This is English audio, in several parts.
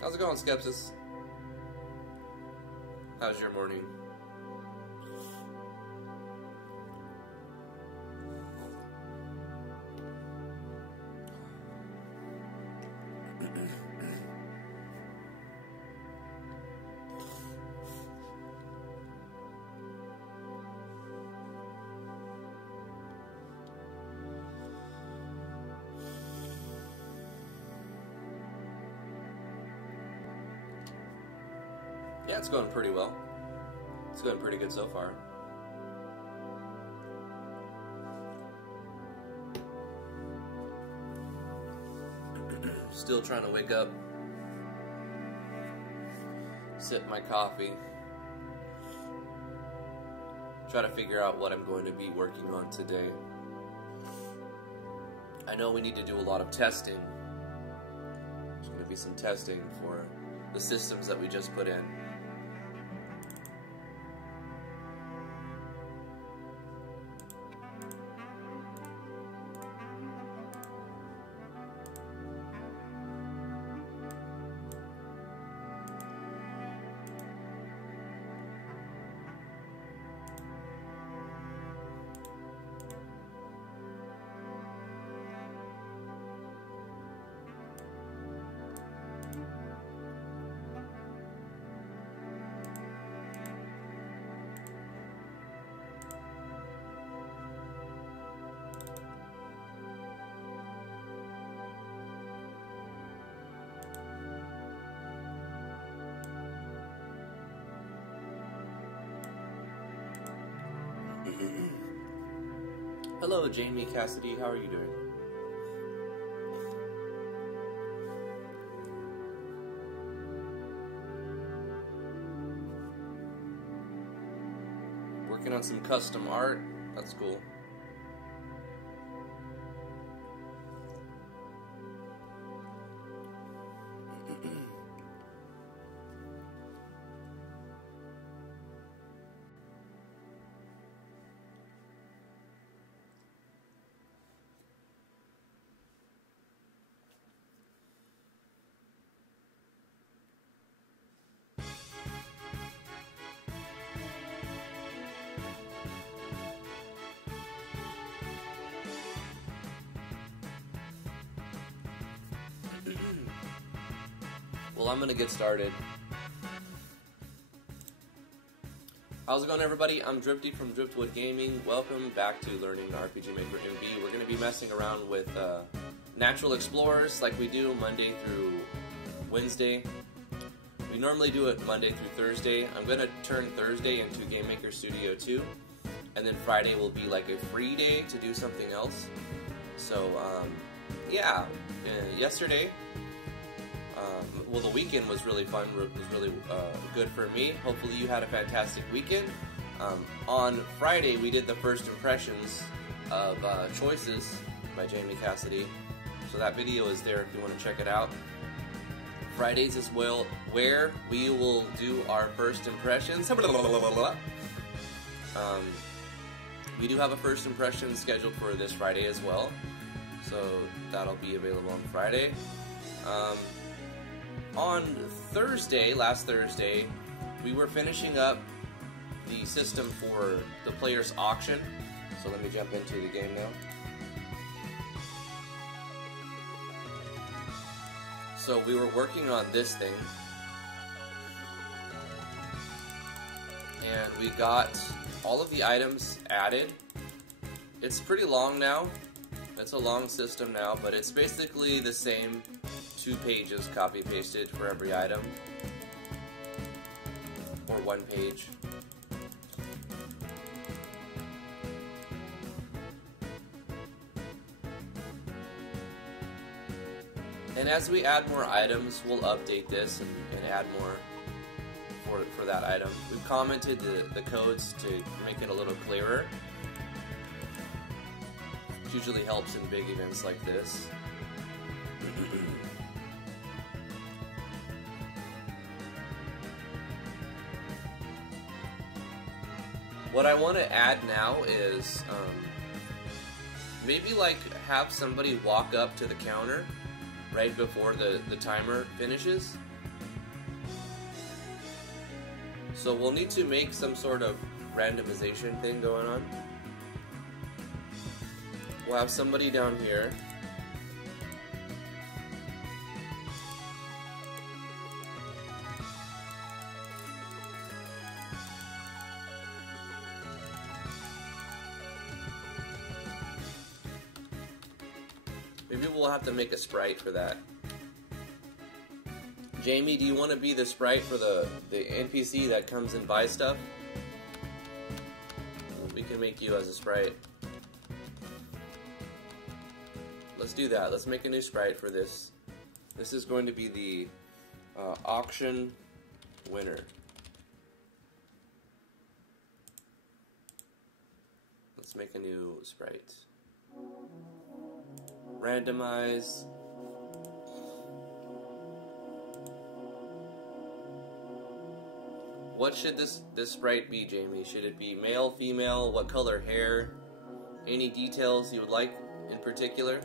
How's it going, Skepsis? How's your morning? Yeah, it's going pretty well. It's going pretty good so far. Still trying to wake up, sip my coffee, try to figure out what I'm going to be working on today. I know we need to do a lot of testing. There's going to be some testing for the systems that we just put in. Hello, Jami Cassidy. How are you doing? Working on some custom art. That's cool. Well, I'm gonna get started. How's it going, everybody? I'm Drifty from Driftwood Gaming. Welcome back to Learning RPG Maker MV. We're gonna be messing around with Natural Explorers like we do Monday through Wednesday. We normally do it Monday through Thursday. I'm gonna turn Thursday into Game Maker Studio 2, and then Friday will be like a free day to do something else. So, yeah, yesterday. Well, the weekend was really fun. It was really good for me. Hopefully you had a fantastic weekend. On Friday, we did the first impressions of Choices by Jami Cassidy. So that video is there if you want to check it out. Fridays as well, where we will do our first impressions. We do have a first impression scheduled for this Friday as well. So that'll be available on Friday. On Thursday, last Thursday, we were finishing up the system for the player's auction. So let me jump into the game now. So we were working on this thing, and we got all of the items added. It's pretty long now, It's a long system now, but it's basically the same 2 pages copy pasted for every item, or 1 page. And as we add more items, we'll update this and add more for that item. We've commented the codes to make it a little clearer, which usually helps in big events like this. What I want to add now is maybe like have somebody walk up to the counter right before the timer finishes. So we'll need to make some sort of randomization thing going on. We'll have somebody down here. Maybe we'll have to make a sprite for that. Jamie, do you want to be the sprite for the NPC that comes and buys stuff? We can make you as a sprite. Let's do that. Let's make a new sprite for this. This is going to be the auction winner. Let's make a new sprite. Randomize. What should this sprite be, Jamie? Should it be male, female, what color hair? Any details you would like in particular?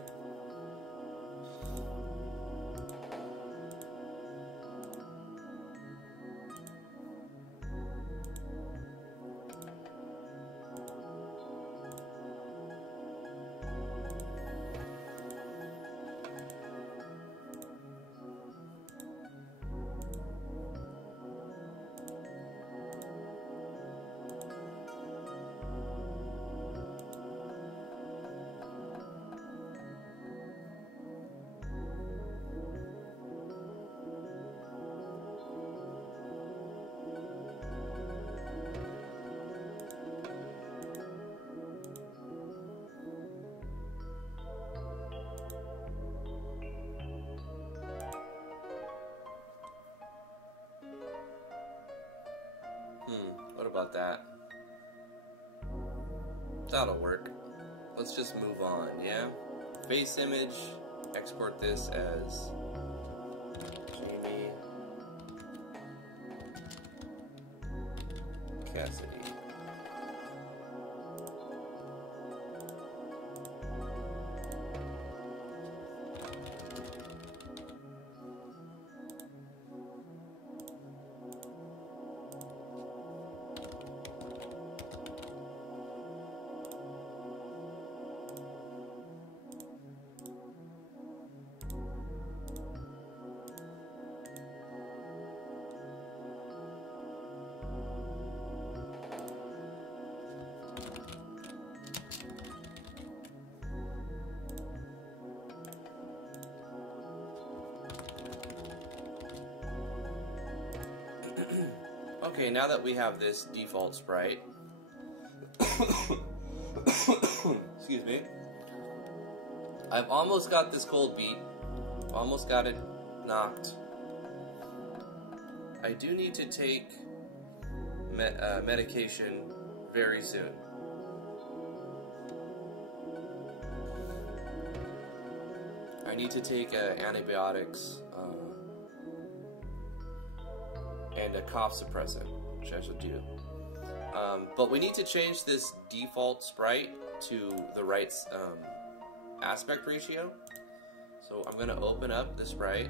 What about that? That'll work. Let's just move on, yeah? Face image, export this as Jami Cassidy. Okay, now that we have this default sprite, excuse me, I've almost got this cold beat, almost got it knocked. I do need to take medication very soon. I need to take antibiotics and a cough suppressant, which I should do. But we need to change this default sprite to the right aspect ratio. So I'm going to open up the sprite.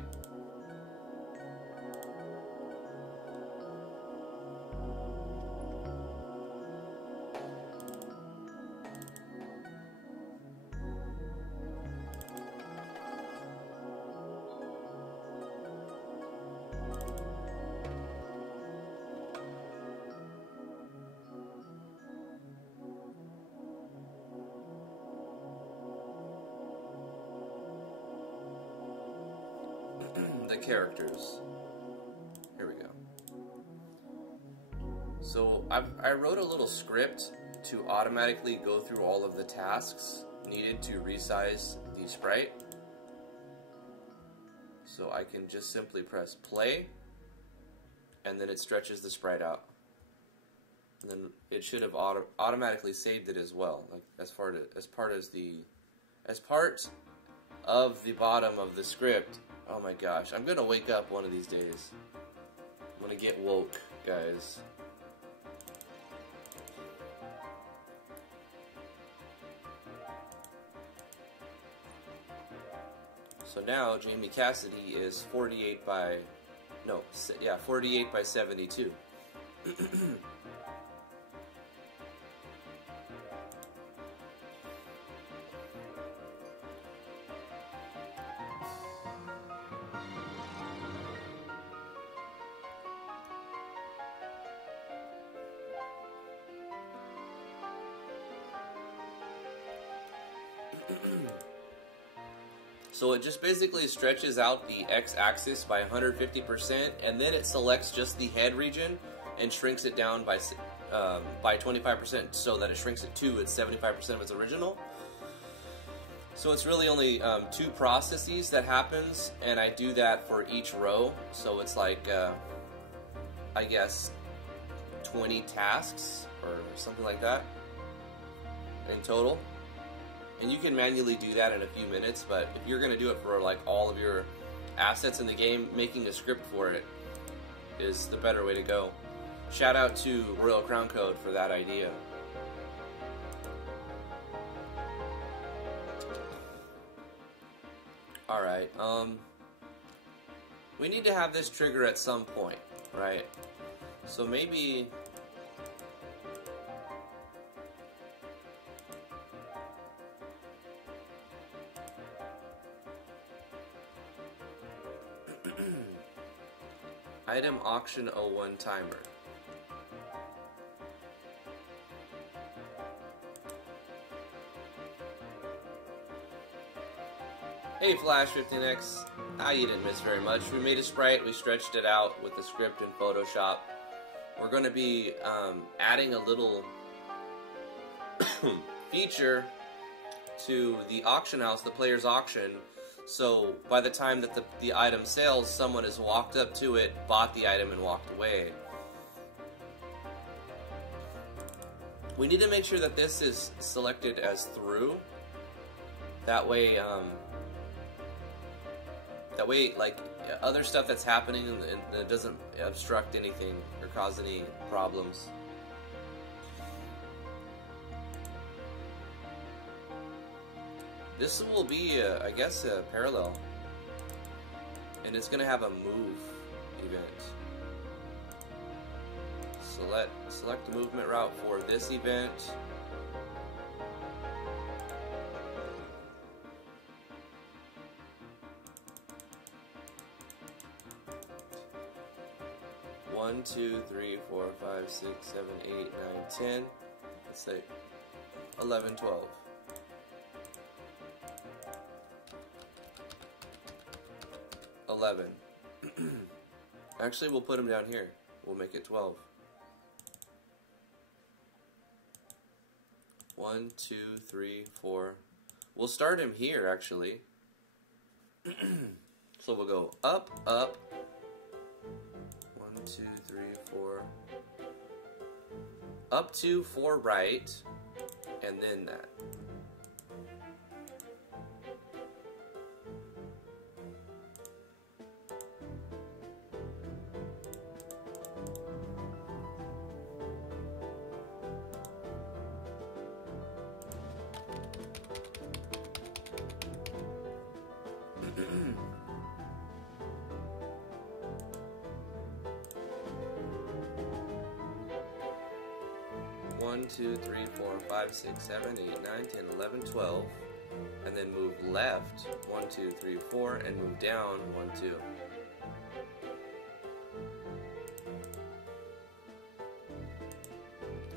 the characters. Here we go. So I wrote a little script to automatically go through all of the tasks needed to resize the sprite. So I can just simply press play, and then it stretches the sprite out. And then it should have automatically saved it as well, like as part of the bottom of the script. Oh my gosh, I'm gonna wake up one of these days. I'm gonna get woke, guys. So now Jami Cassidy is 48 by 72. So it just basically stretches out the x-axis by 150%, and then it selects just the head region and shrinks it down by 25%, so that it shrinks it to its 75% of its original. So it's really only 2 processes that happens, and I do that for each row. So it's like, I guess, 20 tasks or something like that in total. And you can manually do that in a few minutes, but if you're going to do it for like all of your assets in the game, making a script for it is the better way to go. Shout out to Royal Crown Code for that idea. Alright, we need to have this trigger at some point, right? So maybe... Item Auction 01 Timer. Hey Flash 15X, you didn't miss very much. We made a sprite, we stretched it out with the script in Photoshop. We're going to be adding a little feature to the auction house, the player's auction. So by the time that the item sells, someone has walked up to it, bought the item, and walked away. We need to make sure that this is selected as through. That way, like other stuff that's happening, and it doesn't obstruct anything or cause any problems. This will be, I guess, a parallel, and it's going to have a move event. Select the movement route for this event. One, 2, 3, 4, 5, 6, 7, 8, 9, 10. Let's say 11, 12. Actually, we'll put them down here. We'll make it 12. 1, 2, 3, 4. We'll start him here, actually. So we'll go up, up. 1, 2, 3, 4. Up to 4 right, and then that. One, 2, 3, 4, 5, 6, 7, 8, 9, 10, 11, 12, and then move left 1, 2, 3, 4, and move down 1, 2.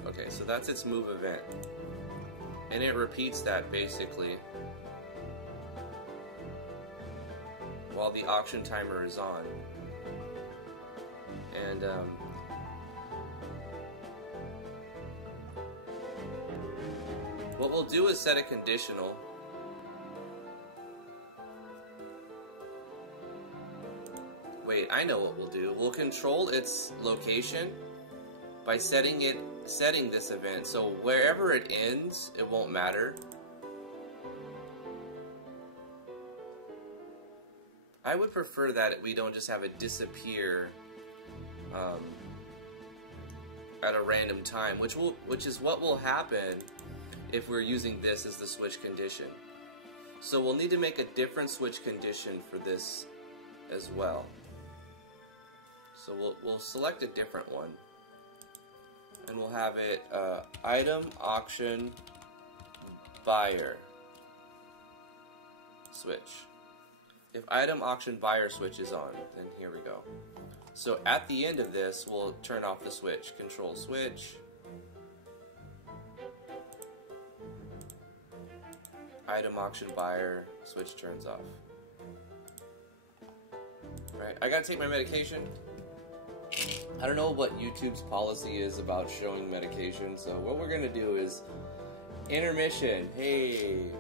Okay, so that's its move event, and it repeats that basically. while the auction timer is on. And what we'll do is set a conditional. Wait, I know what we'll do. We'll control its location by setting this event. So wherever it ends, it won't matter. I would prefer that we don't just have it disappear at a random time, which is what will happen if we're using this as the switch condition. So we'll need to make a different switch condition for this as well. So we'll select a different one, and we'll have it item auction buyer switch. If item auction buyer switch is on, then here we go. So at the end of this, we'll turn off the switch. Control switch. Item auction buyer switch turns off. Right, I gotta take my medication. I don't know what YouTube's policy is about showing medication, so what we're gonna do is intermission. Hey,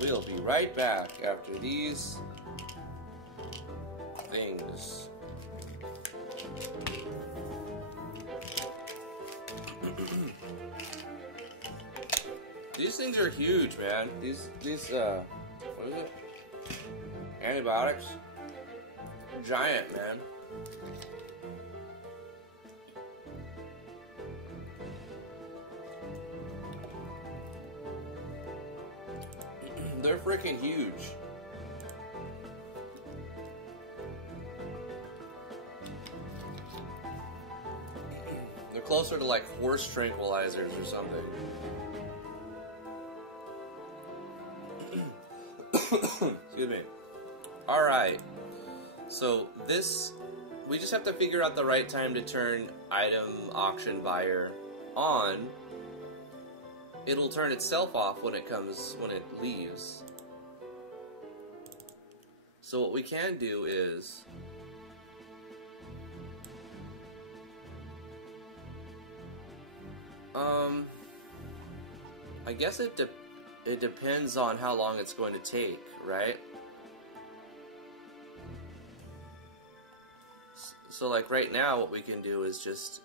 we'll be right back after these things. These things are huge, man. These what is it? Antibiotics? Giant, man. They're freaking huge. They're closer to like horse tranquilizers or something. Excuse me. Alright. So this, we just have to figure out the right time to turn item auction buyer on. It'll turn itself off when it leaves. So what we can do is I guess it depends on how long it's going to take, right? So like right now what we can do is just,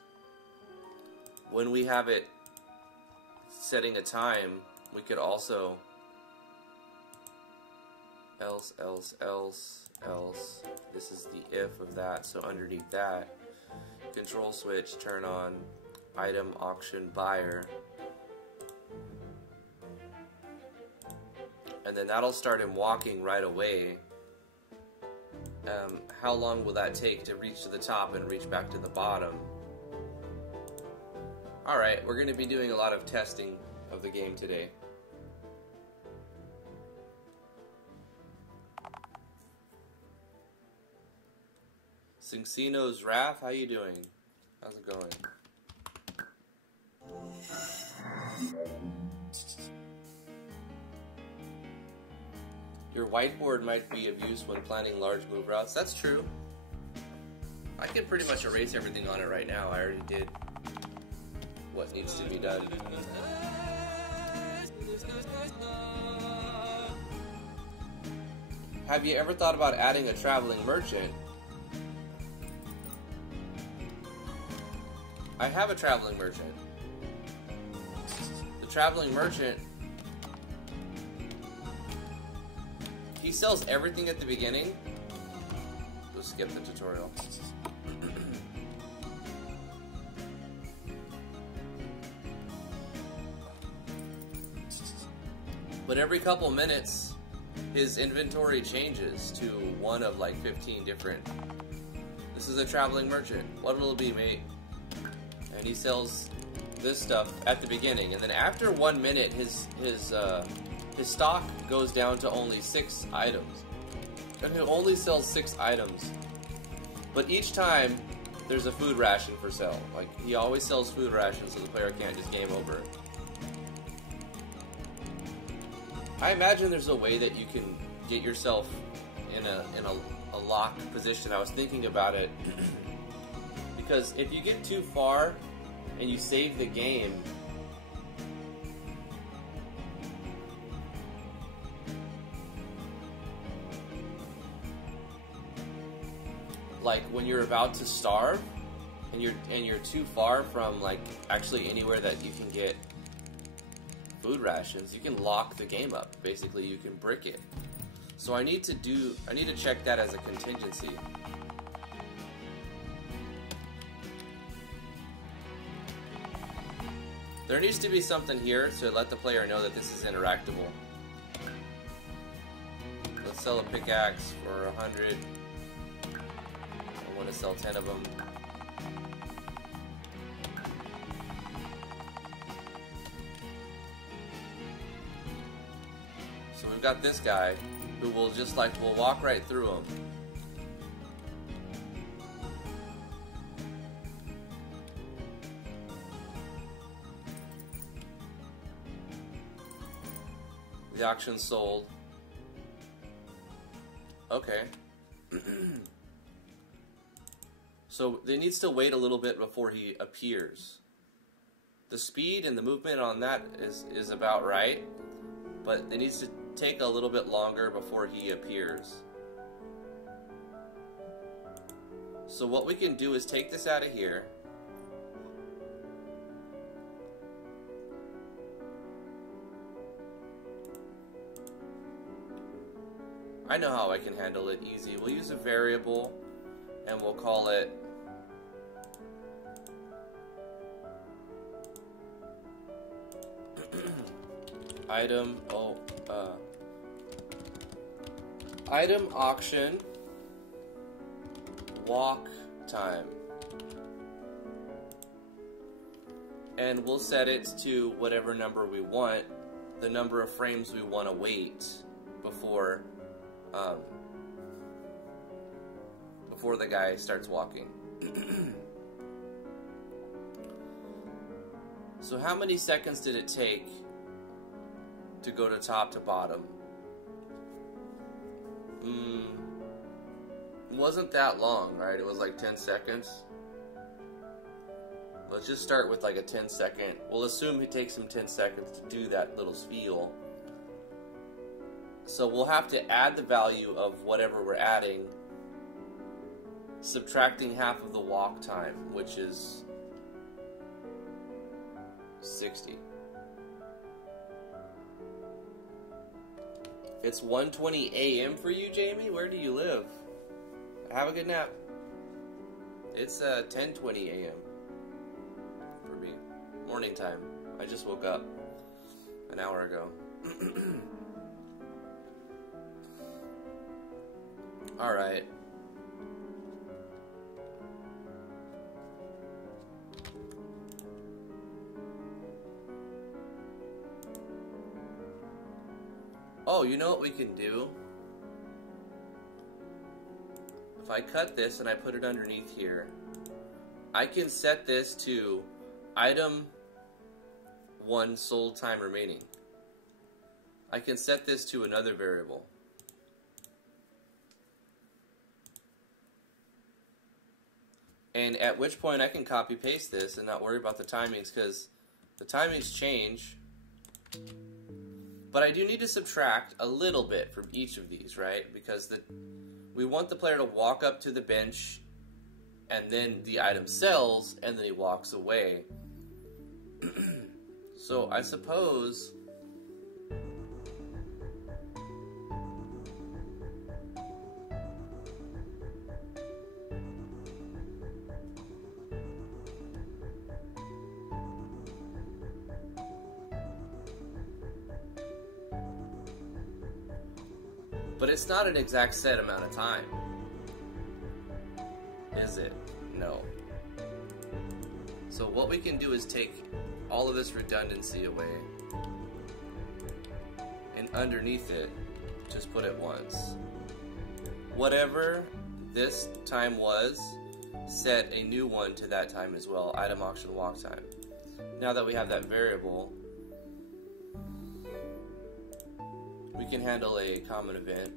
when we have it setting a time, we could also else, this is the if of that, so underneath that, control switch, turn on item auction buyer, and then that'll start him walking right away. How long will that take to reach to the top and reach back to the bottom? Alright, we're going to be doing a lot of testing of the game today. Cincino's Wrath, how you doing? How's it going? Your whiteboard might be of use when planning large move routes. That's true. I can pretty much erase everything on it right now. I already did what needs to be done. Have you ever thought about adding a traveling merchant? I have a traveling merchant. The traveling merchant, he sells everything at the beginning. We'll skip the tutorial. But every couple minutes, his inventory changes to one of like 15 different. This is a traveling merchant. What will it be, mate? And he sells this stuff at the beginning, and then after 1 minute, his stock goes down to only 6 items. And he only sells 6 items. But each time, there's a food ration for sale. Like, he always sells food rations so the player can't just game over it. I imagine there's a way that you can get yourself in a locked position. I was thinking about it because if you get too far and you save the game, like when you're about to starve and you're too far from like actually anywhere that you can get food rations, you can lock the game up. Basically, you can brick it. So I need to check that as a contingency. There needs to be something here to let the player know that this is interactable. Let's sell a pickaxe for 100. I want to sell 10 of them. So we've got this guy who will just like, we'll walk right through him. The auction sold. Okay. So they need to wait a little bit before he appears. The speed and the movement on that is about right, but it needs to take a little bit longer before he appears. So what we can do is take this out of here. I know how I can handle it easy. We'll use a variable and we'll call it item item auction walk time, and we'll set it to whatever number we want, the number of frames we want to wait before the guy starts walking. So how many seconds did it take to go to top to bottom? It wasn't that long, right? It was like 10 seconds. Let's just start with like a 10-second. We'll assume it takes him 10 seconds to do that little spiel. So we'll have to add the value of whatever we're adding, subtracting half of the walk time, which is 60. It's 1:20 a.m. for you, Jamie? Where do you live? Have a good nap. It's 10:20 a.m. for me. Morning time. I just woke up an hour ago. Alright. Oh, you know what we can do? If I cut this and I put it underneath here, I can set this to item 1 sold time remaining. I can set this to another variable. And at which point I can copy paste this and not worry about the timings, because the timings change. But I do need to subtract a little bit from each of these, right? Because we want the player to walk up to the bench and then the item sells and then he walks away. So I suppose but it's not an exact set amount of time, is it? No. So what we can do is take all of this redundancy away, and underneath it, just put it once. Whatever this time was, set a new one to that time as well, item auction walk time. Now that we have that variable, we can handle a common event.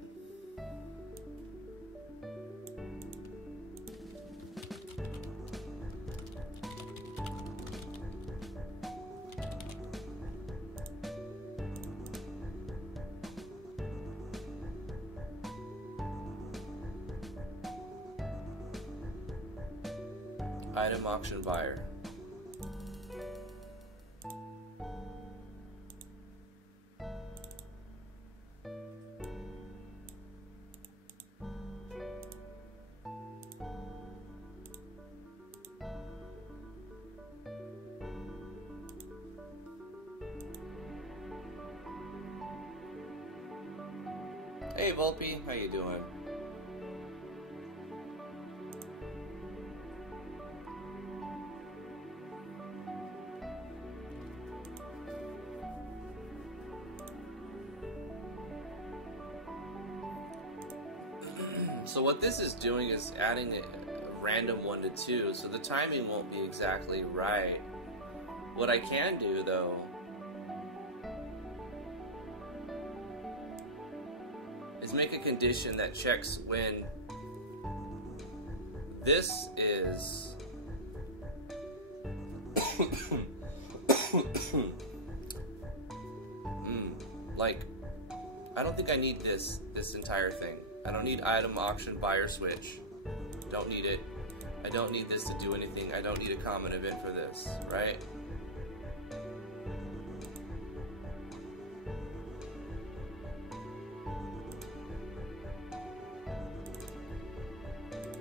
Item auction buyer. Hey Volpe, how you doing? So what this is doing is adding a random 1 to 2, so the timing won't be exactly right. What I can do though is make a condition that checks when this is like, I don't think I need this entire thing. I don't need item auction buyer switch. Don't need it. I don't need this to do anything. I don't need a common event for this, right?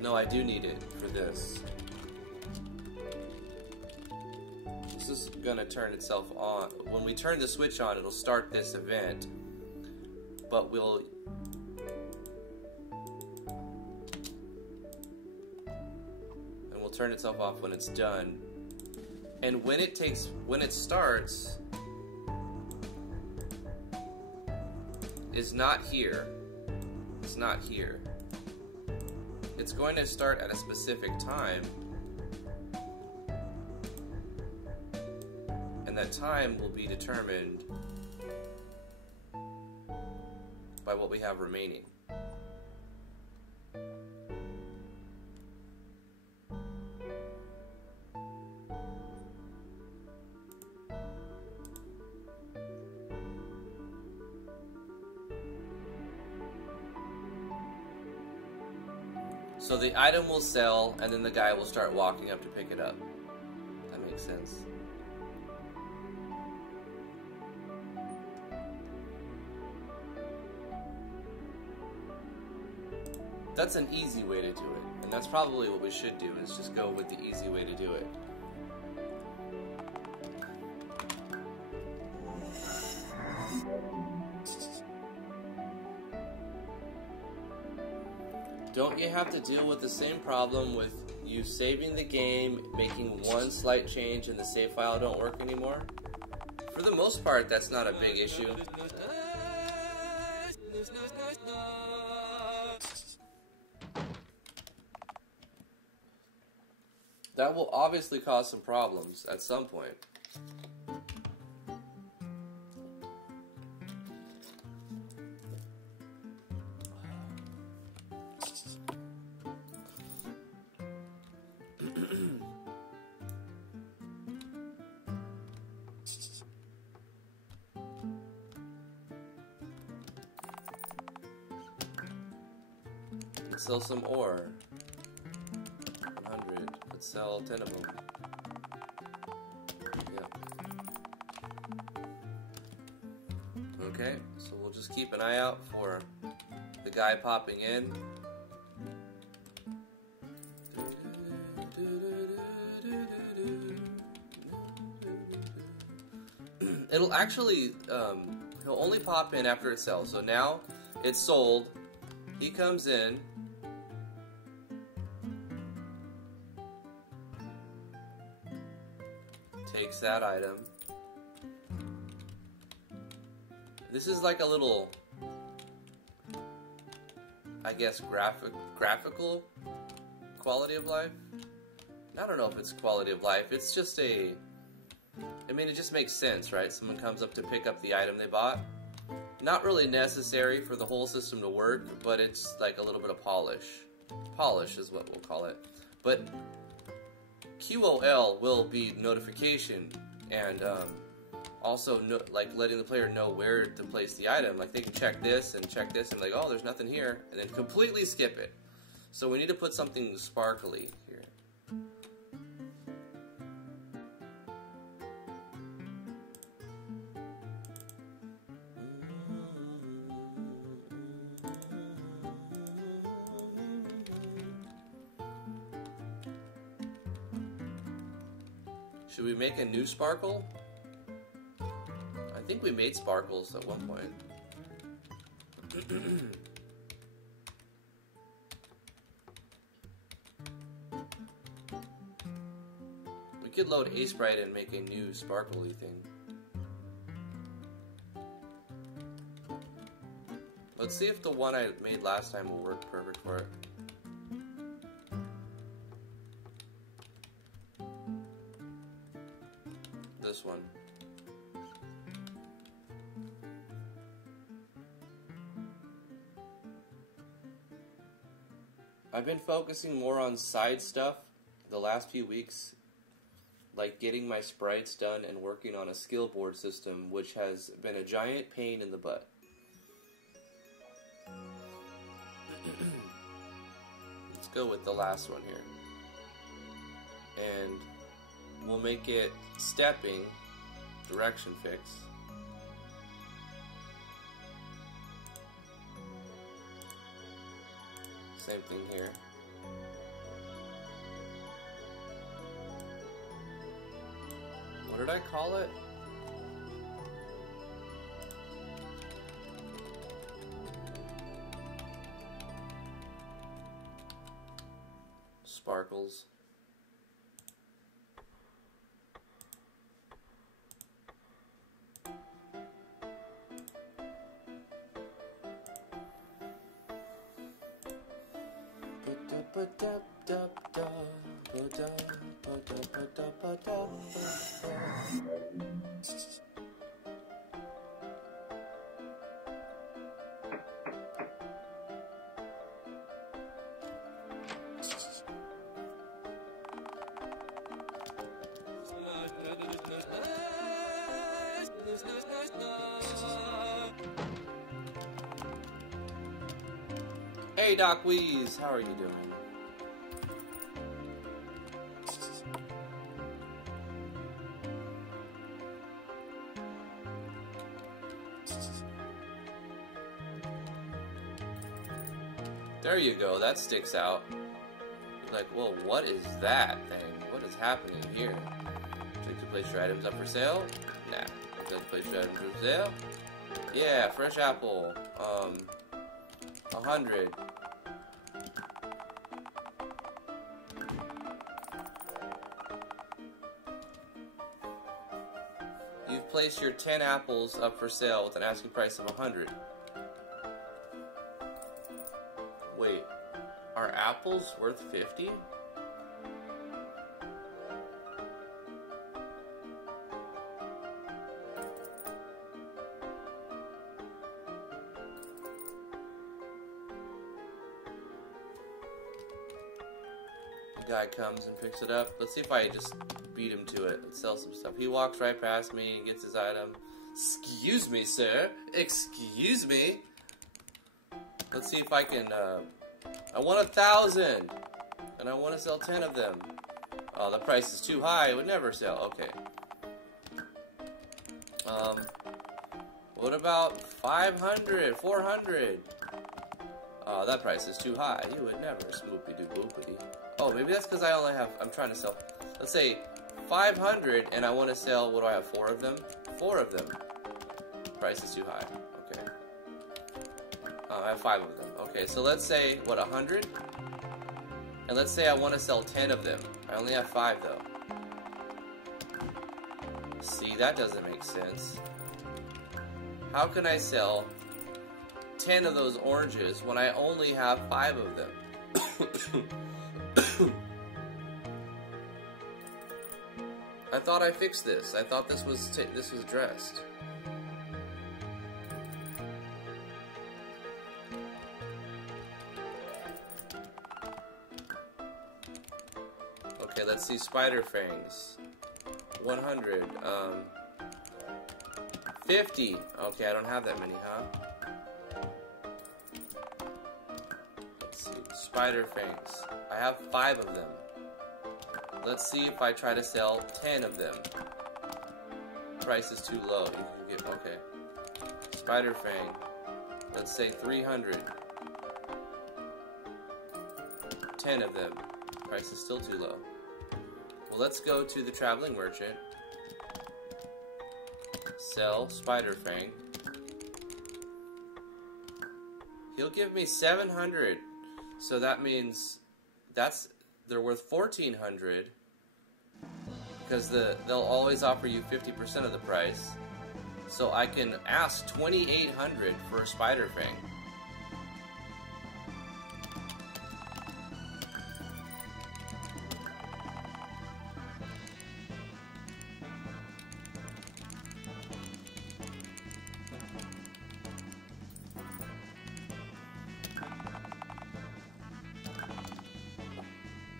No, I do need it for this. This is gonna turn itself on. When we turn the switch on, it'll start this event, but we'll turn itself off when it's done. And when it starts is not here. It's not here. It's going to start at a specific time, and that time will be determined by what we have remaining. So the item will sell, and then the guy will start walking up to pick it up. That makes sense. That's an easy way to do it, and that's probably what we should do, is just go with the easy way to do it. Don't you have to deal with the same problem with you saving the game, making one slight change, and the save file don't work anymore? For the most part, that's not a big issue. That will obviously cause some problems at some point. Sell some ore. 100. Let's sell 10 of them. Yeah. Okay, so we'll just keep an eye out for the guy popping in. It'll actually, he'll only pop in after it sells. So now it's sold. He comes in. Takes that item. This is like a little, I guess, graphical quality of life. I don't know if it's quality of life. It's just a, I mean, it just makes sense, right? Someone comes up to pick up the item they bought. Not really necessary for the whole system to work, but it's like a little bit of polish. Polish is what we'll call it. But QOL will be notification, and also like letting the player know where to place the item. Like they can check this and like, oh, there's nothing here, and then completely skip it. So we need to put something sparkly here. Should we make a new sparkle? I think we made sparkles at one point. We could load a sprite and make a new sparkly thing. Let's see if the one I made last time will work perfect for it. This one. I've been focusing more on side stuff the last few weeks, like getting my sprites done and working on a skill board system, which has been a giant pain in the butt. Let's go with the last one here. And we'll make it stepping, direction fix. Same thing here. What did I call it? Sparkles. Hey Doc Wheeze, how are you doing? There you go, that sticks out. You're like, whoa, what is that thing? What is happening here? Would you like to place your items up for sale? Nah. Would you like to place your items up for sale? Yeah, fresh apple. 100. You've placed your 10 apples up for sale with an asking price of 100. Wait, are apples worth 50? The guy comes and picks it up. Let's see if I just beat him to it. Let's sell some stuff. He walks right past me and gets his item. Excuse me, sir. Excuse me. Let's see if I can, I want 1,000. And I want to sell 10 of them. Oh, the price is too high. It would never sell. Okay. What about 500? 400? Oh, that price is too high. You would never. Smoopy-doo-boopity. Oh, maybe that's because I only have, I'm trying to sell, let's say 500, and I want to sell, what do I have, 4 of them? 4 of them. Price is too high. Okay. I have 5 of them. Okay, so let's say, what, 100? And let's say I want to sell 10 of them. I only have 5, though. See, that doesn't make sense. How can I sell 10 of those oranges when I only have 5 of them? I thought I fixed this. I thought this was addressed. Okay, let's see spider fangs. 100. 50. Okay, I don't have that many, huh? Let's see. Spider fangs. I have 5 of them. Let's see if I try to sell 10 of them. Price is too low. You can get, okay. Spider fang. Let's say 300. 10 of them. Price is still too low. Well, let's go to the traveling merchant. Sell Spider Fang. He'll give me 700. So that means they're worth 1,400 because they'll always offer you 50% of the price. So I can ask 2,800 for a Spider Fang.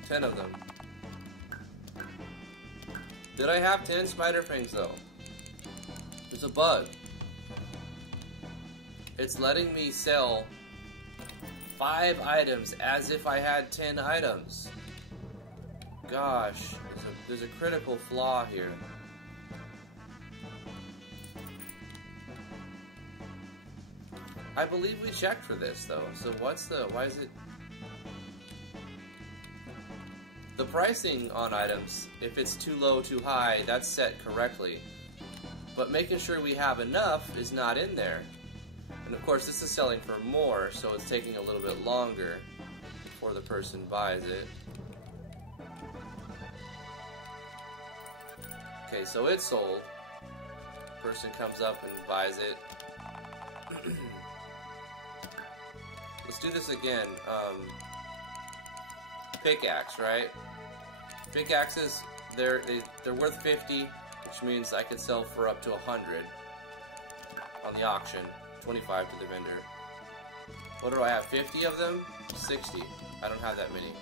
Ten of them. Did I have 10 Spider Fangs though? There's a bug. It's letting me sell 5 items as if I had 10 items. Gosh, there's a critical flaw here. I believe we checked for this though. So why is it? The pricing on items, if it's too low, too high, that's set correctly. But making sure we have enough is not in there. And of course this is selling for more, so it's taking a little bit longer before the person buys it. Okay, so it's sold. Person comes up and buys it. Let's do this again. Pickaxe, right? Pickaxes, they're worth 50, which means I could sell for up to 100 on the auction. 25 to the vendor. What do I have? 50 of them? 60. I don't have that many.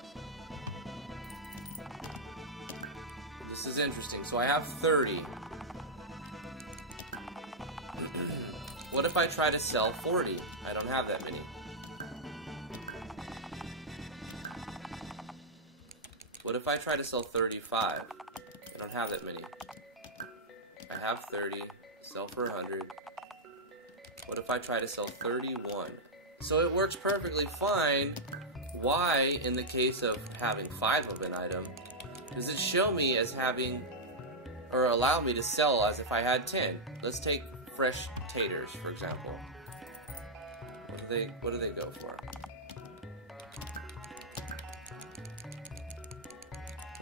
This is interesting. So I have 30. What if I try to sell 40? I don't have that many. What if I try to sell 35? I don't have that many. I have 30, sell for 100. What if I try to sell 31? So it works perfectly fine. Why, in the case of having 5 of an item, does it show me as having, or allow me to sell as if I had 10? Let's take fresh taters, for example. What do they go for?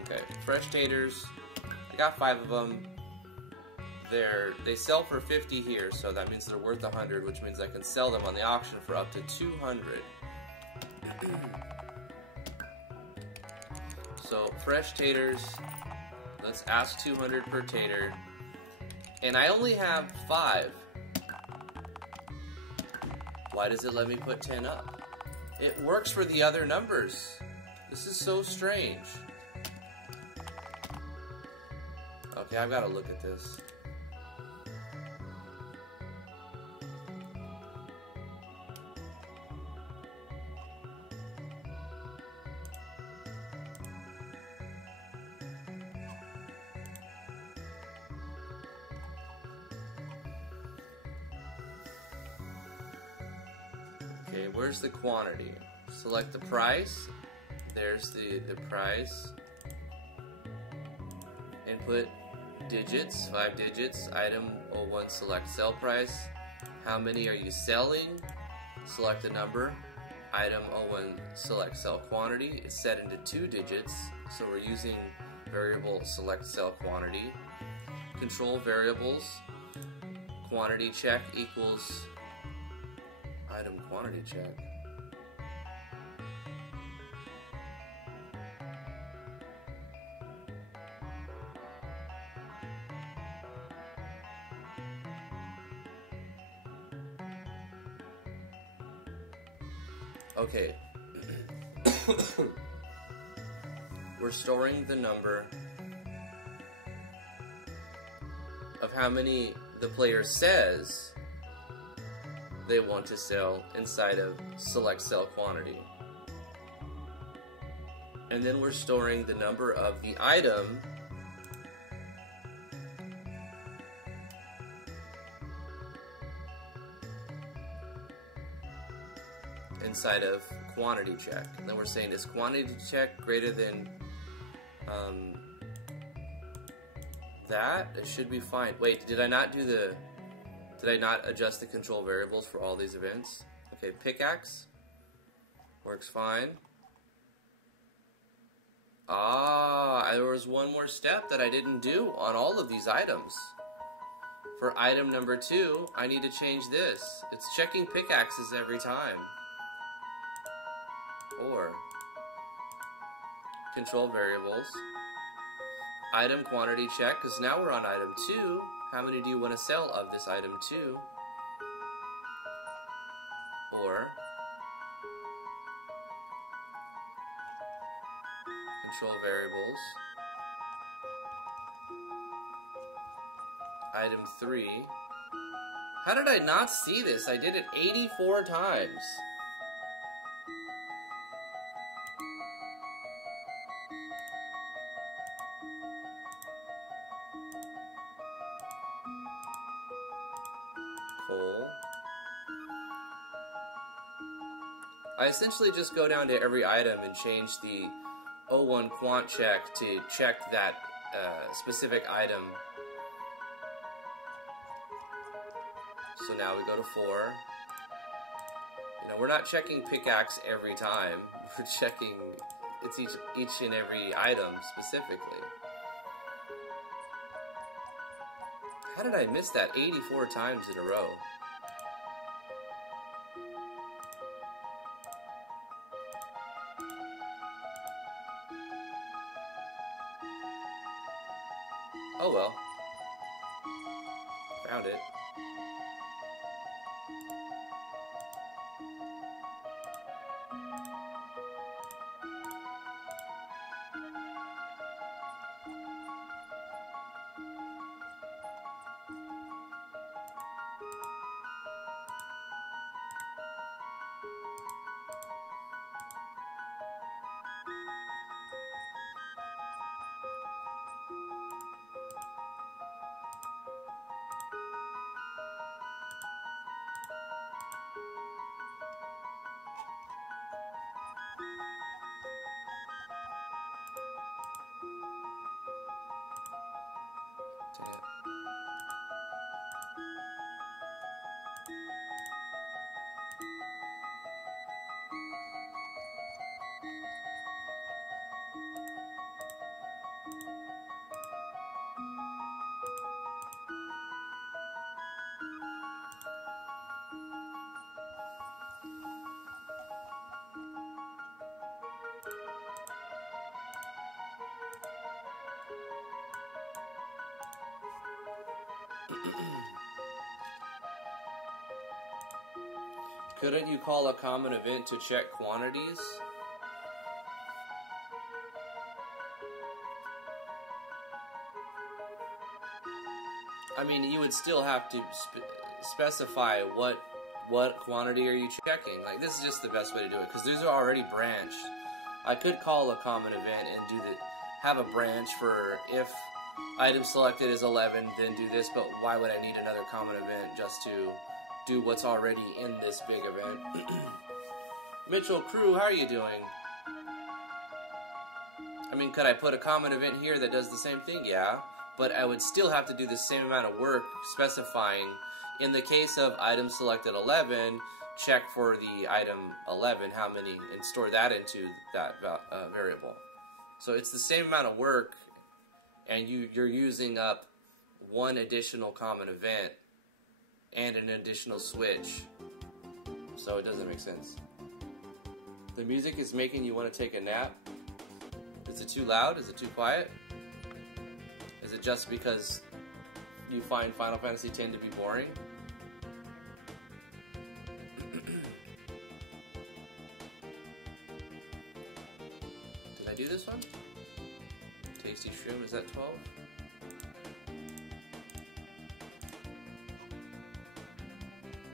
Okay, fresh taters. I got 5 of them. They sell for 50 here, so that means they're worth 100, which means I can sell them on the auction for up to 200. So fresh taters. Let's ask 200 per tater, and I only have 5. Why does it let me put 10 up? It works for the other numbers. This is so strange. Okay, I've got to look at this. Okay, where's the quantity? Select the price. There's the price. Input digits, 5 digits. Item 01, select sell price. How many are you selling? Select the number. Item 01, select sell quantity. It's set into 2 digits, so we're using variable select sell quantity. Control variables. Quantity check equals item quantity check. Okay. We're storing the number of how many the player says they want to sell inside of select sell quantity. And then we're storing the number of the item inside of quantity check. And then we're saying, is quantity check greater than that, it should be fine. Wait, did I not adjust the control variables for all these events? Okay, pickaxe works fine. Ah, there was one more step that I didn't do on all of these items. For item number 2, I need to change this. It's checking pickaxes every time. Or control variables, item quantity check, because now we're on item 2. How many do you want to sell of this item 2? Or control variables, item 3. How did I not see this? I did it 84 times. Coal. I essentially just go down to every item and change the O1 quant check to check that specific item. So now we go to 4. You know, we're not checking pickaxe every time. We're checking it's each and every item specifically. How did I miss that 84 times in a row? Oh well. Found it. Couldn't you call a common event to check quantities? I mean, you would still have to specify what quantity are you checking. Like, this is just the best way to do it, because these are already branched. I could call a common event and have a branch for if item selected is 11, then do this, but why would I need another common event just to do what's already in this big event? Mitchell Crew, how are you doing? I mean, could I put a common event here that does the same thing? Yeah, but I would still have to do the same amount of work specifying, in the case of item selected 11, check for the item 11, how many, and store that into that variable. So it's the same amount of work, and you're using up one additional common event and an additional switch, so it doesn't make sense. The music is making you want to take a nap. Is it too loud? Is it too quiet? Is it just because you find Final Fantasy X to be boring? Did I do this one? Tasty Shroom, is that 12?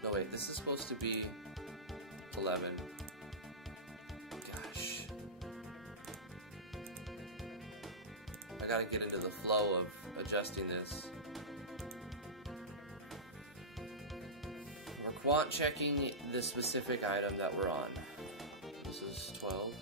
No, wait, this is supposed to be 11. Gosh. I gotta get into the flow of adjusting this. We're quant checking the specific item that we're on. This is 12.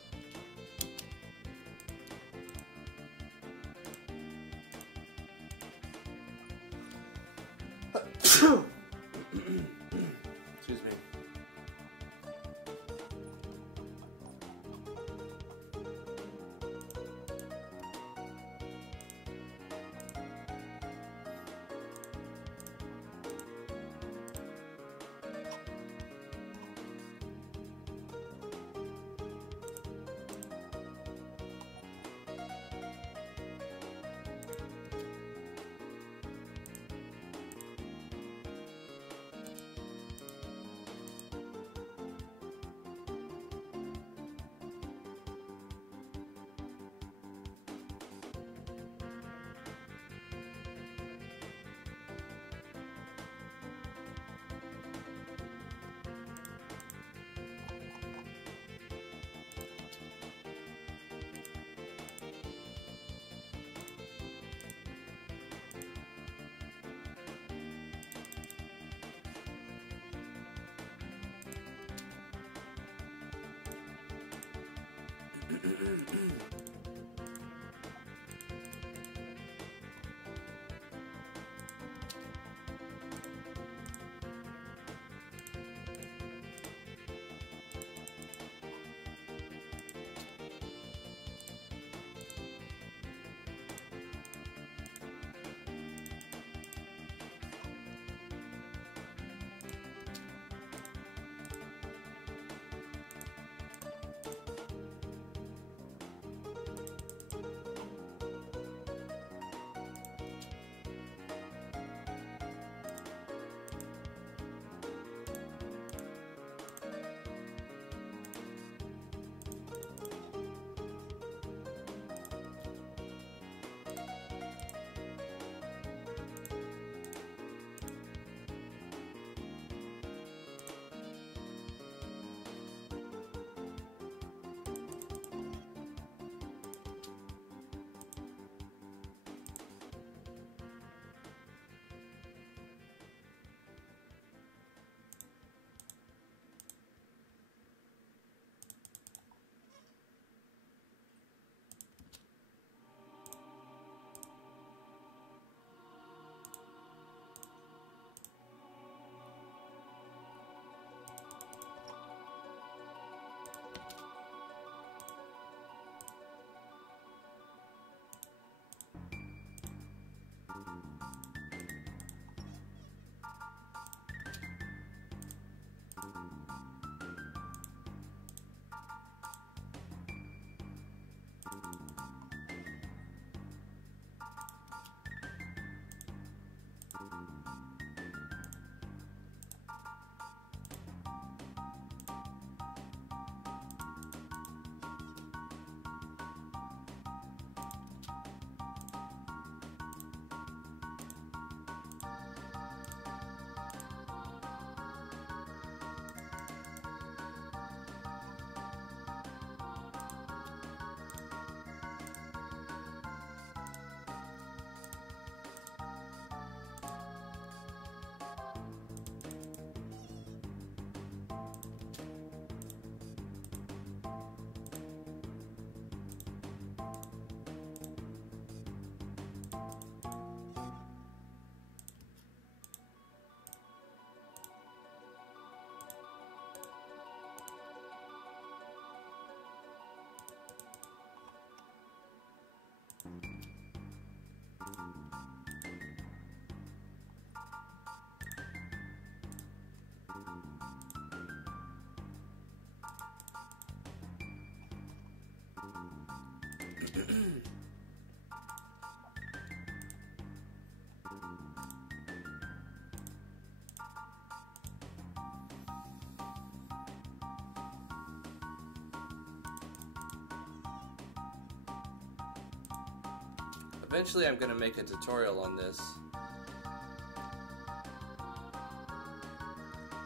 Eventually I'm going to make a tutorial on this.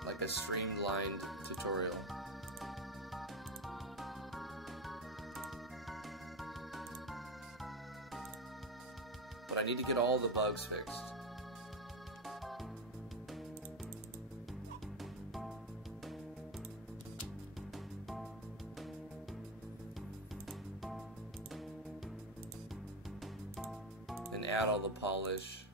Like a streamlined tutorial. But I need to get all the bugs fixed. And add all the polish.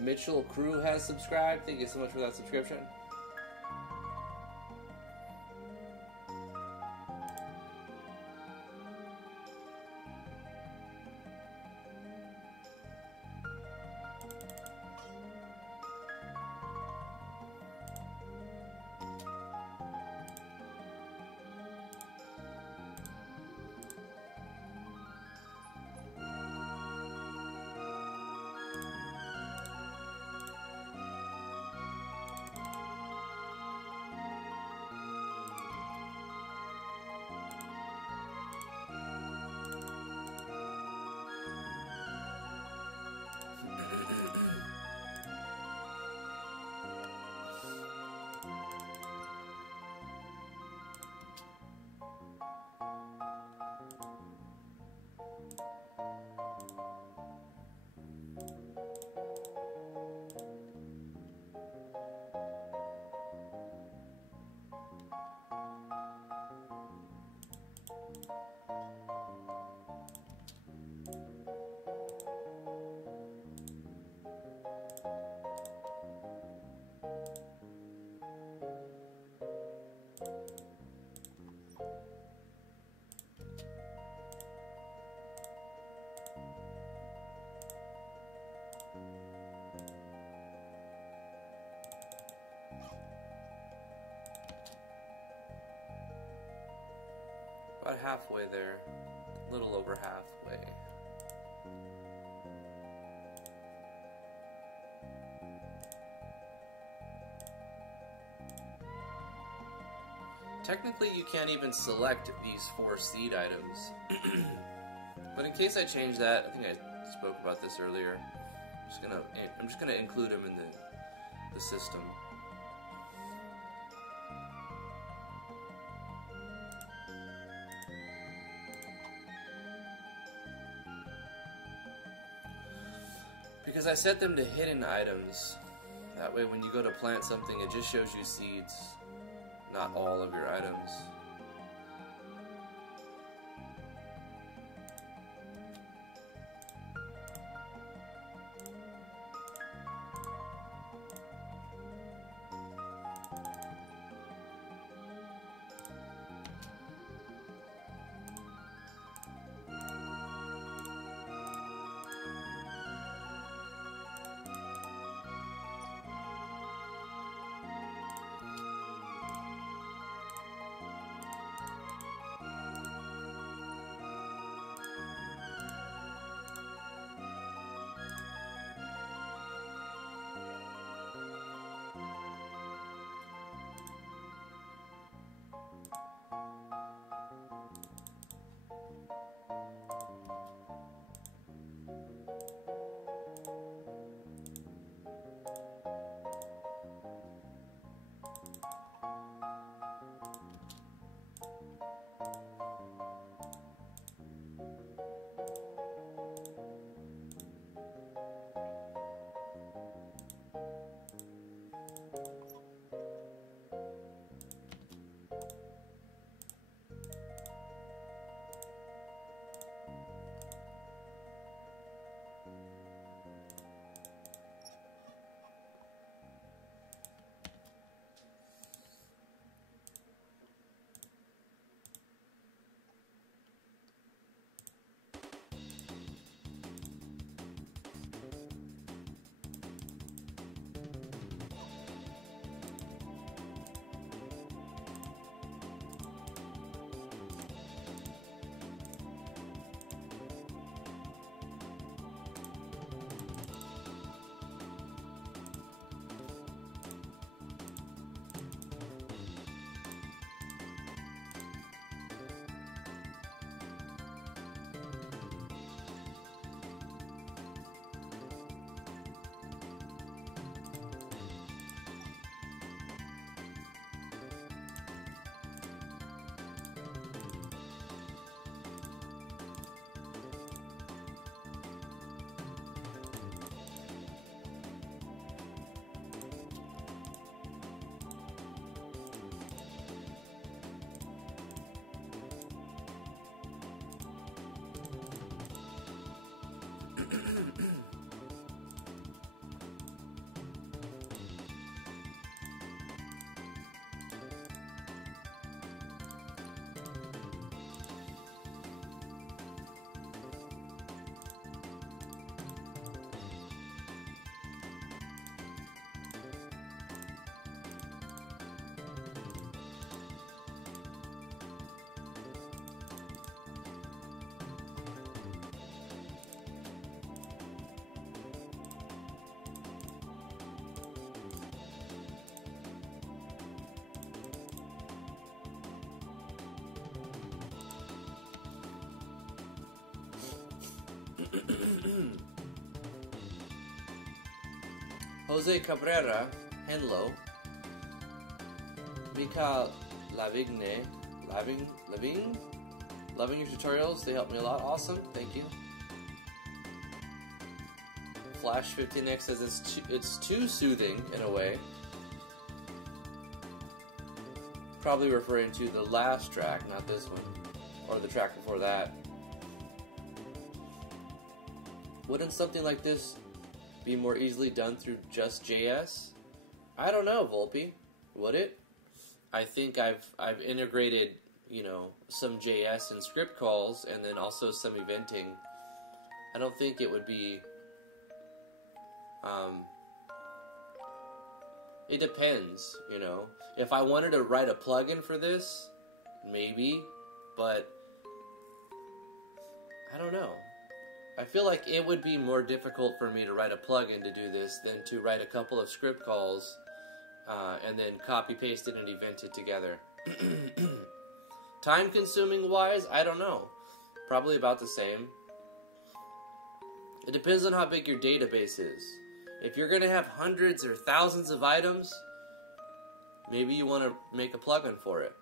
Mitchell Crew has subscribed. Thank you so much for that subscription. About halfway there. A little over halfway. Technically, you can't even select these 4 seed items. But in case I change that, I think I spoke about this earlier. I'm just gonna include them in the system. Because I set them to hidden items. That way when you go to plant something, it just shows you seeds, not all of your items. Jose Cabrera, Henlo, Mika Lavigne, loving your tutorials, they help me a lot. Awesome, thank you. Flash 15X says it's too soothing in a way. Probably referring to the last track, not this one, or the track before that. Wouldn't something like this be more easily done through just JS? I don't know, Volpe. Would it? I think I've integrated, you know, some JS and script calls, and then also some eventing. I don't think it would be. It depends, you know. If I wanted to write a plugin for this, maybe, but I don't know. I feel like it would be more difficult for me to write a plugin to do this than to write a couple of script calls and then copy paste it and event it together. Time consuming wise, I don't know. Probably about the same. It depends on how big your database is. If you're going to have hundreds or thousands of items, maybe you want to make a plugin for it.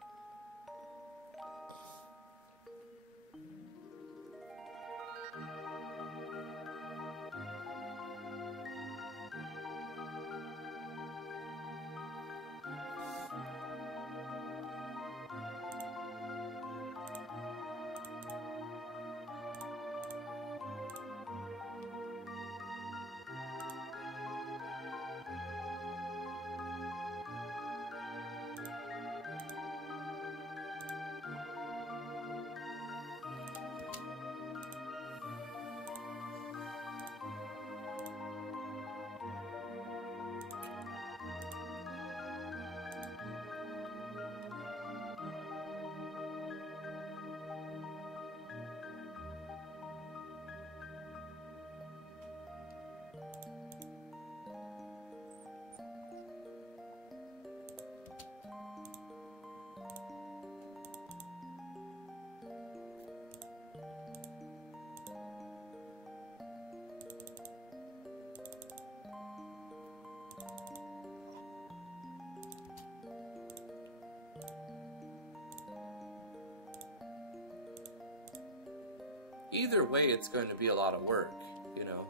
Either way, it's going to be a lot of work, you know.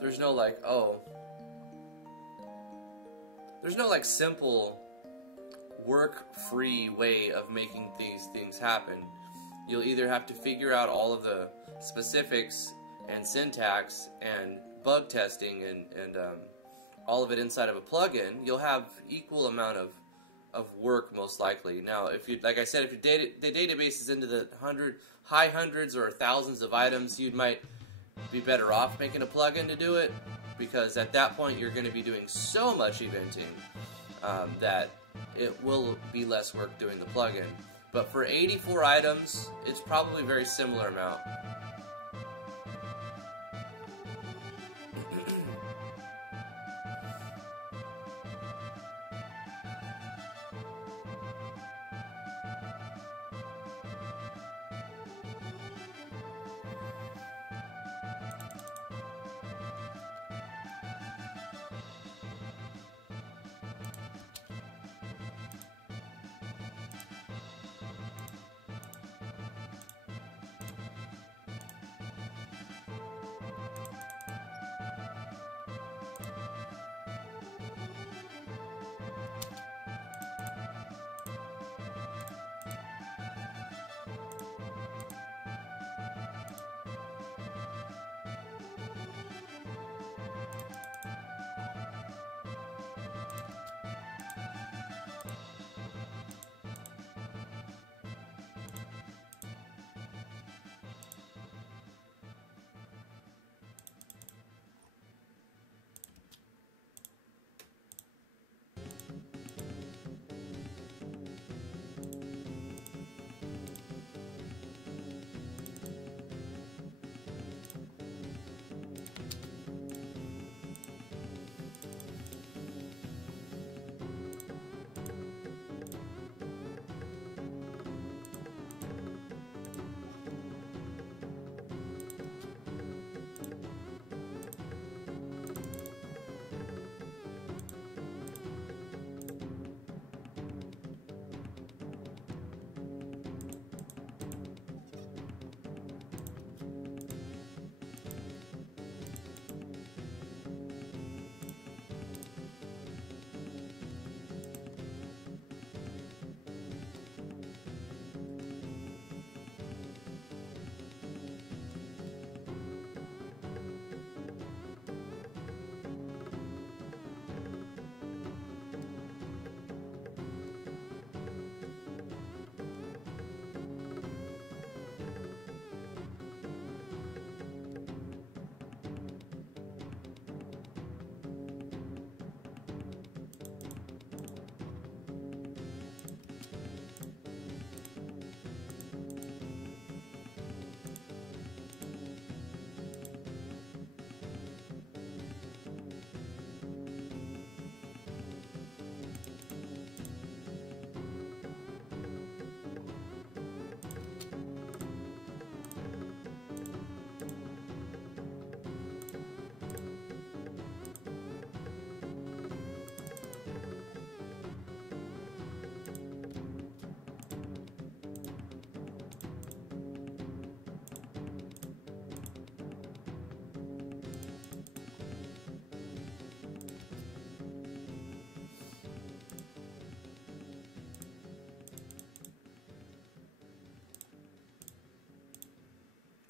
There's no like, there's no like simple work-free way of making these things happen. You'll either have to figure out all of the specifics and syntax and bug testing and all of it inside of a plugin. You'll have equal amount of work most likely. Now, if you, like I said, if the database is into the high hundreds or thousands of items, you might be better off making a plugin to do it, because at that point you're going to be doing so much eventing that it will be less work doing the plugin. But for 84 items, it's probably a very similar amount.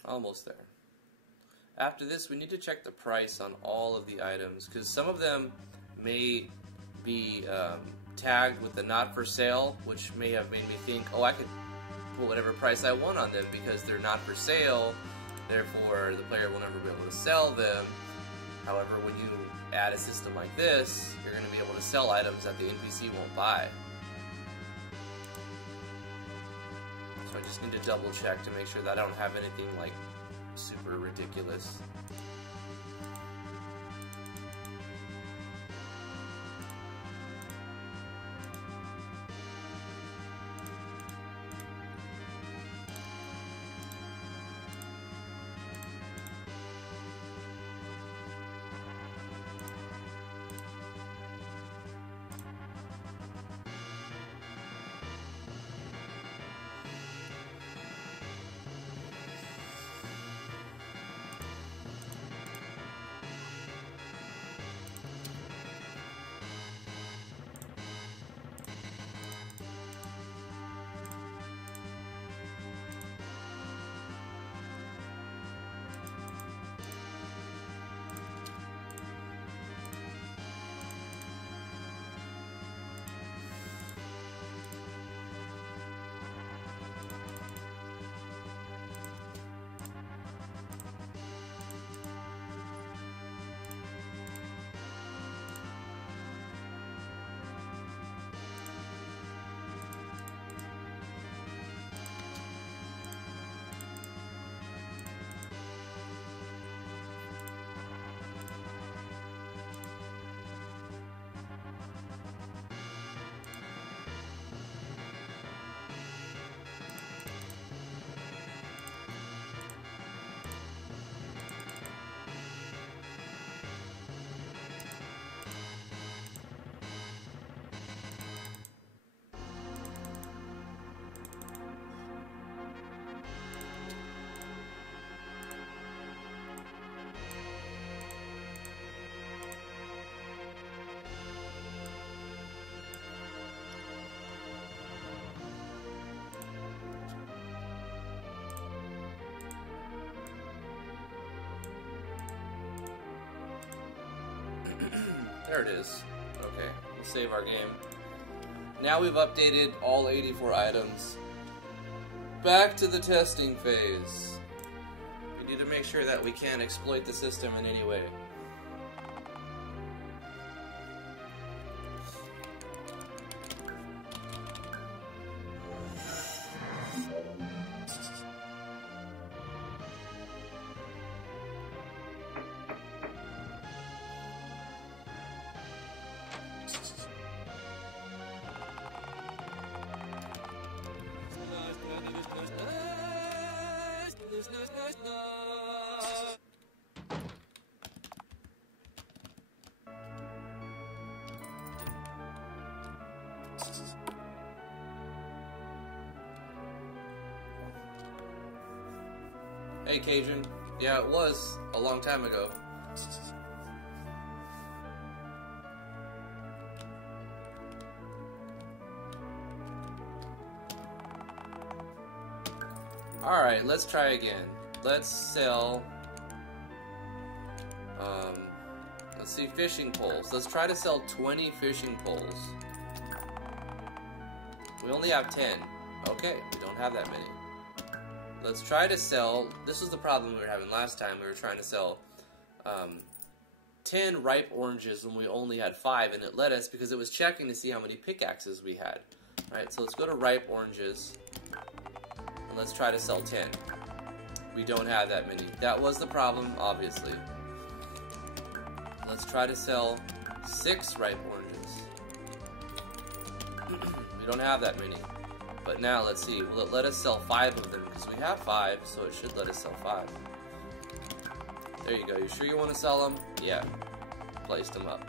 Almost there. After this, we need to check the price on all of the items, because some of them may be tagged with the not for sale, which may have made me think, oh, I could put whatever price I want on them because they're not for sale, therefore the player will never be able to sell them. However, when you add a system like this, you're going to be able to sell items that the NPC won't buy. So I just need to double check to make sure that I don't have anything like super ridiculous. There it is. Okay, we'll save our game. Now we've updated all 84 items. Back to the testing phase. We need to make sure that we can't exploit the system in any way. Hey Cajun, yeah, it was a long time ago. Alright, let's try again. Let's sell, let's see, fishing poles. Let's try to sell 20 fishing poles. We only have 10. Okay, we don't have that many. Let's try to sell, this was the problem we were having last time. We were trying to sell 10 ripe oranges when we only had 5, and it let us because it was checking to see how many pickaxes we had. Alright, so let's go to ripe oranges, and let's try to sell 10. We don't have that many. That was the problem, obviously. Let's try to sell 6 ripe oranges. We don't have that many. But now, let's see, will it let us sell 5 of them? Because we have 5, so it should let us sell 5. There you go. You sure you want to sell them? Yeah. Placed them up.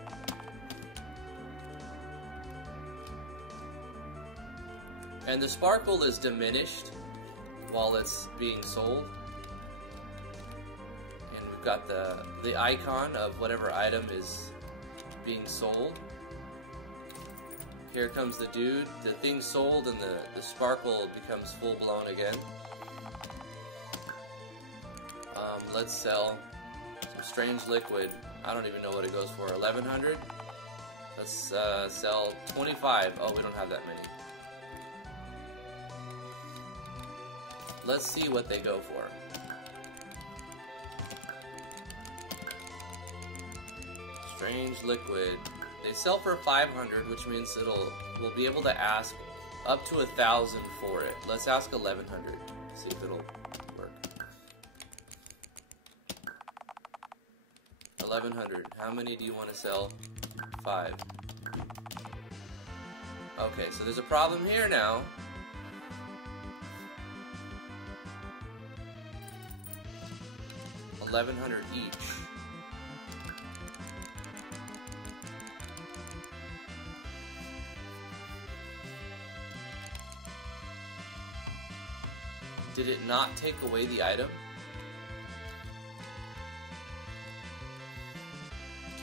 And the sparkle is diminished while it's being sold. And we've got the icon of whatever item is being sold. Here comes the dude, the thing sold, and the sparkle becomes full-blown again. Let's sell some strange liquid. I don't even know what it goes for. 1100. Let's sell 25. Oh, we don't have that many. Let's see what they go for. Strange liquid. They sell for 500, which means we'll be able to ask up to 1,000 for it. Let's ask 1,100. See if it'll work. 1,100. How many do you want to sell? 5. Okay, so there's a problem here now. $1,100 each. Did it not take away the item?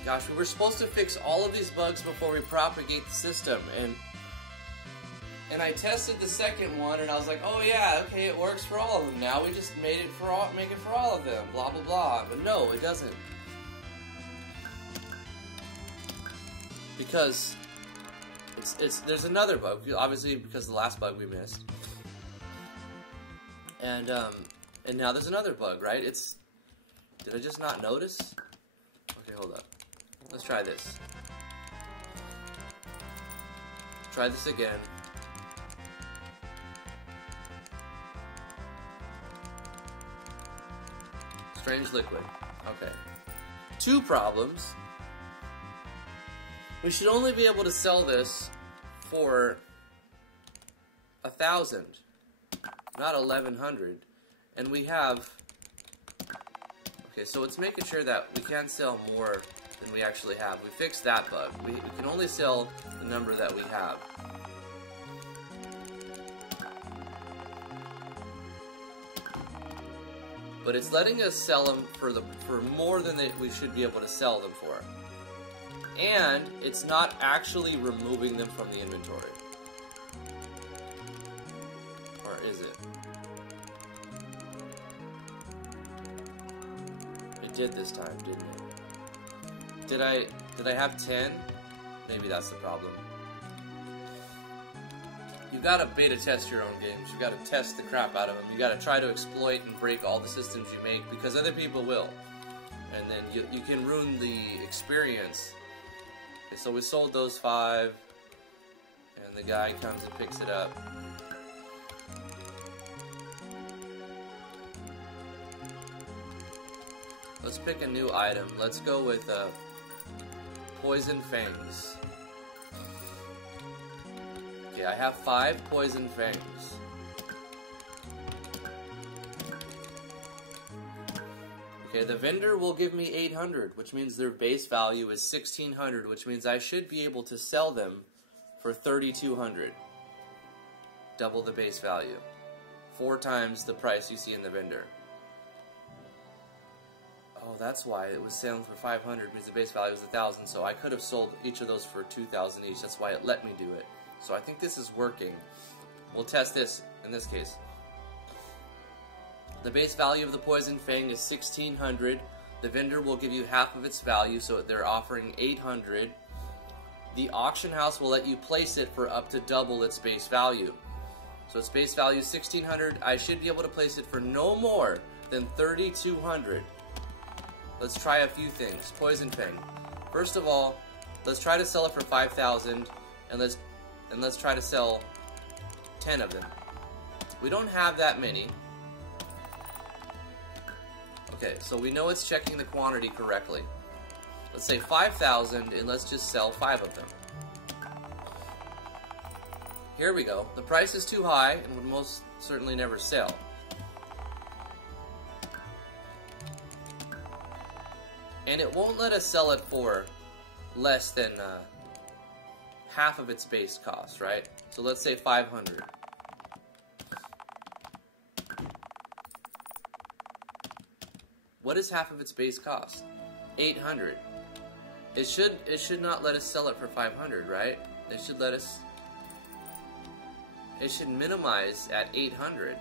Gosh, we were supposed to fix all of these bugs before we propagate the system, and I tested the second one, and I was like, oh yeah, okay, it works for all of them. Now we just make it for all of them, blah blah blah. But no, it doesn't, because there's another bug. Obviously, because of the last bug we missed, and now there's another bug, right? Did I just not notice? Okay, hold up. Let's try this. Try this again. Strange liquid. Okay. 2 problems. We should only be able to sell this for 1,000, not 1,100. And we have... Okay, so it's making sure that we can't sell more than we actually have. We fixed that bug. We can only sell the number that we have. But it's letting us sell them for more than we should be able to sell them for. And it's not actually removing them from the inventory. Or is it? It did this time, didn't it? Did I have 10? Maybe that's the problem. You gotta beta test your own games. You gotta test the crap out of them. You gotta try to exploit and break all the systems you make, because other people will. And then you can ruin the experience. Okay, so we sold those 5, and the guy comes and picks it up. Let's pick a new item. Let's go with Poison Fangs. Okay, I have 5 Poison Fangs. Okay, the vendor will give me 800, which means their base value is 1,600, which means I should be able to sell them for 3,200. Double the base value. 4 times the price you see in the vendor. Oh, that's why it was selling for 500, because the base value was 1,000, so I could have sold each of those for 2,000 each. That's why it let me do it. So I think this is working. We'll test this in this case. The base value of the Poison Fang is 1,600. The vendor will give you half of its value, so they're offering 800. The auction house will let you place it for up to double its base value. So its base value is 1,600. I should be able to place it for no more than 3,200. Let's try a few things. Poison Fang. First of all, let's try to sell it for 5,000, and let's try to sell 10 of them. We don't have that many. Okay, so we know it's checking the quantity correctly. Let's say 5,000, and let's just sell 5 of them. Here we go. The price is too high and would most certainly never sell. And it won't let us sell it for less than half of its base cost, right? So let's say 500. What is half of its base cost? 800. It should not let us sell it for 500, right? It should let us... It should minimize at 800.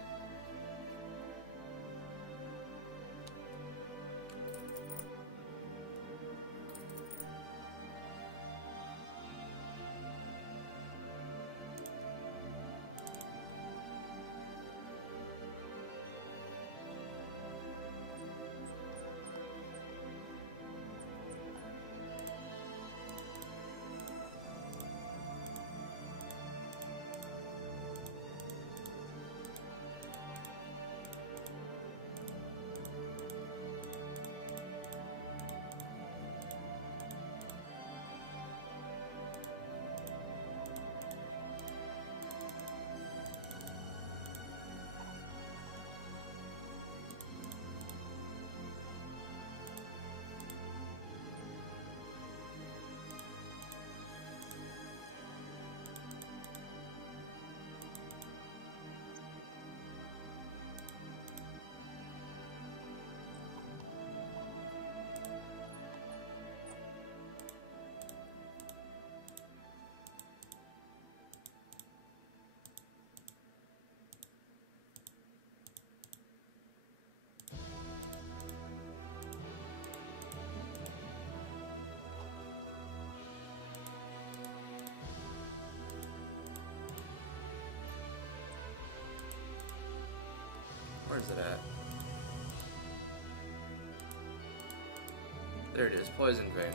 Where's it at? There it is, Poison Vein.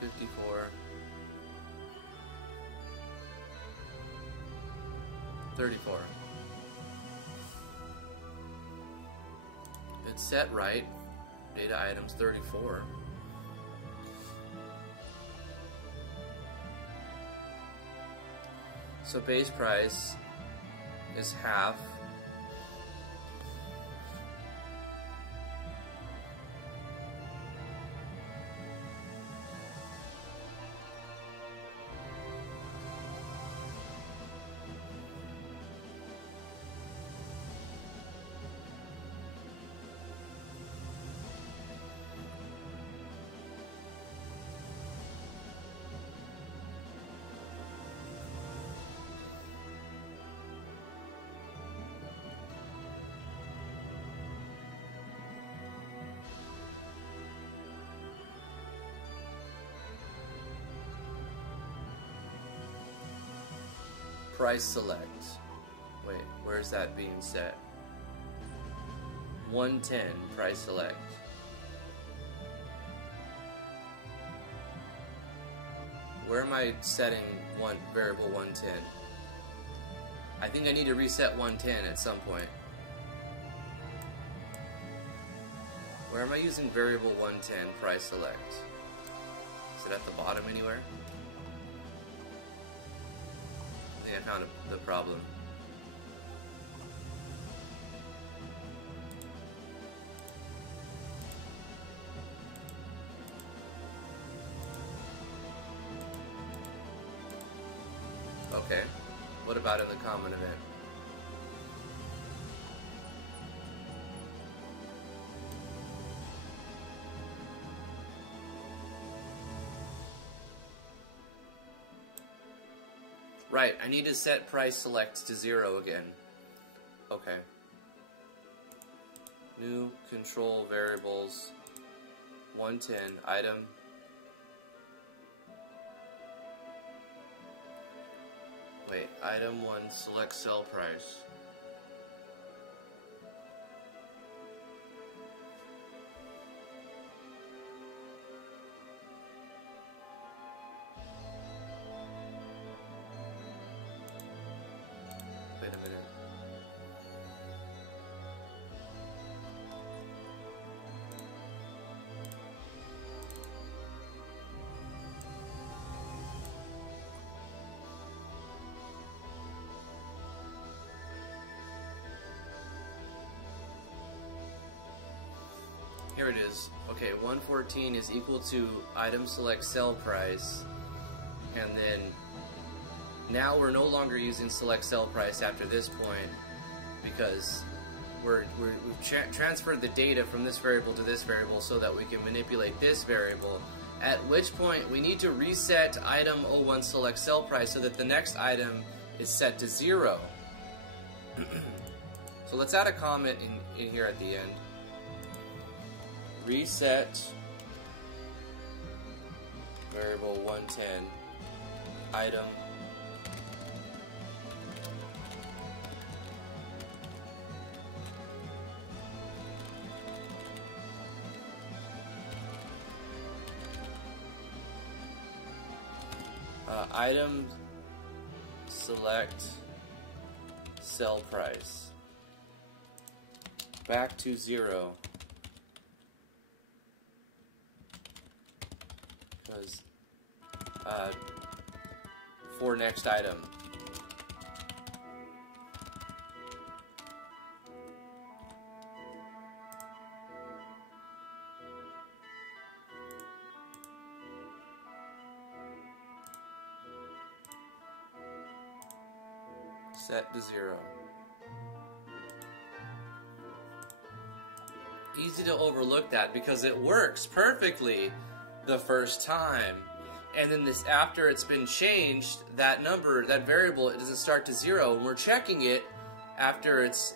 54. 34. It's set right. Data items 34. So base price is half. Price select. Wait, where's that being set? 110 price select. Where am I setting variable 110? I think I need to reset 110 at some point. Where am I using variable 110 price select? Is it at the bottom anywhere? I found the problem. Okay, what about in the common event? Right, I need to set price select to 0 again. Okay. New control variables 110 item. Wait, item 1 select sell price. Wait a minute. Here it is. Okay, 114 is equal to item select sell price, and then now we're no longer using select sell price after this point because we've transferred the data from this variable to this variable so that we can manipulate this variable, at which point we need to reset item 01 select sell price so that the next item is set to 0. So let's add a comment in here at the end. Reset variable 110 item item select sell price back to 0 because for next item. Set to 0. Easy to overlook that because it works perfectly the first time, and then this after it's been changed, that number, that variable, it doesn't start to 0, and we're checking it after it's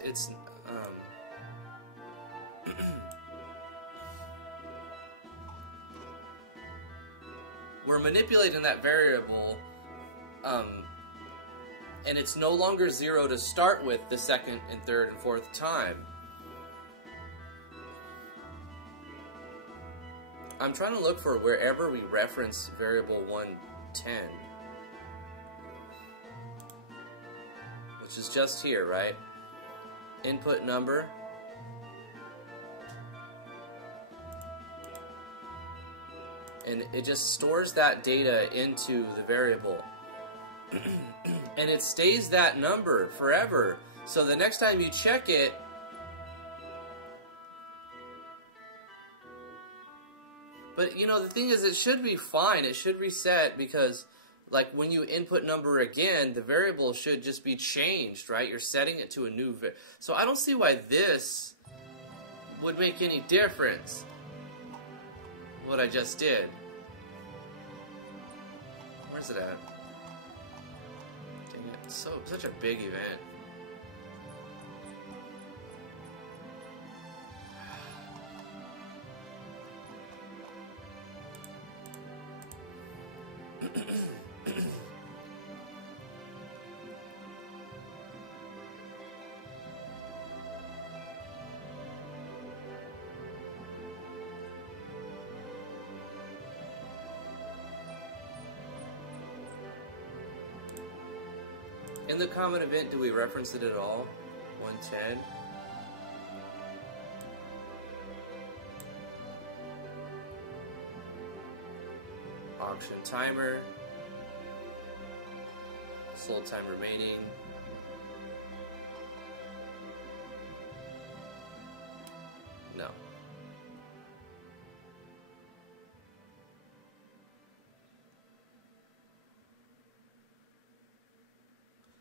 we're manipulating that variable And it's no longer 0 to start with the second and third and fourth time. I'm trying to look for wherever we reference variable 110. Which is just here, right? Input number. And it just stores that data into the variable. And it stays that number forever. So the next time you check it, but you know, the thing is, it should be fine. It should reset because, like, when you input number again, the variable should just be changed, right? You're setting it to a new so I don't see why this would make any difference, what I just did. Where's it at? Dang it, it's such a big event. In the common event, do we reference it at all? 110. Auction timer. Sold time remaining. No.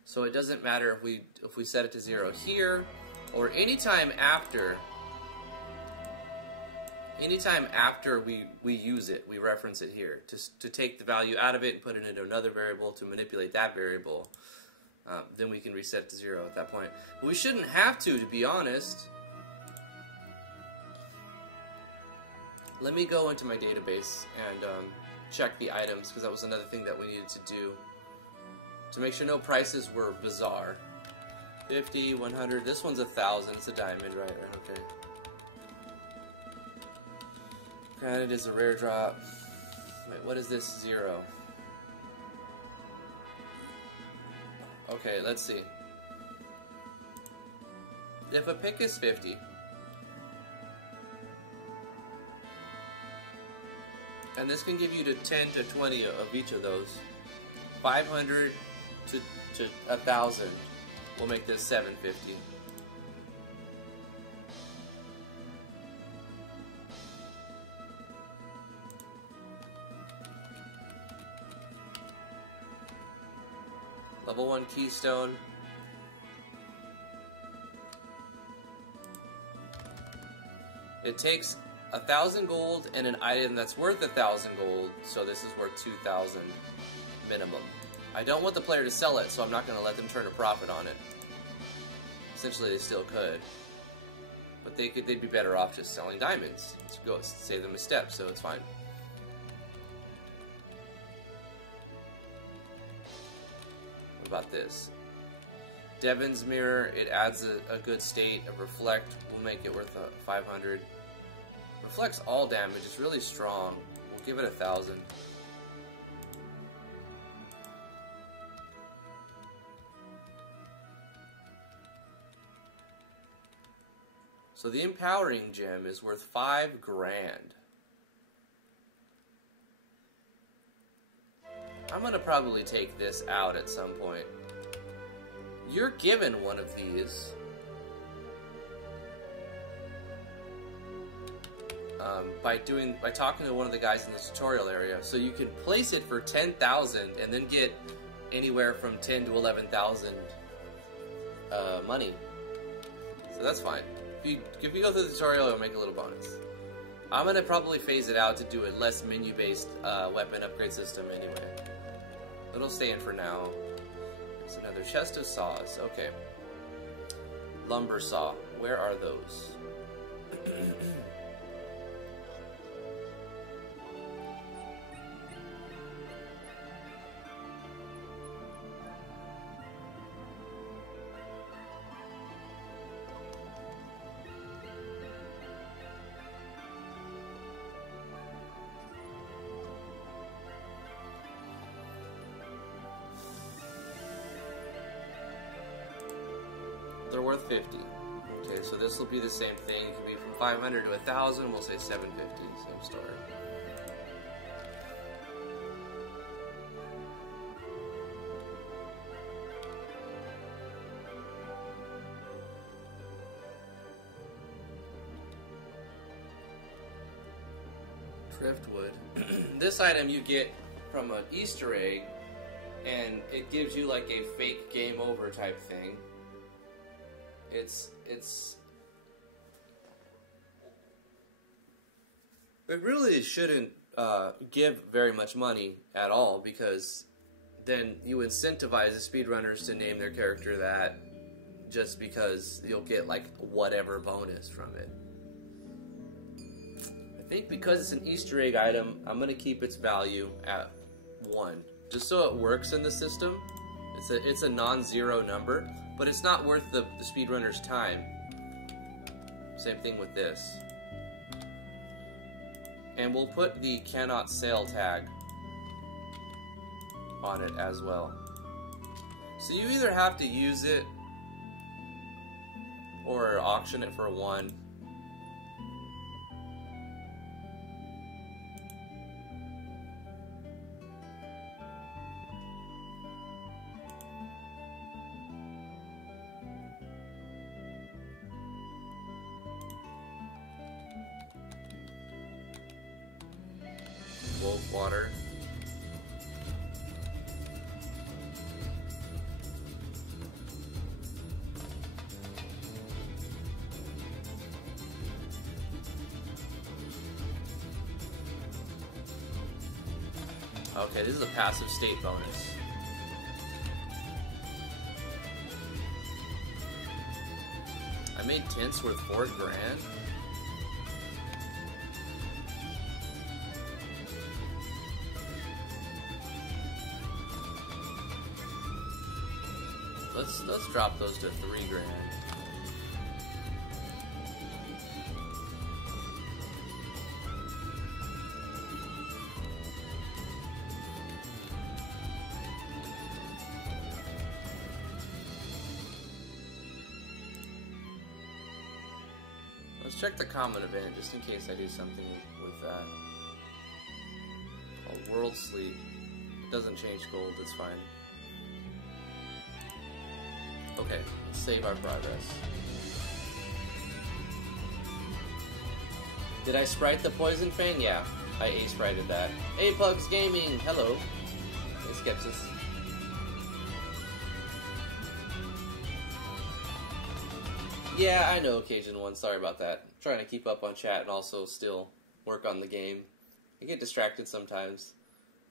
So it doesn't matter if we set it to 0 here or anytime after we use it, we reference it here to take the value out of it and put it into another variable to manipulate that variable. Then we can reset it to 0 at that point. But we shouldn't have to be honest. Let me go into my database and check the items, because that was another thing that we needed to do to make sure no prices were bizarre. 50, 100, this one's 1,000, it's a diamond, right? Okay. Granted, it's a rare drop. Wait, what is this? 0. Okay, let's see. If a pick is 50, and this can give you to 10 to 20 of each of those, 500 to 1,000 will make this 750. Level 1 keystone. It takes 1,000 gold and an item that's worth 1,000 gold, so this is worth 2,000 minimum. I don't want the player to sell it, so I'm not going to let them turn a profit on it. Essentially, they still could, but they'd be better off just selling diamonds to go save them a step. So it's fine. What about this? Devon's mirror. It adds a good state. A reflect will make it worth 500. Reflects all damage. It's really strong. We'll give it 1,000. So the empowering gem is worth 5 grand. I'm gonna probably take this out at some point. You're given one of these. By talking to one of the guys in the tutorial area. So you could place it for 10,000 and then get anywhere from 10 to 11,000 money. So that's fine. If you go through the tutorial, it'll make a little bonus. I'm gonna probably phase it out to do a less menu-based weapon upgrade system anyway. It'll stay in for now. There's another chest of saws. Okay. Lumber saw. Where are those? worth 50. Okay, so this will be the same thing. It can be from 500 to 1,000. We'll say 750. Same story. Driftwood. This item you get from an Easter egg, and it gives you like a fake game over type thing. It really shouldn't give very much money at all, because then you incentivize the speedrunners to name their character that, just because you'll get like whatever bonus from it. I think because it's an Easter egg item, I'm going to keep its value at 1. Just so it works in the system. It's a non-zero number, but it's not worth the speedrunner's time. Same thing with this. And we'll put the cannot sell tag on it as well. So you either have to use it or auction it for 1. Wolf water. Okay, this is a passive state bonus. I made tints worth $4 grand. Let's drop those to $3 grand. Let's check the common event just in case I do something with that. Oh, World Sleep. It doesn't change gold, it's fine. Okay, let's save our progress. Did I sprite the Poison Fang? Yeah, I A-sprited that. Hey, Pugs Gaming! Hello. Hey, Skepsis. Yeah, I know Occasion 1. Sorry about that. I'm trying to keep up on chat and also still work on the game. I get distracted sometimes.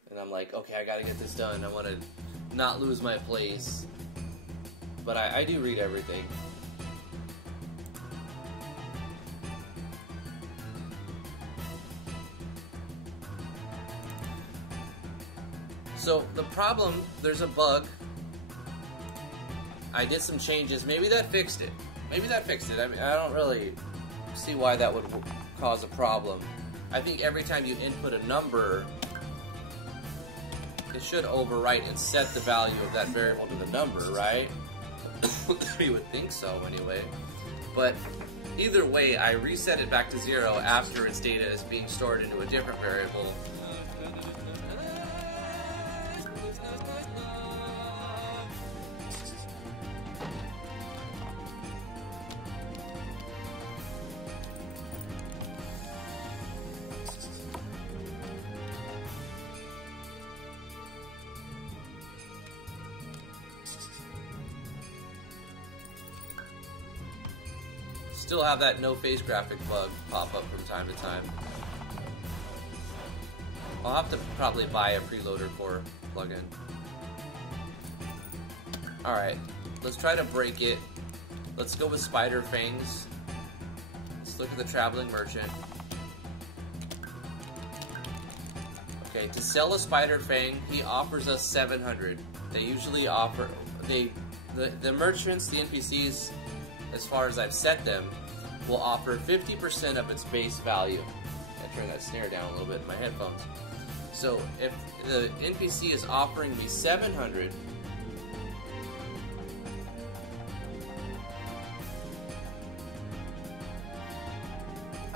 And I'm like, okay, I gotta get this done. I want to not lose my place. But I do read everything. So the problem, there's a bug. I did some changes. Maybe that fixed it. Maybe that fixed it. I mean, I don't really see why that would cause a problem. I think every time you input a number, it should overwrite and set the value of that variable to the number, right? You would think so anyway. But either way, I reset it back to 0 after its data is being stored into a different variable. Still have that no face graphic bug pop up from time to time. I'll have to probably buy a preloader core plugin. Alright, let's try to break it. Let's go with Spider Fangs. Let's look at the Traveling Merchant. Okay, to sell a Spider Fang, he offers us 700. They usually offer, the merchants, the NPCs, as far as I've set them, will offer 50% of its base value. I turn that snare down a little bit in my headphones. So if the NPC is offering me 700,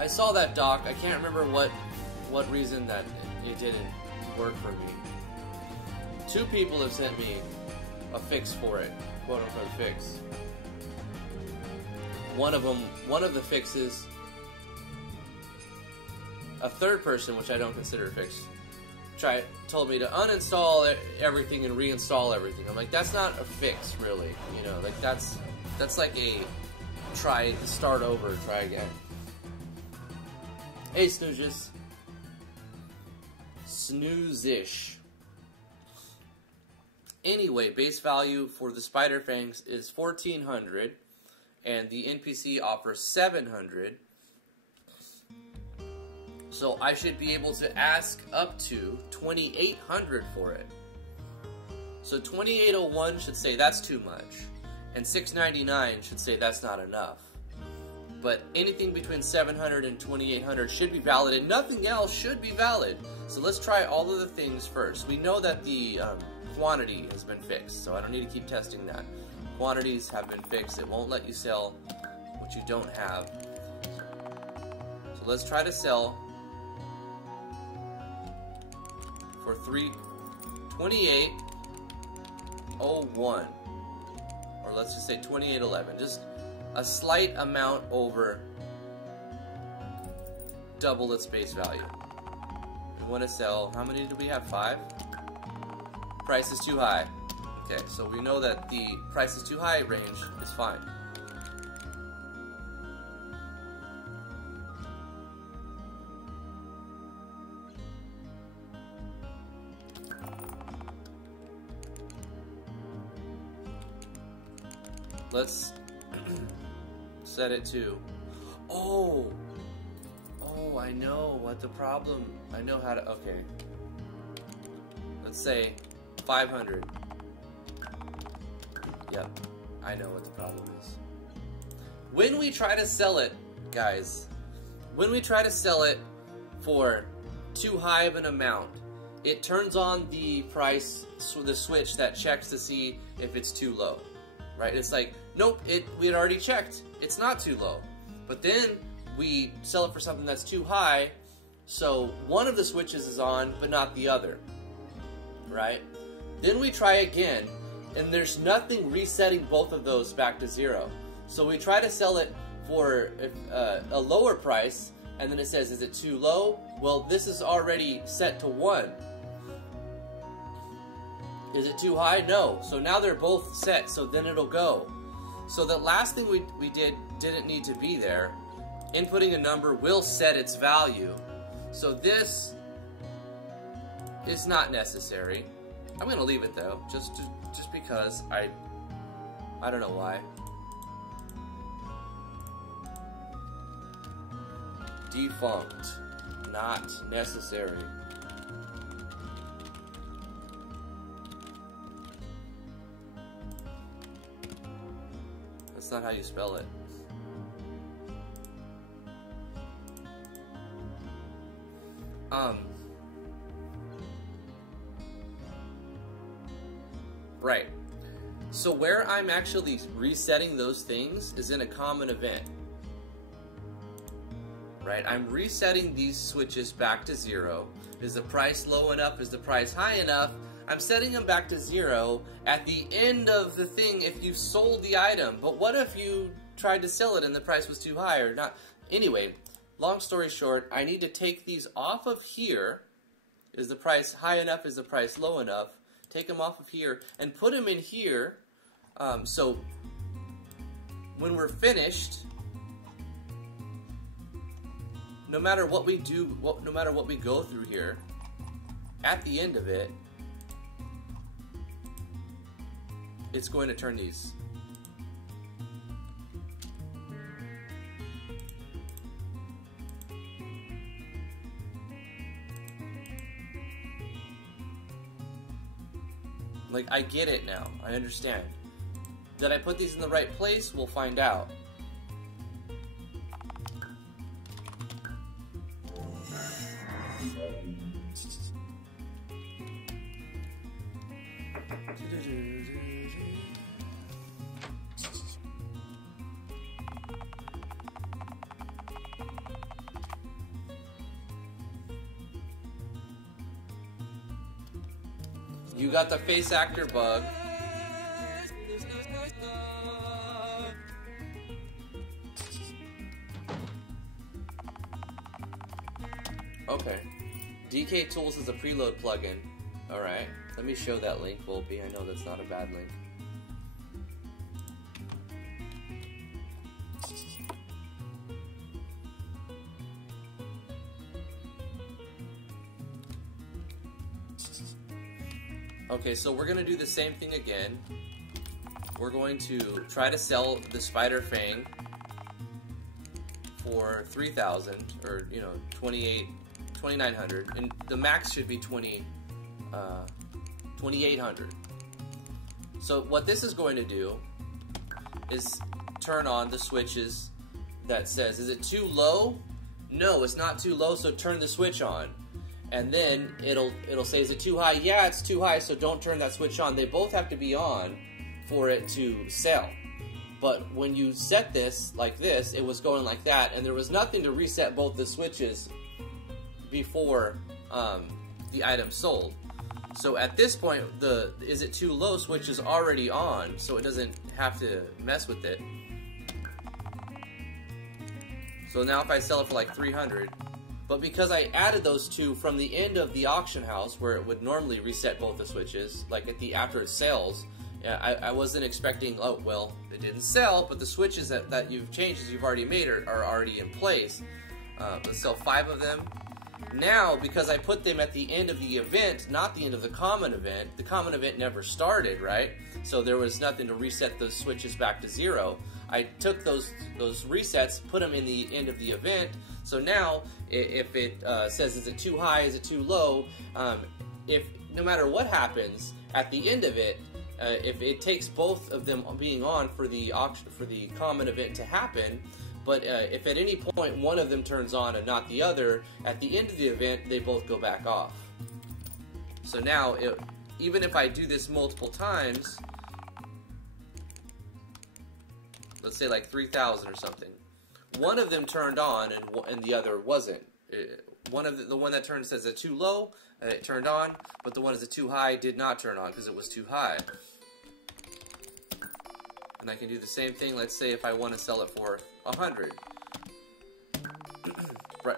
I saw that doc. I can't remember what reason that it didn't work for me. 2 people have sent me a fix for it, quote unquote fix. One of the fixes, a third person, which I don't consider a fix, told me to uninstall everything and reinstall everything. I'm like, that's not a fix, really. You know, like that's like a start over, try again. Hey, Snoozes. Snoozish. Anyway, base value for the Spider Fangs is 1,400, and the NPC offers 700. So I should be able to ask up to 2,800 for it. So 2,801 should say that's too much, and 699 should say that's not enough. But anything between 700 and 2,800 should be valid, and nothing else should be valid. So let's try all of the things first. We know that the quantity has been fixed, so I don't need to keep testing that. Quantities have been fixed. It won't let you sell what you don't have. So let's try to sell for 2,801, or let's just say 2,811. Just a slight amount over double its base value. We want to sell, how many do we have? 5? Price is too high. Okay, so we know that the price is too high range is fine. Let's set it to, oh, I know what the problem, I know how to, okay. Let's say 500. Yep, I know what the problem is. When we try to sell it, guys, when we try to sell it for too high of an amount, it turns on the price, the switch that checks to see if it's too low, right? It's like, nope, we had already checked. It's not too low. But then we sell it for something that's too high, so one of the switches is on, but not the other, right? Then we try again, and there's nothing resetting both of those back to 0. So we try to sell it for a lower price, and then it says, is it too low? Well, this is already set to 1. Is it too high? No. So now they're both set, so then it'll go. So the last thing we didn't need to be there. Inputting a number will set its value. So this is not necessary. I'm going to leave it though, just because I don't know why. Defunct. Not necessary. That's not how you spell it. Right. So where I'm actually resetting those things is in a common event. Right? I'm resetting these switches back to 0. Is the price low enough? Is the price high enough? I'm setting them back to 0 at the end of the thing if you sold the item. But what if you tried to sell it and the price was too high or not? Anyway, long story short, I need to take these off of here. Is the price high enough? Is the price low enough? Take them off of here and put them in here. So when we're finished, no matter what we do, no matter what we go through here, at the end of it, it's going to turn these. Like, I get it now. I understand. Did I put these in the right place? We'll find out. You got the face actor bug. Okay. DK Tools is a preload plugin. Alright. Let me show that link, Volpe. I know that's not a bad link. Okay, so we're going to do the same thing again. We're going to try to sell the Spider Fang for 3,000, or, you know, 2,900, and the max should be 2,800. So what this is going to do is turn on the switches that says, is it too low? No, it's not too low, so turn the switch on. And then it'll say, is it too high? Yeah, it's too high, so don't turn that switch on. They both have to be on for it to sell. But when you set this like this, it was going like that, and there was nothing to reset both the switches before the item sold. So at this point, the is it too low switch is already on, so it doesn't have to mess with it. So now if I sell it for like 300, but because I added those two from the end of the auction house where it would normally reset both the switches, like at the after it sells, I wasn't expecting, oh, well, it didn't sell, but the switches that you've changed, as you've already made, are already in place. Let's sell 5 of them. Now, because I put them at the end of the event, not the end of the common event never started, right? So there was nothing to reset those switches back to 0. I took those resets, put them in the end of the event, so now if it says, is it too high, is it too low, if no matter what happens, at the end of it, if it takes both of them being on for the common event to happen, but if at any point one of them turns on and not the other, at the end of the event, they both go back off. So now, even if I do this multiple times, let's say like 3,000 or something, one of them turned on and the other wasn't. The one that turned says it's too low, it turned on, but the one that's too high did not turn on because it was too high. And I can do the same thing. Let's say if I want to sell it for 100,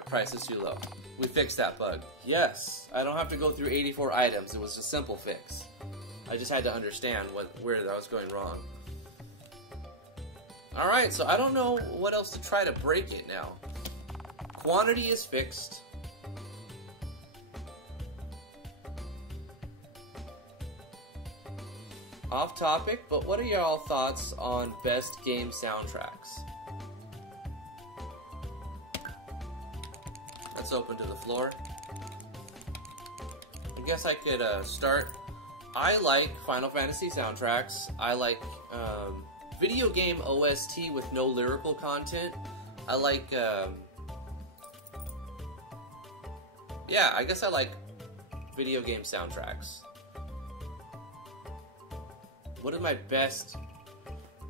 price is too low. We fixed that bug. Yes, I don't have to go through 84 items. It was a simple fix. I just had to understand where I was going wrong. Alright, so I don't know what else to try to break it now. Quantity is fixed. Off topic, but what are y'all thoughts on best game soundtracks? That's open to the floor. I guess I could start. I like Final Fantasy soundtracks. I like video game OST with no lyrical content. I like, yeah, I guess I like video game soundtracks. What are my best?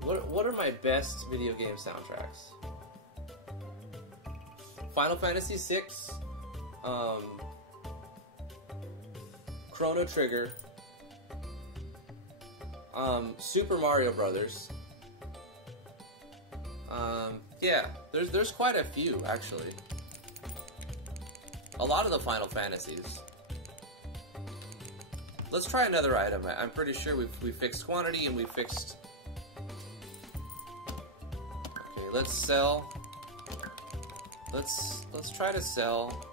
What are my best video game soundtracks? Final Fantasy VI, Chrono Trigger, Super Mario Brothers. Yeah, there's quite a few actually. A lot of the Final Fantasies. Let's try another item. I'm pretty sure we fixed quantity and we fixed. Okay, let's sell. Let's try to sell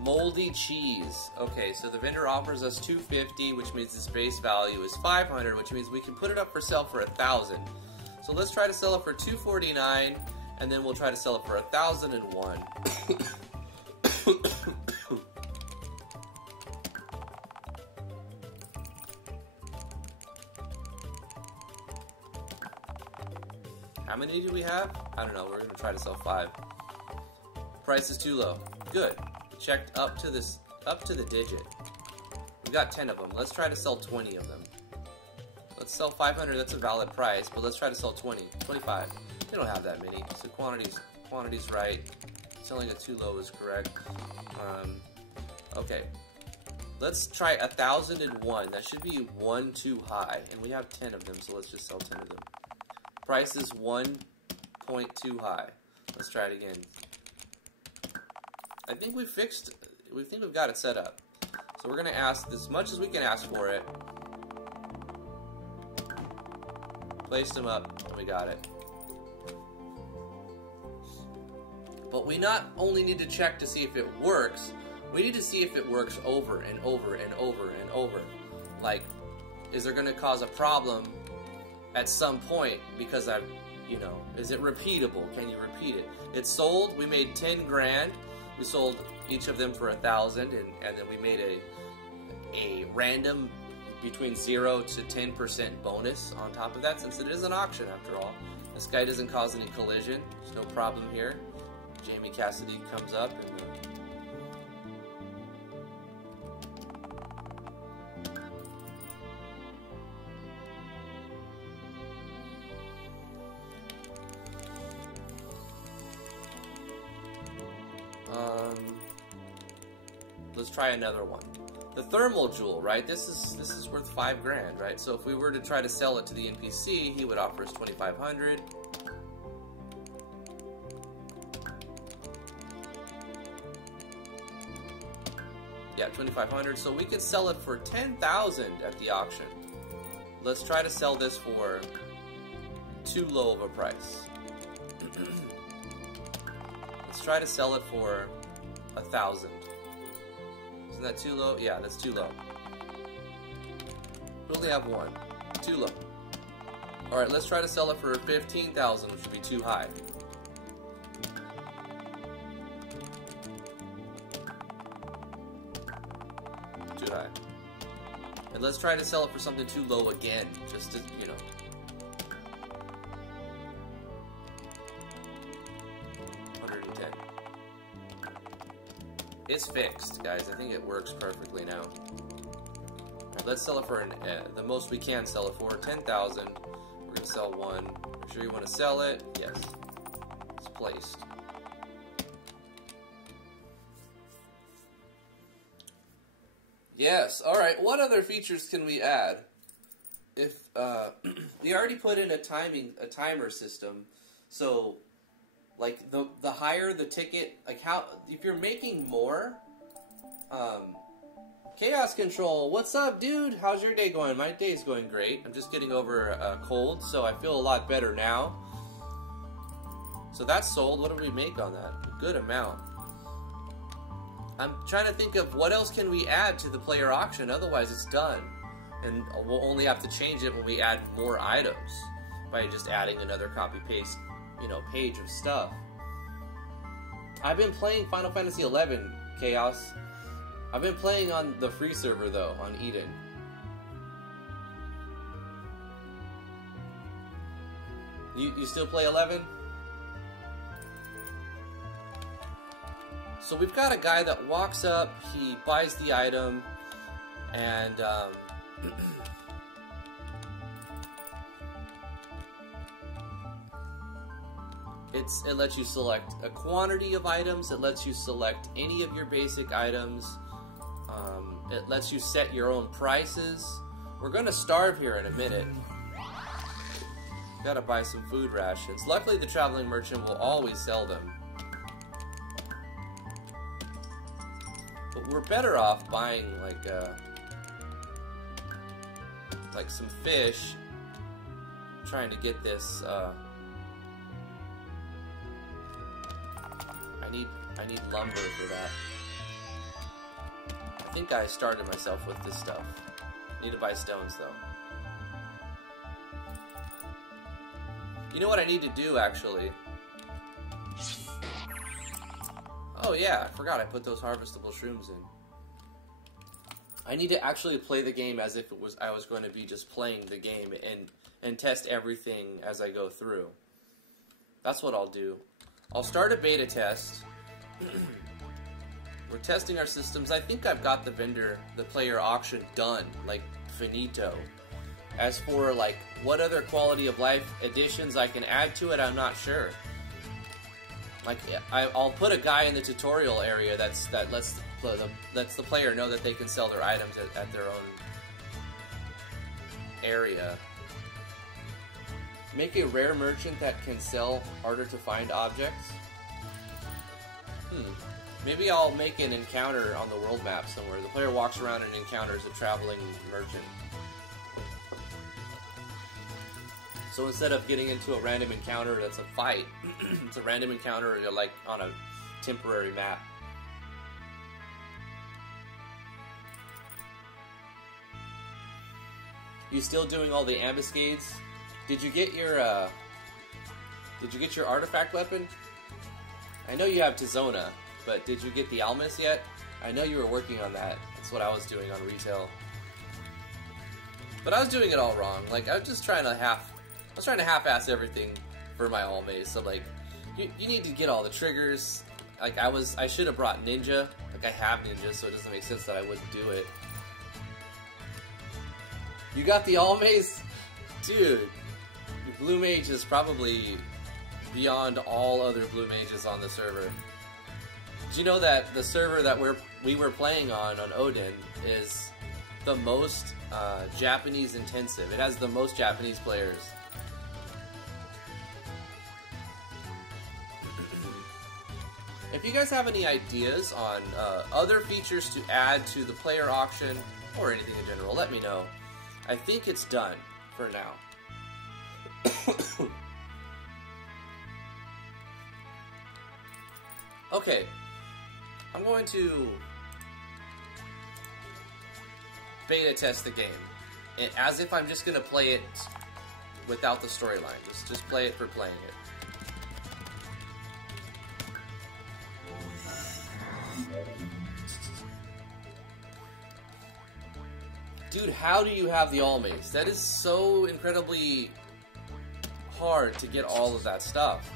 moldy cheese. Okay, so the vendor offers us $250, which means its base value is $500, which means we can put it up for sale for $1,000. So let's try to sell it for $249, and then we'll try to sell it for $1,001. How many do we have? I don't know. We're gonna try to sell 5. Price is too low. Good. Checked up to the digit. We got 10 of them. Let's try to sell 20 of them. Let's sell 500. That's a valid price, but let's try to sell 20, 25. We don't have that many, so quantity's right. Selling it too low is correct. Okay. Let's try 1,001. That should be one too high. And we have 10 of them, so let's just sell 10 of them. Price is 1 point too high. Let's try it again. I think we think we've got it set up. So we're going to ask as much as we can ask for it. Placed them up, and we got it. But we not only need to check to see if it works, we need to see if it works over and over and over and over. Like, is there going to cause a problem at some point because is it repeatable? Can you repeat it? It's sold. We made 10 grand. We sold each of them for 1,000, and then we made a random between 0 to 10% bonus on top of that, since it is an auction after all. This guy doesn't cause any collision. There's no problem here. Jami Cassidy comes up and let's try another one. The thermal jewel, right? This is worth 5 grand, right? So if we were to try to sell it to the NPC, he would offer us 2,500. Yeah, 2,500. So we could sell it for 10,000 at the auction. Let's try to sell this for too low of a price. Let's try to sell it for 1,000. Isn't that too low? Yeah, that's too low. We only have one. Too low. Alright, let's try to sell it for 15,000, which would be too high. Too high. And let's try to sell it for something too low again, just to, 110. It's fixed, guys. I think it works perfectly now. Right, let's sell it for the most we can sell it for, 10,000. We're gonna sell one. Make sure you want to sell it. Yes, it's placed. Yes. All right. What other features can we add? If we already put in a timer system, so. Like, the higher the ticket, like if you're making more, Chaos Control, what's up, dude? How's your day going? My day's going great. I'm just getting over a cold, so I feel a lot better now. So that's sold. What did we make on that? A good amount. I'm trying to think of what else can we add to the player auction, otherwise it's done. And we'll only have to change it when we add more items, by just adding another copy-paste page of stuff. I've been playing Final Fantasy XI, Chaos. I've been playing on the free server, though, on Eden. You still play 11? So we've got a guy that walks up, he buys the item, and it lets you select a quantity of items, it lets you select any of your basic items, it lets you set your own prices. We're gonna starve here in a minute. Gotta buy some food rations. Luckily the traveling merchant will always sell them. But we're better off buying like some fish, trying to get this I need lumber for that. I think I started myself with this stuff. Need to buy stones though. You know what I need to do actually? Oh yeah, I forgot I put those harvestable shrooms in. I need to actually play the game as if I was going to be just playing the game and test everything as I go through. That's what I'll do. I'll start a beta test. We're testing our systems. I think I've got the player auction done, like finito. As for like what other quality of life additions I can add to it, I'm not sure. Like, I'll put a guy in the tutorial area that lets the player know that they can sell their items at their own area. Make a rare merchant that can sell harder to find objects. Maybe I'll make an encounter on the world map somewhere. The player walks around and encounters a traveling merchant. So instead of getting into a random encounter that's a fight, it's a random encounter like on a temporary map. You still doing all the ambuscades? Did you get your artifact weapon? I know you have Tizona, but did you get the Almas yet? I know you were working on that. That's what I was doing on retail. But I was doing it all wrong. Like, I was just trying to half-ass everything for my Almas. So like, you need to get all the triggers. Like, I should have brought Ninja. Like, I have Ninja, so it doesn't make sense that I wouldn't do it. You got the Almas? Dude, your Blue Mage is probably beyond all other Blue Mages on the server. Did you know that the server that we were playing on Odin is the most Japanese intensive? It has the most Japanese players. If you guys have any ideas on other features to add to the player auction, or anything in general, let me know. I think it's done for now. Okay, I'm going to beta test the game, and as if I'm just going to play it without the storyline. Just play it for playing it. Dude, how do you have the Almas? That is so incredibly hard to get all of that stuff.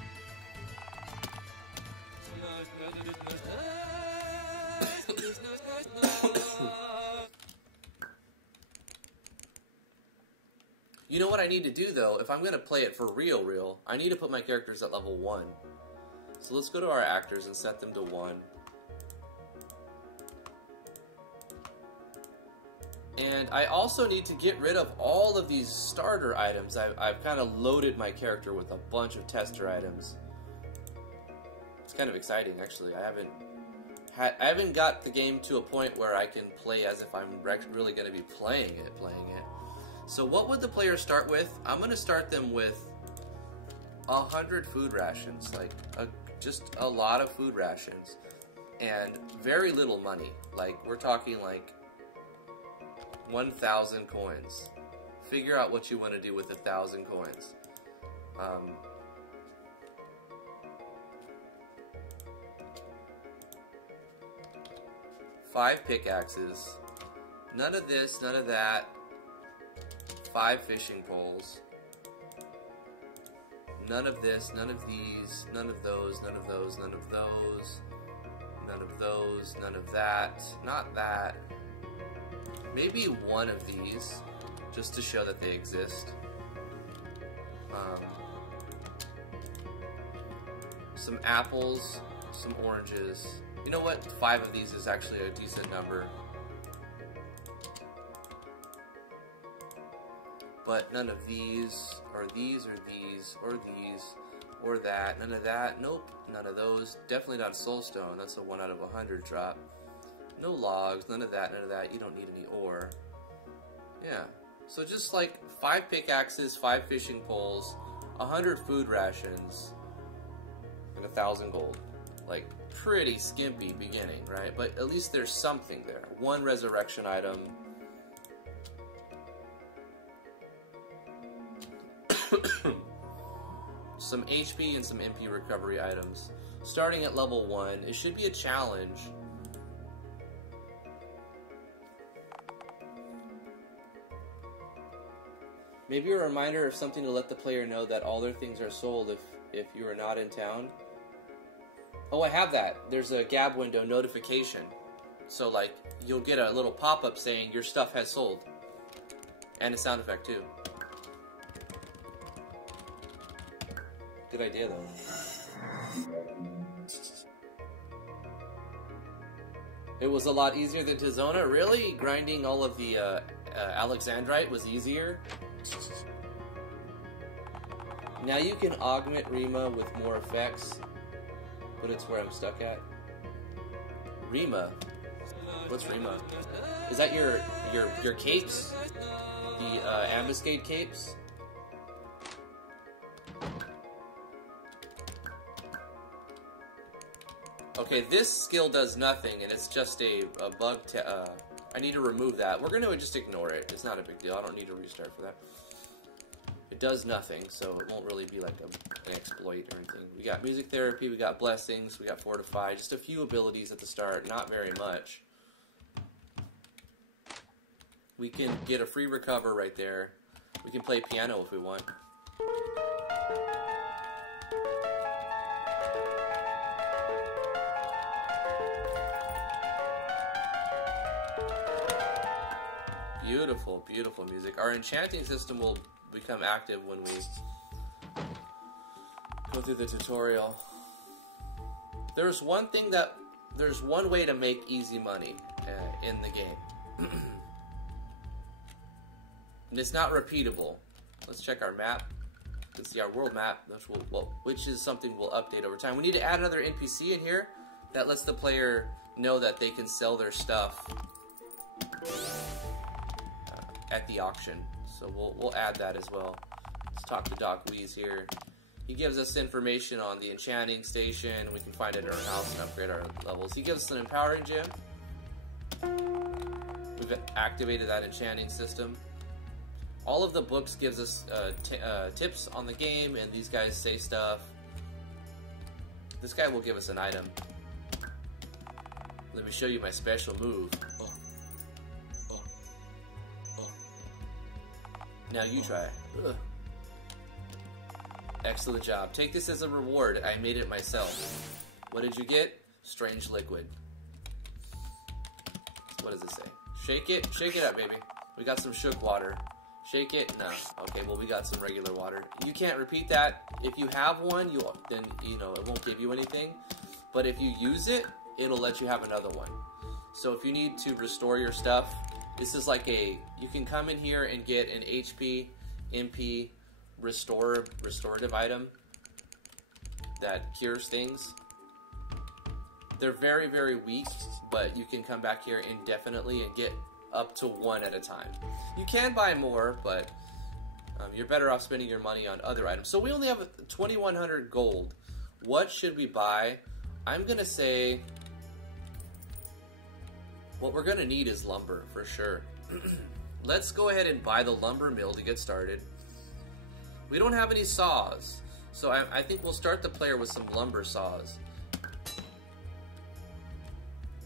You know what I need to do, though? If I'm going to play it for real, I need to put my characters at level 1. So let's go to our actors and set them to 1. And I also need to get rid of all of these starter items. I've kind of loaded my character with a bunch of tester items. It's kind of exciting, actually. I haven't got the game to a point where I can play as if I'm really going to be playing it. So what would the player start with? I'm going to start them with 100 food rations, like just a lot of food rations, and very little money. Like, we're talking like 1,000 coins. Figure out what you want to do with 1,000 coins. 5 pickaxes. None of this, none of that. 5 fishing poles. None of this, none of these, none of those, none of those, none of those, none of those, none of that, not that. Maybe one of these, just to show that they exist. Some apples, some oranges. You know what? 5 of these is actually a decent number. But none of these, or these, or these, or these, or that. None of that. Nope. None of those. Definitely not soulstone. That's a 1 out of 100 drop. No logs. None of that. None of that. You don't need any ore. Yeah. So just like 5 pickaxes, 5 fishing poles, 100 food rations, and 1,000 gold. Like, pretty skimpy beginning, right? But at least there's something there. 1 resurrection item. Some HP and some MP recovery items. Starting at level 1, it should be a challenge. Maybe a reminder of something to let the player know that all their things are sold if you are not in town. Oh, I have that. There's a Gab window notification. So, like, you'll get a little pop-up saying your stuff has sold. And a sound effect, too. Good idea, though. It was a lot easier than Tizona? Really? Grinding all of the Alexandrite was easier? Now you can augment Rima with more effects, but it's where I'm stuck at. Rima? What's Rima? Is that your capes? The ambuscade capes? Okay, this skill does nothing, and it's just a bug. I need to remove that. We're going to just ignore it. It's not a big deal. I don't need to restart for that. It does nothing, so it won't really be like an exploit or anything. We got music therapy, we got blessings, we got fortify. Just a few abilities at the start, not very much. We can get a free recover right there. We can play piano if we want. Beautiful, beautiful music. Our enchanting system will become active when we go through the tutorial. There's one way to make easy money in the game. And it's not repeatable. Let's check our map. You can see our world map, which is something we'll update over time. We need to add another NPC in here that lets the player know that they can sell their stuff at the auction. So we'll add that as well. Let's talk to Doc Weeze here. He gives us information on the enchanting station. We can find it in our house and upgrade our levels. He gives us an empowering gem. We've activated that enchanting system. All of the books gives us tips on the game, and these guys say stuff. This guy will give us an item. Let me show you my special move. Now you try. Ugh. Excellent job. Take this as a reward. I made it myself. What did you get? Strange liquid. What does it say? Shake it. Shake it up, baby. We got some shook water. Shake it? No. Okay, well, we got some regular water. You can't repeat that. If you have one, then it won't give you anything. But if you use it, it'll let you have another one. So if you need to restore your stuff, this is like you can come in here and get an HP, MP, restorative item that cures things. They're very, very weak, but you can come back here indefinitely and get up to one at a time. You can buy more, but you're better off spending your money on other items. So we only have 2,100 gold. What should we buy? I'm going to say what we're going to need is lumber, for sure. Let's go ahead and buy the lumber mill to get started. We don't have any saws, so I think we'll start the player with some lumber saws.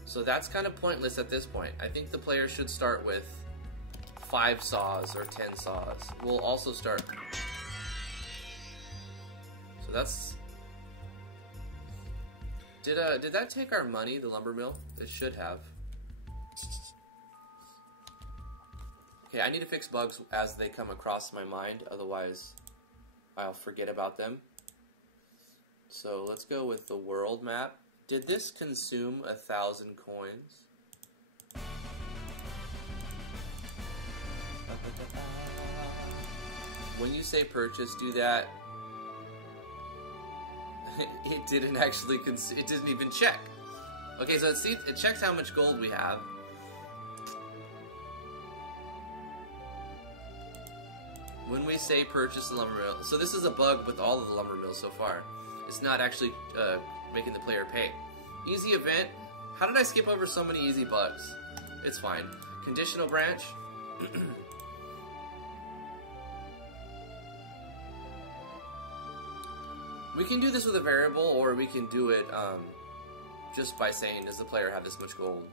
So that's kind of pointless at this point. I think the player should start with 5 saws or 10 saws. We'll also start... So that's... Did that take our money, the lumber mill? It should have. Okay, I need to fix bugs as they come across my mind, otherwise I'll forget about them. So let's go with the world map. Did this consume 1,000 coins? When you say purchase, do that. It didn't actually it didn't even check. Okay, so it checks how much gold we have. When we say purchase the lumber mill, so this is a bug with all of the lumber mills so far. It's not actually making the player pay. Easy event. How did I skip over so many easy bugs? It's fine. Conditional branch. We can do this with a variable, or we can do it just by saying, does the player have this much gold?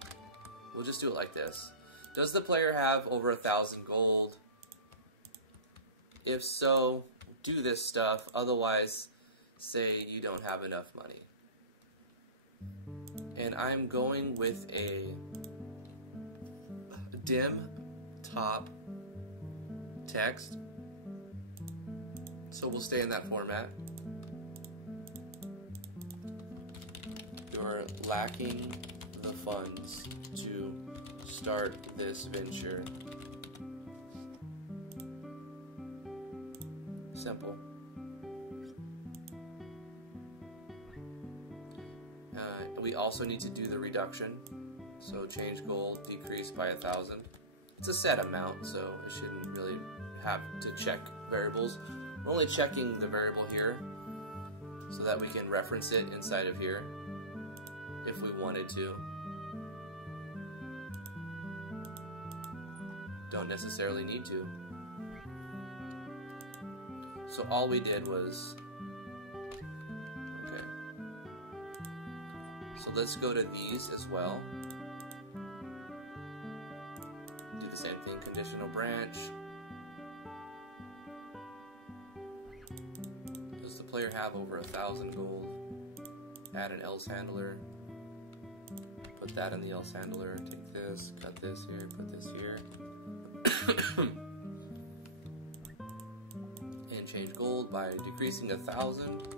We'll just do it like this. Does the player have over 1,000 gold? If so, do this stuff. Otherwise, say you don't have enough money. And I'm going with a dim top text. So we'll stay in that format. You're lacking the funds to start this venture. Simple. We also need to do the reduction. So change goal, decrease by 1,000. It's a set amount, so it shouldn't really have to check variables. We're only checking the variable here so that we can reference it inside of here if we wanted to. Don't necessarily need to. So all we did was, okay. So let's go to these as well. Do the same thing, conditional branch. Does the player have over 1,000 gold? Add an else handler. Put that in the else handler. Take this, cut this here, put this here. And change gold by decreasing 1,000.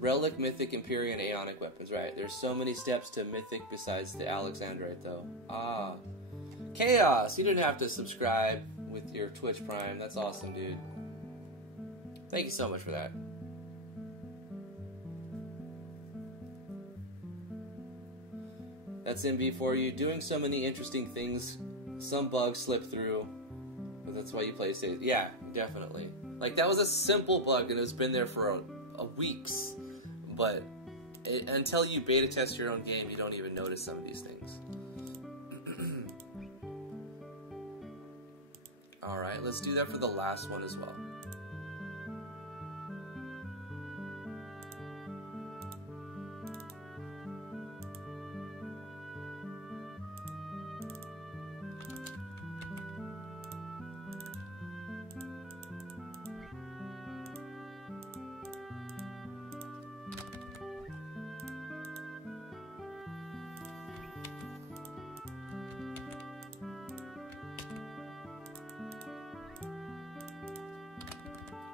Relic, Mythic, Empyrean, Aeonic weapons. Right, there's so many steps to Mythic besides the Alexandrite, though. Ah. Chaos! You didn't have to subscribe with your Twitch Prime. That's awesome, dude. Thank you so much for that. That's MB for you. Doing so many interesting things. Some bugs slip through. But that's why you play safe. Yeah, definitely. Like, that was a simple bug and it's been there for a weeks. But until you beta test your own game, you don't even notice some of these things. Alright, let's do that for the last one as well.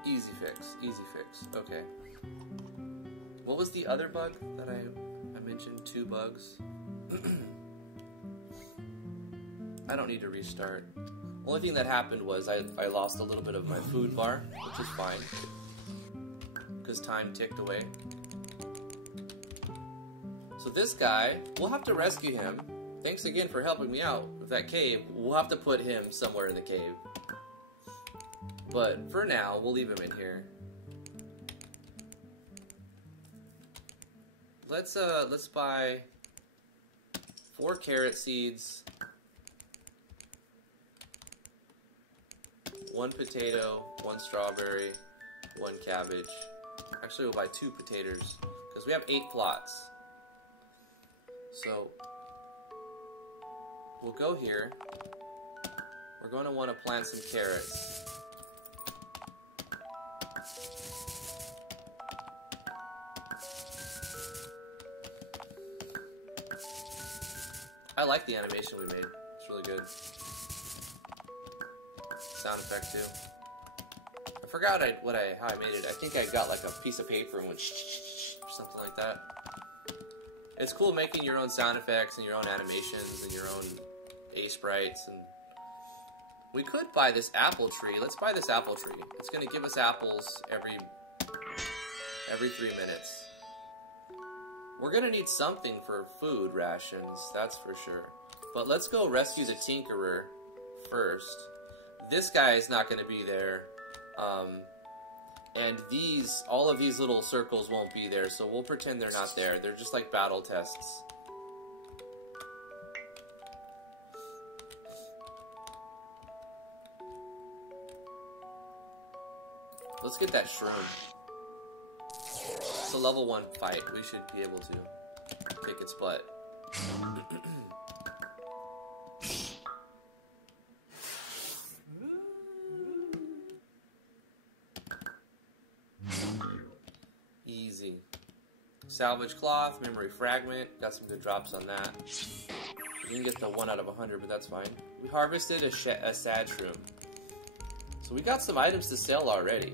Easy fix, easy fix. Okay. What was the other bug that I mentioned? 2 bugs. I don't need to restart. Only thing that happened was I lost a little bit of my food bar, which is fine. Because time ticked away. So this guy, we'll have to rescue him. Thanks again for helping me out with that cave. We'll have to put him somewhere in the cave. But for now, we'll leave him in here. Let's buy 4 carrot seeds, 1 potato, 1 strawberry, 1 cabbage. Actually, we'll buy 2 potatoes because we have 8 plots. So we'll go here. We're going to want to plant some carrots. I like the animation we made. It's really good. Sound effect too. I forgot how I made it. I think I got like a piece of paper and went or something like that. It's cool making your own sound effects and your own animations and your own sprites. And we could buy this apple tree. Let's buy this apple tree. It's going to give us apples every 3 minutes. We're gonna need something for food rations, that's for sure. But let's go rescue the Tinkerer first. This guy is not gonna be there. And all of these little circles won't be there, so we'll pretend they're not there. They're just like battle tests. Let's get that shroom. It's a level 1 fight. We should be able to kick its butt. Easy. Salvage cloth, memory fragment. Got some good drops on that. We didn't get the 1 out of 100, but that's fine. We harvested a sad shroom. So we got some items to sell already.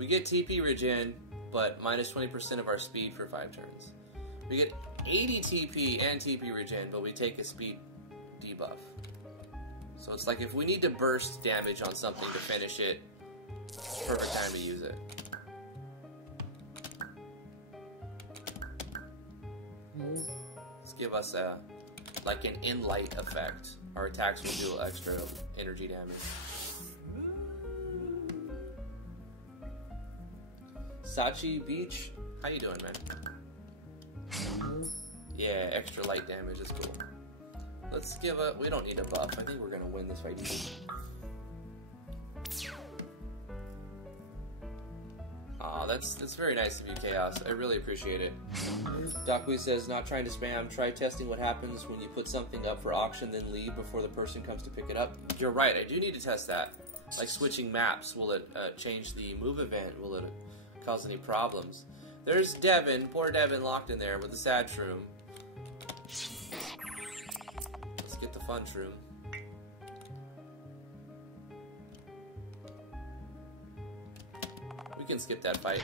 We get TP regen, but minus 20% of our speed for 5 turns. We get 80 TP and TP regen, but we take a speed debuff. So it's like if we need to burst damage on something to finish it, perfect time to use it. Let's give us a like an in-light effect. Our attacks will do extra energy damage. Sachi Beach, how you doing, man? Yeah, extra light damage is cool. Let's give a... we don't need a buff. I think we're going to win this fight easy. Aw, that's very nice of you, Chaos. I really appreciate it. Daku says, not trying to spam. Try testing what happens when you put something up for auction, then leave before the person comes to pick it up. You're right, I do need to test that. Like switching maps. Will it change the move event? Will it cause any problems? There's Devin. Poor Devin locked in there with the sad shroom. Let's get the fun shroom. We can skip that fight.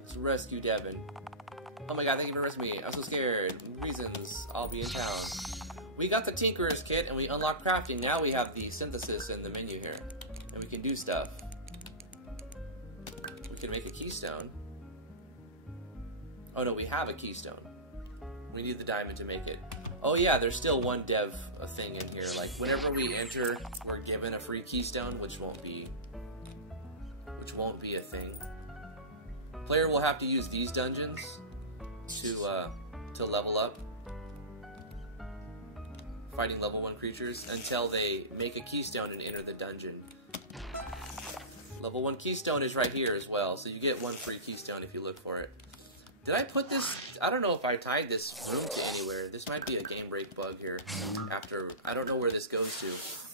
Let's rescue Devin. Oh my god, thank you for rescuing me. I'm so scared. Reasons, I'll be in town. We got the Tinkerer's kit and we unlocked crafting. Now we have the synthesis in the menu here. And we can do stuff. We can make a keystone. Oh no, we have a keystone. We need the diamond to make it. Oh yeah, there's still one dev thing in here. Like whenever we enter, we're given a free keystone, which won't be a thing. Player will have to use these dungeons to level up, fighting level 1 creatures until they make a keystone and enter the dungeon. Level 1 keystone is right here as well, so you get 1 free keystone if you look for it. Did I put this... I don't know if I tied this room to anywhere. This might be a game break bug here. After... I don't know where this goes to.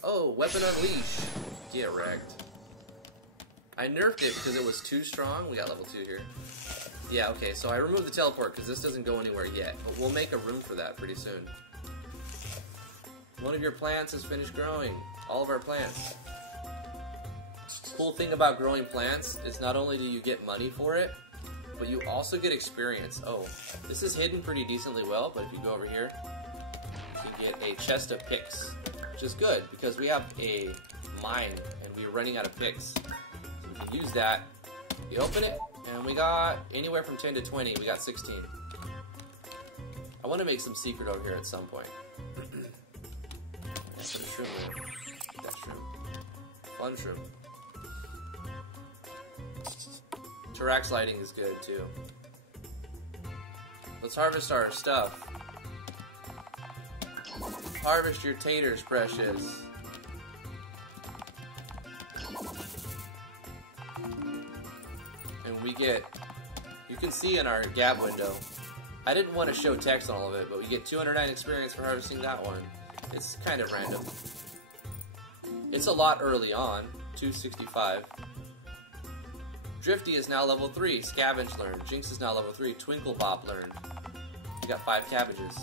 Oh, Weapon Unleash. Get wrecked. I nerfed it because it was too strong. We got level 2 here. Yeah, okay, so I removed the teleport because this doesn't go anywhere yet. But we'll make a room for that pretty soon. One of your plants has finished growing. All of our plants. Cool thing about growing plants is not only do you get money for it, but you also get experience. Oh, this is hidden pretty decently well, but if you go over here, you can get a chest of picks, which is good because we have a mine and we're running out of picks. So we can use that. You open it, and we got anywhere from 10 to 20. We got 16. I want to make some secret over here at some point. That's some shroom there. Get that shroom. Fun shroom. Tarax lighting is good too. Let's harvest our stuff. Harvest your taters, precious. And we get, you can see in our gap window, I didn't want to show text on all of it, but we get 209 experience for harvesting that one. It's kind of random. It's a lot early on, 265. Drifty is now level 3. Scavenge learned. Jinx is now level 3. Twinkle Bop learned. We got 5 cabbages.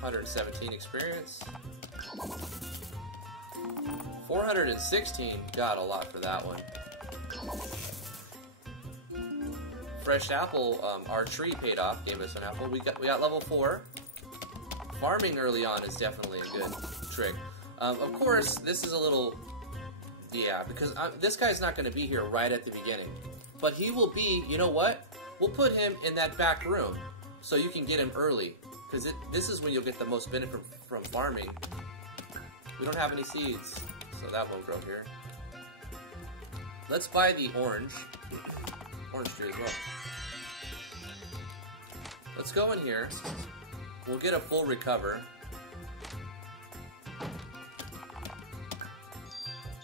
117 experience. 416. Got a lot for that one. Fresh apple. Our tree paid off. Gave us an apple. We got level 4. Farming early on is definitely a good trick. Of course, this is a little, yeah, because this guy's not going to be here right at the beginning. But he will be, you know what? We'll put him in that back room so you can get him early. Because this is when you'll get the most benefit from farming. We don't have any seeds, so that won't grow here. Let's buy the orange. Orange tree as well. Let's go in here. We'll get a full recover.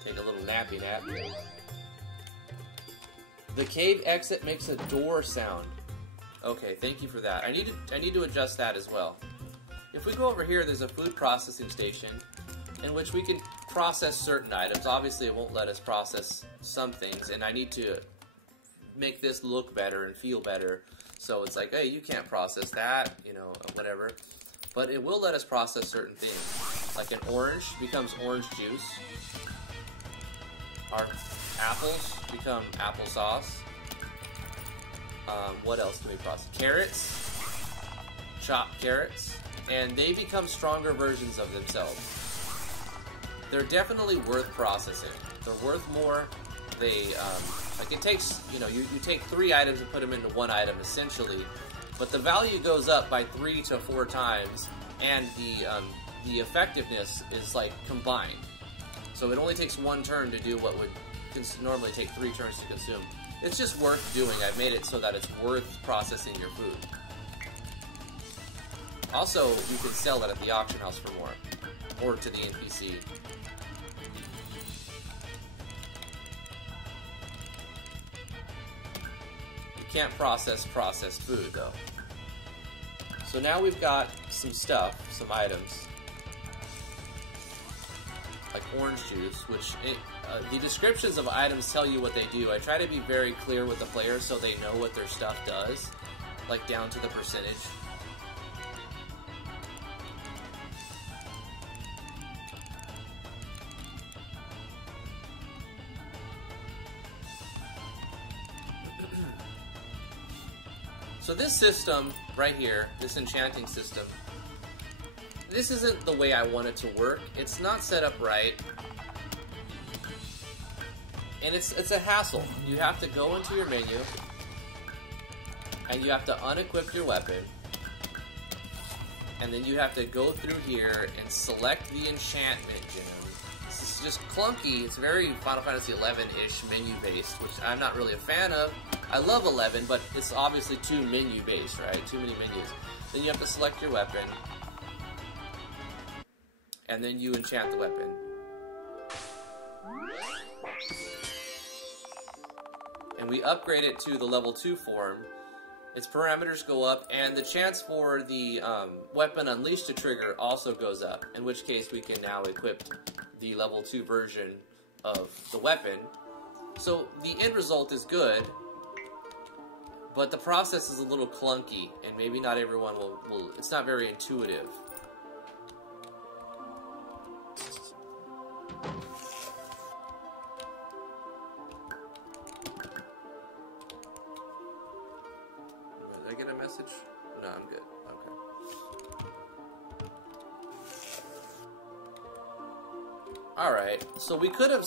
Take a little nappy nap. The cave exit makes a door sound. Okay, thank you for that. I need to adjust that as well. If we go over here, there's a food processing station in which we can process certain items. Obviously, it won't let us process some things, and I need to make this look better and feel better. So it's like, hey, you can't process that, you know, whatever. But it will let us process certain things. Like an orange becomes orange juice. Our apples become applesauce. What else can we process? Carrots, chopped carrots, and they become stronger versions of themselves. They're definitely worth processing. They're worth more. They, like it takes, you know, you take 3 items and put them into 1 item essentially, but the value goes up by 3 to 4 times, and the effectiveness is like combined. So it only takes 1 turn to do what would normally take 3 turns to consume. It's just worth doing. I've made it so that it's worth processing your food. Also, you can sell it at the auction house for more, or to the NPC. You can't process processed food, though. So now we've got some stuff, some items, like orange juice, which the descriptions of items tell you what they do. I try to be very clear with the players so they know what their stuff does, like down to the percentage. So this system right here, this enchanting system, this isn't the way I want it to work. It's not set up right. And it's a hassle. You have to go into your menu, and you have to unequip your weapon, and then you have to go through here and select the enchantment gem. This is just clunky. It's very Final Fantasy 11-ish menu-based, which I'm not really a fan of. I love 11, but it's obviously too menu-based, right? Too many menus. Then you have to select your weapon, and then you enchant the weapon. And we upgrade it to the level 2 form. Its parameters go up, and the chance for the weapon unleashed to trigger also goes up, in which case we can now equip the level 2 version of the weapon. So the end result is good, but the process is a little clunky, and maybe not everyone will it's not very intuitive. Did I get a message? No, I'm good. Okay. Alright, so we could have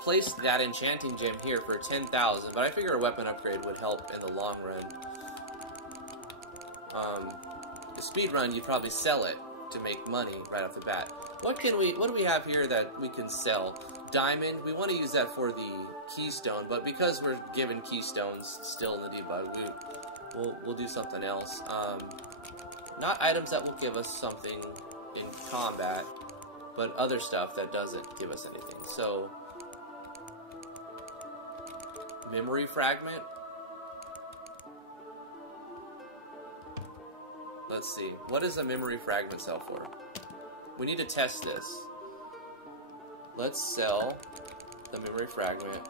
placed that enchanting gem here for 10,000, but I figure a weapon upgrade would help in the long run. The speed run, you'd probably sell it to make money right off the bat. What do we have here that we can sell? Diamond, we want to use that for the keystone, but because we're given keystones still in the debug, we'll do something else. Not items that will give us something in combat, but other stuff that doesn't give us anything. So, memory fragment. Let's see. What does a memory fragment sell for? We need to test this. Let's sell the memory fragment.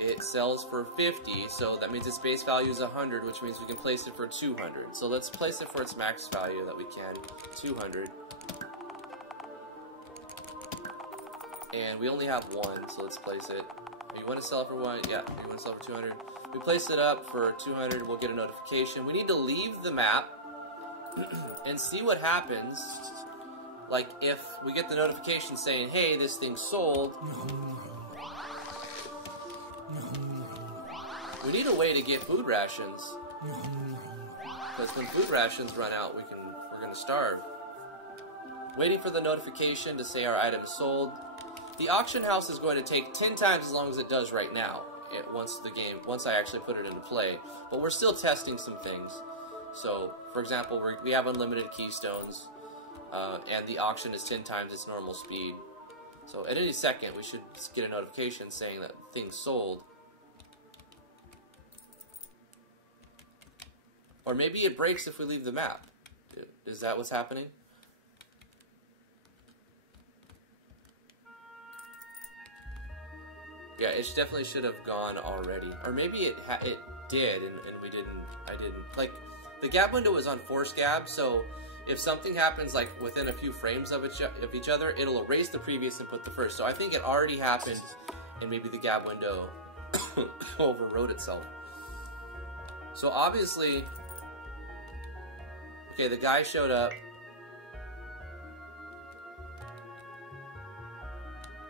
It sells for 50, so that means its base value is 100, which means we can place it for 200. So let's place it for its max value that we can, 200. And we only have 1, so let's place it. You want to sell it for 1? Yeah, you want to sell it for 200. We place it up for 200, we'll get a notification. We need to leave the map and see what happens. Like, if we get the notification saying, hey, this thing's sold, we need a way to get food rations. Because when food rations run out, we're going to starve. Waiting for the notification to say our item is sold. The auction house is going to take 10 times as long as it does right now, once I actually put it into play. But we're still testing some things. So, for example, we have unlimited keystones, and the auction is 10 times its normal speed. So at any second, we should get a notification saying that thing's sold. Or maybe it breaks if we leave the map. Is that what's happening? Yeah, it definitely should have gone already. Or maybe did, and I didn't. Like, the gap window was on force gap, so if something happens like within a few frames of each other, it'll erase the previous and put the first. So I think it already happened, and maybe the gap window overrode itself. So obviously, okay, the guy showed up.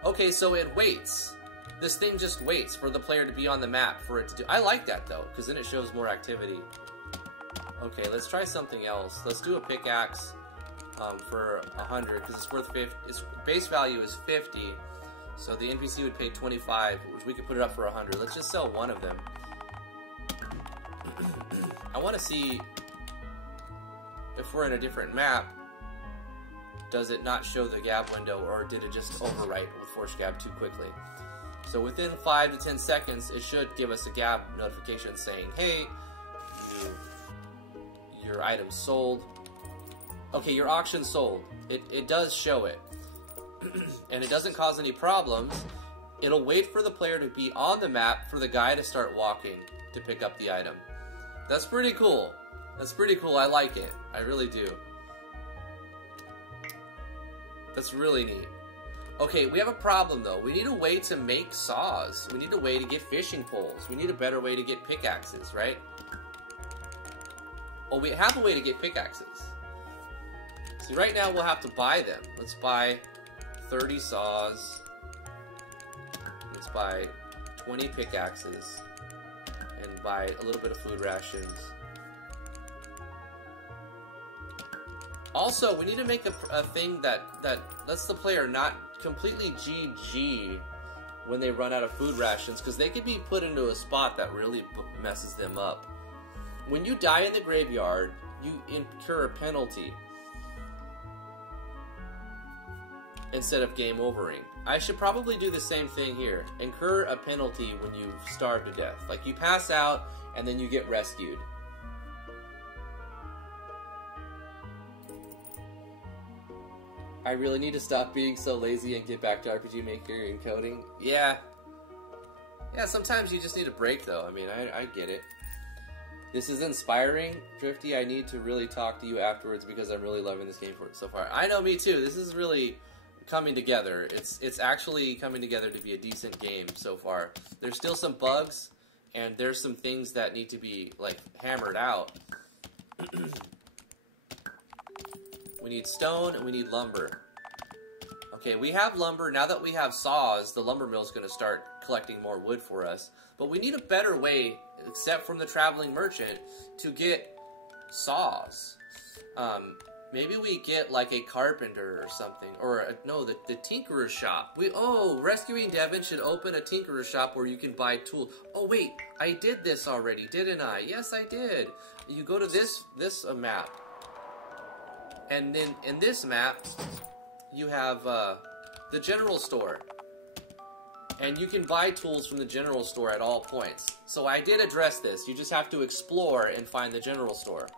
Okay, so it waits. This thing just waits for the player to be on the map for it to do. I like that though, because then it shows more activity. Okay, let's try something else. Let's do a pickaxe for 100, because it's worth 50. Its base value is 50, so the NPC would pay 25, which we could put it up for 100. Let's just sell one of them. I want to see if we're in a different map. Does it not show the gap window, or did it just overwrite with force gap too quickly? So within 5 to 10 seconds, it should give us a gap notification saying, hey, your item sold. Okay, your auction sold. It does show it. And it doesn't cause any problems. It'll wait for the player to be on the map for the guy to start walking to pick up the item. That's pretty cool. That's pretty cool. I like it. I really do. That's really neat. Okay, we have a problem though. We need a way to make saws. We need a way to get fishing poles. We need a better way to get pickaxes, right? Well, we have a way to get pickaxes. See, right now we'll have to buy them. Let's buy 30 saws. Let's buy 20 pickaxes. And buy a little bit of food rations. Also, we need to make a thing that lets the player not completely GG when they run out of food rations, because they could be put into a spot that really messes them up. When you die in the graveyard, you incur a penalty instead of game overing. I should probably do the same thing here. Incur a penalty when you starve to death. Like, you pass out and then you get rescued. I really need to stop being so lazy and get back to RPG Maker and coding. Yeah, sometimes you just need a break though. I mean, I get it. This is inspiring. Drifty, I need to really talk to you afterwards because I'm really loving this game so far. I know, me too. This is really coming together. It's actually coming together to be a decent game so far. There's still some bugs, and there's some things that need to be, like, hammered out. We need stone, and we need lumber. Okay, we have lumber. Now that we have saws, the lumber mill is going to start collecting more wood for us. But we need a better way, except from the traveling merchant, to get saws. Maybe we get like a carpenter or something, or no, the tinkerer's shop. Rescuing Devon should open a tinkerer's shop where you can buy tools. Oh wait, I did this already, didn't I? Yes, I did. You go to this map, and then in this map, you have the general store. And you can buy tools from the general store at all points. So I did address this. You just have to explore and find the general store.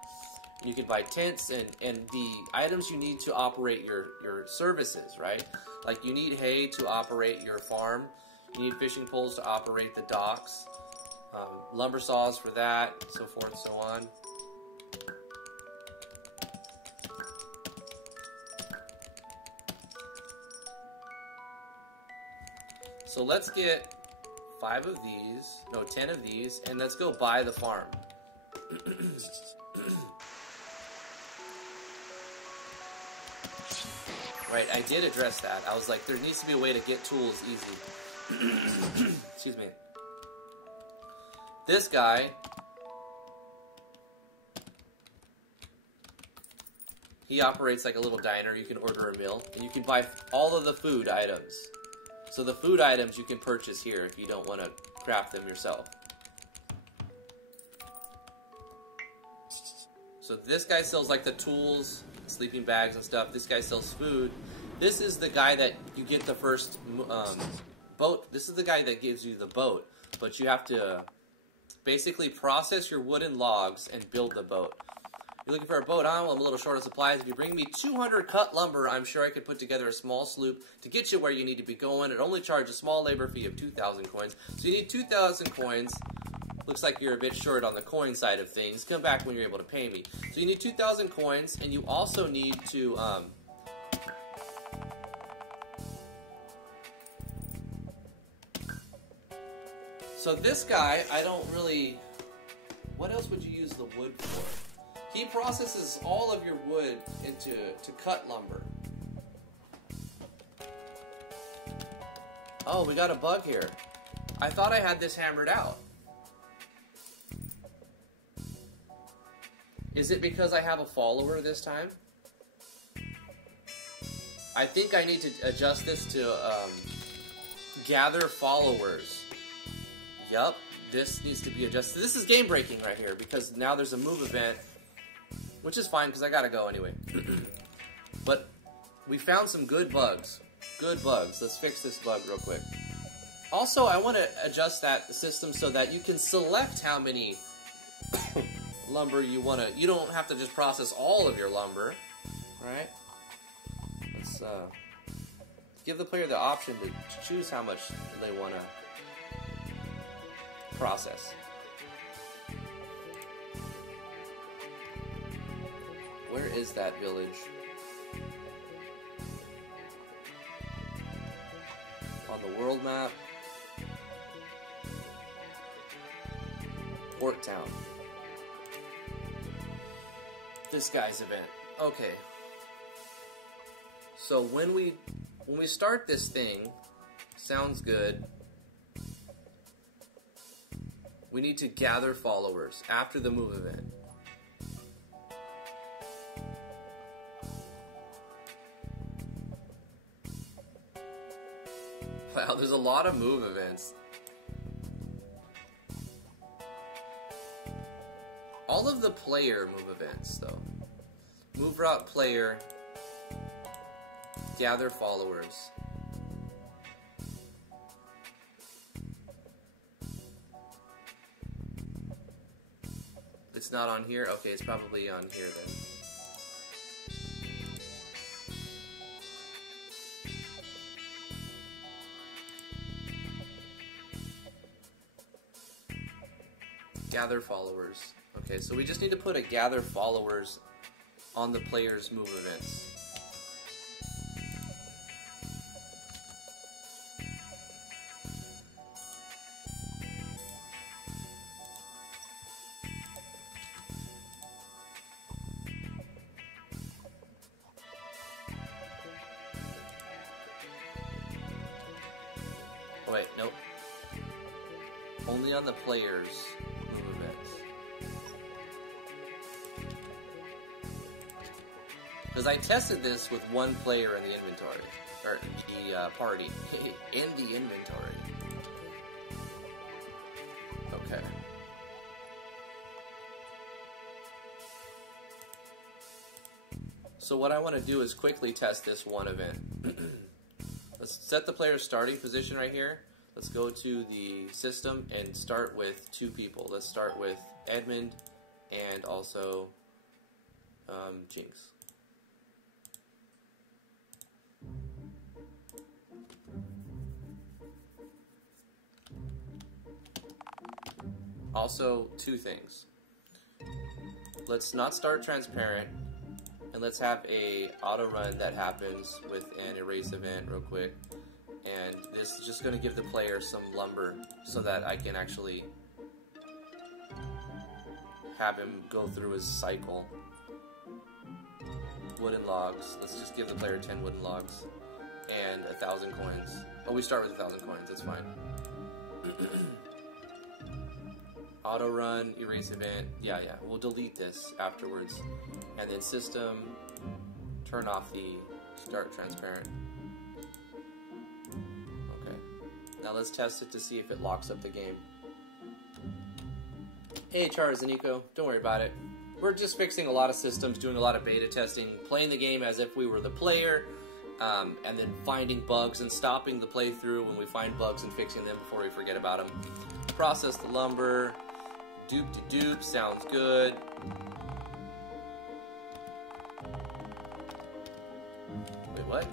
You can buy tents and the items you need to operate your services, right? Like, you need hay to operate your farm. You need fishing poles to operate the docks. Lumber saws for that, so forth and so on. So let's get 10 of these, and let's go buy the farm. Right, I did address that. I was like, there needs to be a way to get tools easy. Excuse me. This guy, he operates like a little diner. You can order a meal, and you can buy all of the food items. So the food items you can purchase here if you don't want to craft them yourself. So this guy sells like the tools, sleeping bags and stuff. This guy sells food. This is the guy that you get the first boat. This is the guy that gives you the boat. But you have to basically process your wooden logs and build the boat. You're looking for a boat, huh? Well, I'm a little short of supplies. If you bring me 200 cut lumber, I'm sure I could put together a small sloop to get you where you need to be going. It only charges a small labor fee of 2,000 coins. So you need 2,000 coins looks like you're a bit short on the coin side of things. Come back when you're able to pay me. So you need 2,000 coins, and you also need to, so this guy, I don't really, what else would you use the wood for? He processes all of your wood to cut lumber. Oh, we got a bug here. I thought I had this hammered out. Is it because I have a follower this time? I think I need to adjust this to gather followers. Yup, this needs to be adjusted. This is game breaking right here because now there's a move event, which is fine because I gotta go anyway. But we found some good bugs. Good bugs. Let's fix this bug real quick. Also, I want to adjust that system so that you can select how many lumber you want to. You don't have to just process all of your lumber, right? Let's give the player the option to choose how much they want to process. Where is that village? On the world map. Port Town. This guy's event. Okay. So when we start this thing, sounds good. We need to gather followers after the move event. Wow, there's a lot of move events. All of the player move events, though. Move route player, gather followers. It's not on here? Okay, it's probably on here then. Gather followers. Okay, so we just need to put a gather followers on the player's move events. Oh, wait, nope. Only on the player's move events. Because I tested this with one player in the inventory, or the party, in the inventory. Okay. So what I want to do is quickly test this one event. Let's set the player's starting position right here. Let's go to the system and start with 2 people. Let's start with Edmund and also Jinx. Also, 2 things. Let's not start transparent, and let's have a auto run that happens with an erase event real quick. And this is just going to give the player some lumber so that I can actually have him go through his cycle. Wooden logs. Let's just give the player 10 wooden logs and 1,000 coins. Oh, we start with 1,000 coins. That's fine. Auto run, erase event. Yeah. We'll delete this afterwards. And then system, turn off the start transparent. Okay. Now let's test it to see if it locks up the game. Hey, Charles and Nico. Don't worry about it. We're just fixing a lot of systems, doing a lot of beta testing, playing the game as if we were the player, and then finding bugs and stopping the playthrough when we find bugs and fixing them before we forget about them. Process the lumber. Dupe to dupe. Sounds good. Wait, what?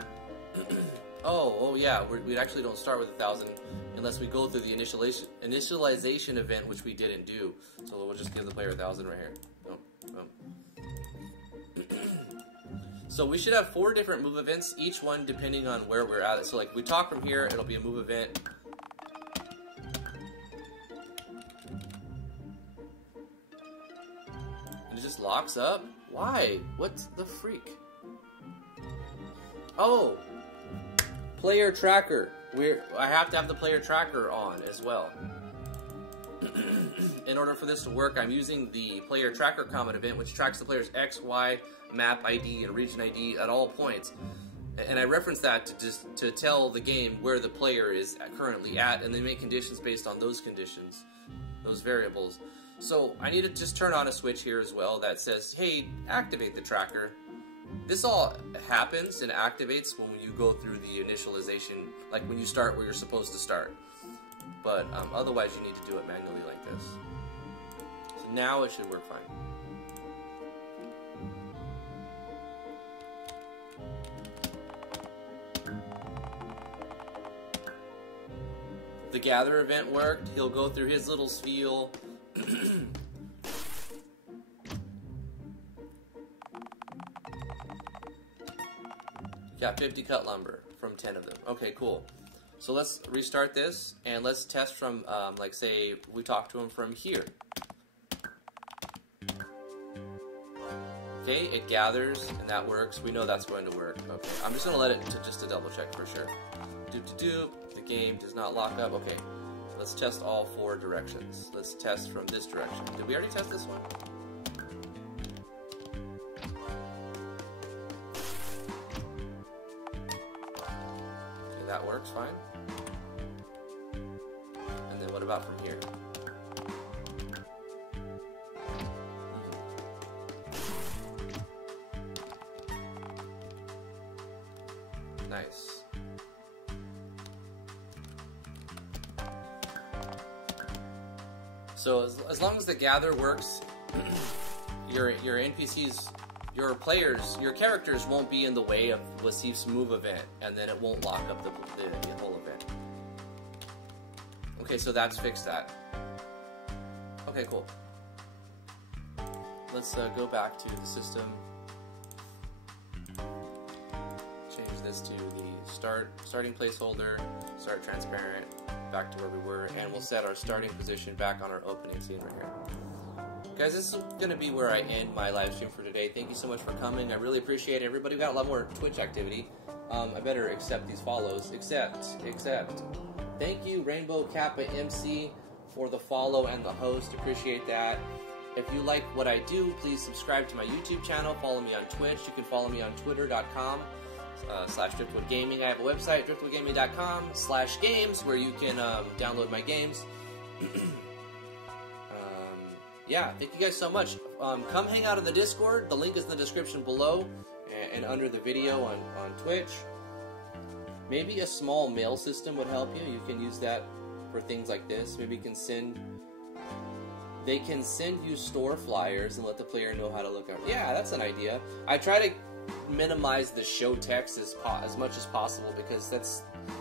Oh yeah, we actually don't start with 1,000 unless we go through the initialization event, which we didn't do. So we'll just give the player 1,000 right here. So we should have 4 different move events, each one depending on where we're at. So like we talk from here, it'll be a move event. And it just locks up? Why? What the freak? Oh! Player tracker. I have to have the player tracker on as well. In order for this to work, I'm using the player tracker comment event, which tracks the player's X, Y, map ID, and region ID at all points. And I reference that to tell the game where the player is currently at, and they make conditions based on those conditions, those variables. So I need to just turn on a switch here as well that says, hey, activate the tracker. This all happens and activates when you go through the initialization, like when you start where you're supposed to start. But otherwise you need to do it manually like this. So now it should work fine. The gather event worked. He'll go through his little spiel. Got 50 cut lumber from 10 of them. Okay, cool. So let's restart this and let's test from, like say, we talk to him from here. Okay, it gathers and that works. We know that's going to work. Okay, I'm just going to let it just to double check for sure. Doop. The game does not lock up. Okay, let's test all 4 directions. Let's test from this direction. Did we already test this one? That works fine. And then what about from here? Nice. So as long as the gather works, your NPCs, your players, your characters won't be in the way of Wasif's move event, and then it won't lock up the whole event. Okay, so that's fixed that. Okay, cool. Let's go back to the system. Change this to the starting placeholder, start transparent, back to where we were, and we'll set our starting position back on our opening scene right here. Guys, this is going to be where I end my live stream for today. Thank you so much for coming. I really appreciate it. Everybody, we got a lot more Twitch activity. I better accept these follows. Accept. Thank you, Rainbow Kappa MC, for the follow and the host. Appreciate that. If you like what I do, please subscribe to my YouTube channel. Follow me on Twitch. You can follow me on twitter.com/driftwoodgaming. I have a website, driftwoodgaming.com/games, where you can download my games. Yeah, thank you guys so much. Come hang out in the Discord. The link is in the description below and under the video on Twitch. Maybe a small mail system would help you. You can use that for things like this. Maybe you can they can send you store flyers and let the player know how to look up. Yeah, that's an idea. I try to minimize the show text as much as possible because that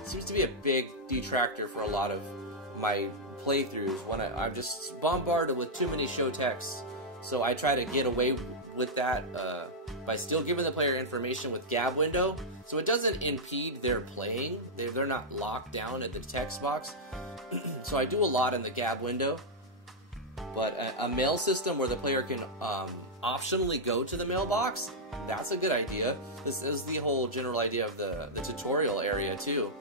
seems to be a big detractor for a lot of my playthroughs when I'm just bombarded with too many show texts. So I try to get away with that by still giving the player information with gab window, so it doesn't impede their playing. They're not locked down in the text box. So I do a lot in the gab window, but a mail system where the player can optionally go to the mailbox, that's a good idea. This is the whole general idea of the tutorial area too,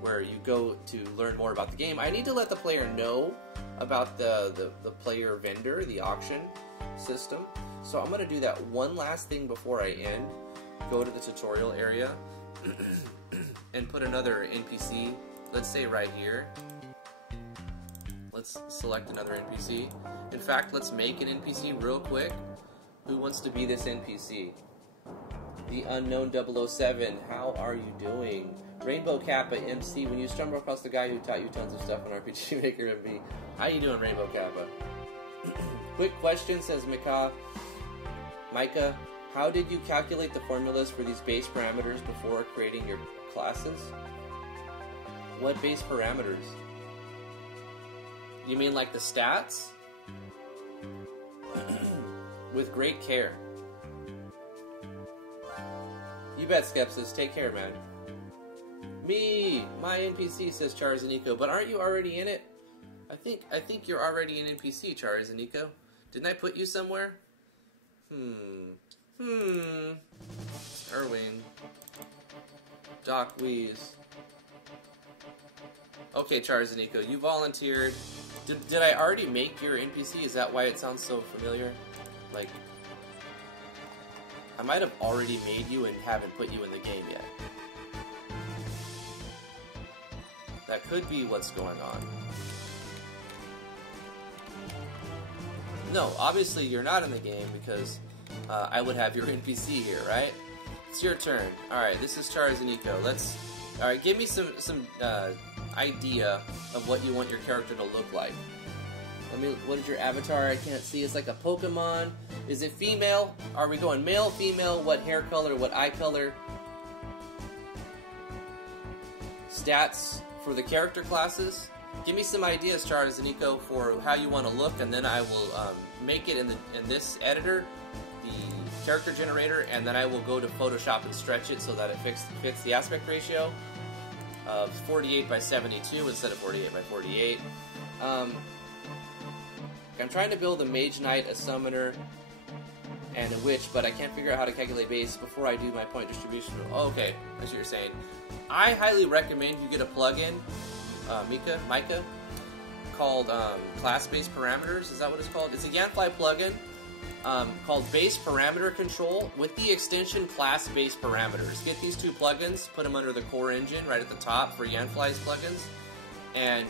where you go to learn more about the game. I need to let the player know about the player vendor, the auction system. So I'm going to do that one last thing before I end. Go to the tutorial area and put another NPC, let's say right here. Let's select another NPC. In fact, let's make an NPC real quick. Who wants to be this NPC? The Unknown 007, how are you doing? Rainbow Kappa MC, when you stumble across the guy who taught you tons of stuff on RPG Maker MV. How you doing, Rainbow Kappa? Quick question, says Micah. How did you calculate the formulas for these base parameters before creating your classes? What base parameters? You mean like the stats? With great care. You bet, Skepsis. Take care, man. Me! My NPC, says Chars and Nico. But aren't you already in it? I think you're already an NPC, Chars and Nico. Didn't I put you somewhere? Erwin. Doc Weeze. Okay, Chars and Nico, you volunteered. Did I already make your NPC? Is that why it sounds so familiar? Like, I might have already made you and haven't put you in the game yet. That could be what's going on. No, obviously you're not in the game because I would have your NPC here, right? It's your turn. Alright, this is Chars and Nico. Alright, give me some idea of what you want your character to look like. What is your avatar? I can't see. It's like a Pokemon. Is it female? Are we going male, female? What hair color? What eye color? Stats for the character classes. Give me some ideas, Chars and Nico, for how you want to look, and then I will make it in this editor, the character generator, and then I will go to Photoshop and stretch it so that it fits the aspect ratio of 48 by 72 instead of 48 by 48. I'm trying to build a Mage Knight, a Summoner, and a Witch, but I can't figure out how to calculate base before I do my point distribution. Oh, okay, that's what you're saying. I highly recommend you get a plugin, Micah, called Class-Based Parameters. Is that what it's called? It's a Yanfly plugin called Base Parameter Control with the extension Class-Based Parameters. Get these two plugins, put them under the core engine right at the top for Yanfly's plugins, and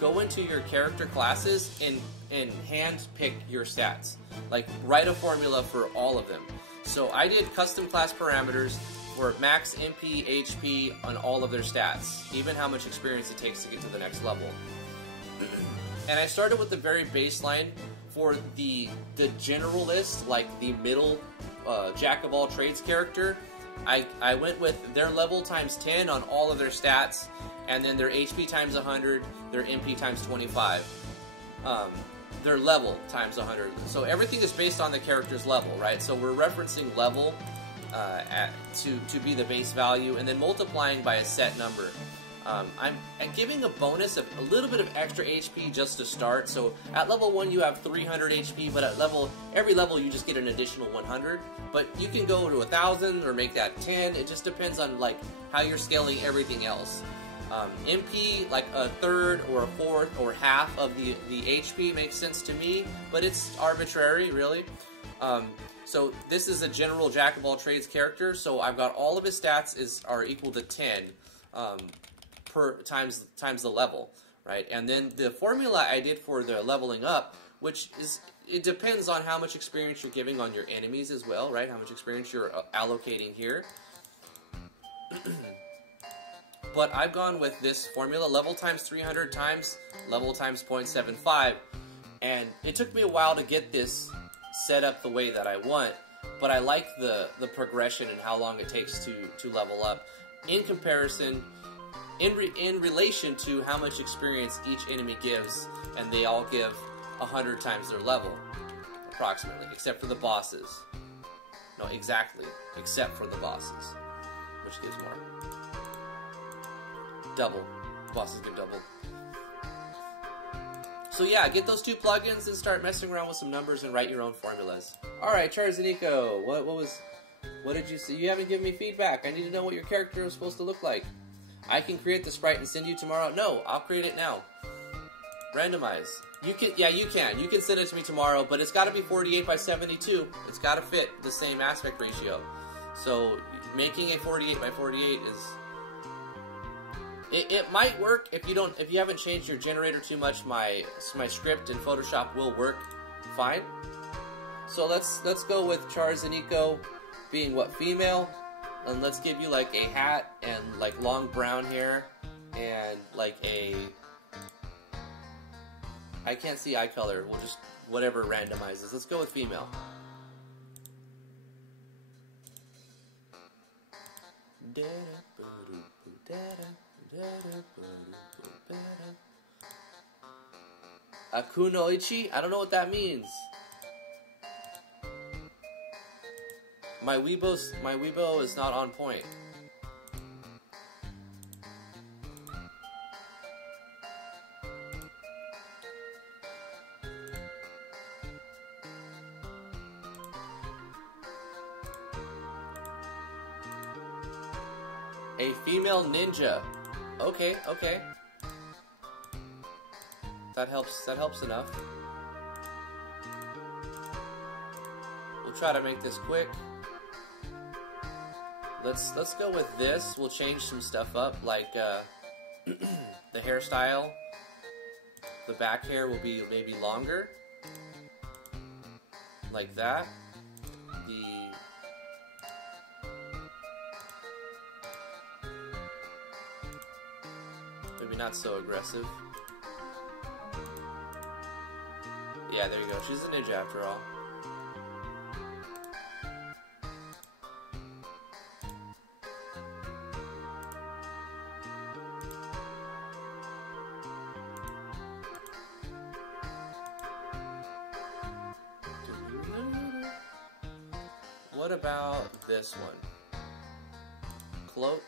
go into your character classes and hand pick your stats. Like, write a formula for all of them. So I did custom class parameters for max MP, HP on all of their stats, even how much experience it takes to get to the next level. And I started with the very baseline for the generalist, like the middle jack of all trades character. I went with their level times 10 on all of their stats, and then their HP times 100, their MP times 25, their level times 100. So everything is based on the character's level, right? So we're referencing level to be the base value, and then multiplying by a set number. I'm giving a bonus of a little bit of extra HP just to start. So at level 1 you have 300 HP, but at every level you just get an additional 100. But you can go to 1,000 or make that 10. It just depends on like how you're scaling everything else. MP, like a third or a fourth or half of the HP makes sense to me, but it's arbitrary, really. So this is a general jack of all trades character, so I've got all of his stats are equal to 10 per times the level, right? And then the formula I did for the leveling up, which is, it depends on how much experience you're giving on your enemies as well, right? How much experience you're allocating here. But I've gone with this formula, level times 300 times level times 0.75, and it took me a while to get this set up the way that I want, but I like the progression and how long it takes to level up in comparison, in relation to how much experience each enemy gives, and they all give 100 times their level, approximately, except for the bosses. No, exactly, except for the bosses, which gives more. Double. Bosses give double. So yeah, get those two plugins and start messing around with some numbers and write your own formulas. Alright, Chars and Nico, what did you see? You haven't given me feedback. I need to know what your character is supposed to look like. I can create the sprite and send you tomorrow. No, I'll create it now. Randomize. You can send it to me tomorrow, but it's got to be 48 by 72. It's got to fit the same aspect ratio. So making a 48 by 48 is... It might work if you haven't changed your generator too much. My script in Photoshop will work fine. So let's go with Chars and Nico being what, female, and let's give you like a hat and like long brown hair and like a, I can't see eye color. We'll just whatever randomizes. Let's go with female. Akunoichi? I don't know what that means. My Weibo is not on point. A female ninja. Okay, okay. That helps enough. We'll try to make this quick. Let's go with this. We'll change some stuff up, like the hairstyle. The back hair will be maybe longer. Like that. Maybe not so aggressive. Yeah, there you go. She's a ninja after all. What about this one? Cloak.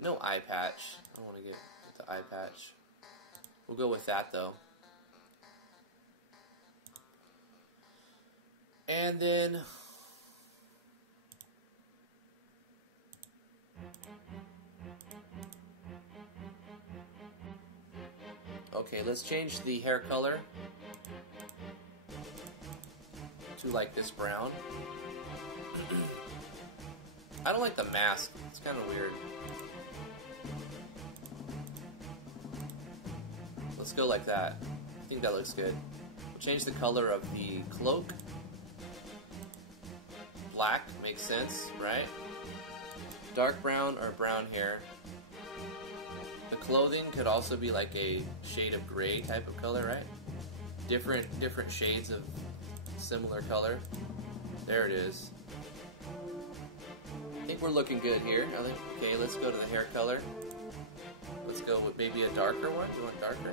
No eye patch. I don't want to get the eye patch. We'll go with that though. And then okay, let's change the hair color to like this brown. I don't like the mask. It's kind of weird. Let's go like that. I think that looks good. We'll change the color of the cloak. Black makes sense, right? Dark brown or brown hair. The clothing could also be like a shade of gray type of color, right? Different shades of similar color. There it is. I think we're looking good here. Okay, let's go to the hair color. Let's go with maybe a darker one. You want darker?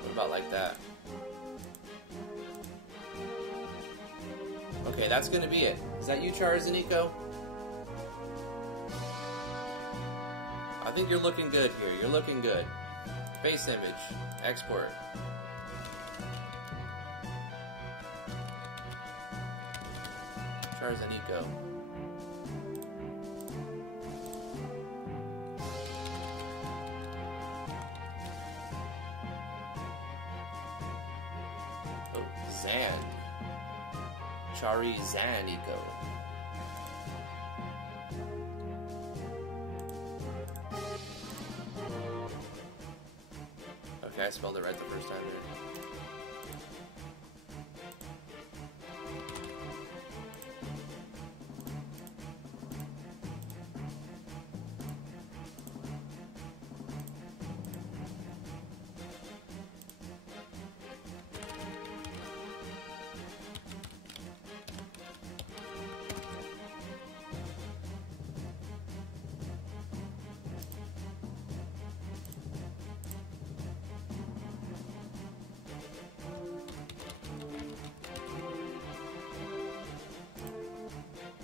What about like that? Okay, that's gonna be it. Is that you, Charles and Nico? I think you're looking good here. You're looking good. Face image. Export. Charles and Nico. Oh, Zan. Chari Zanico. Okay, I spelled it right the first time there.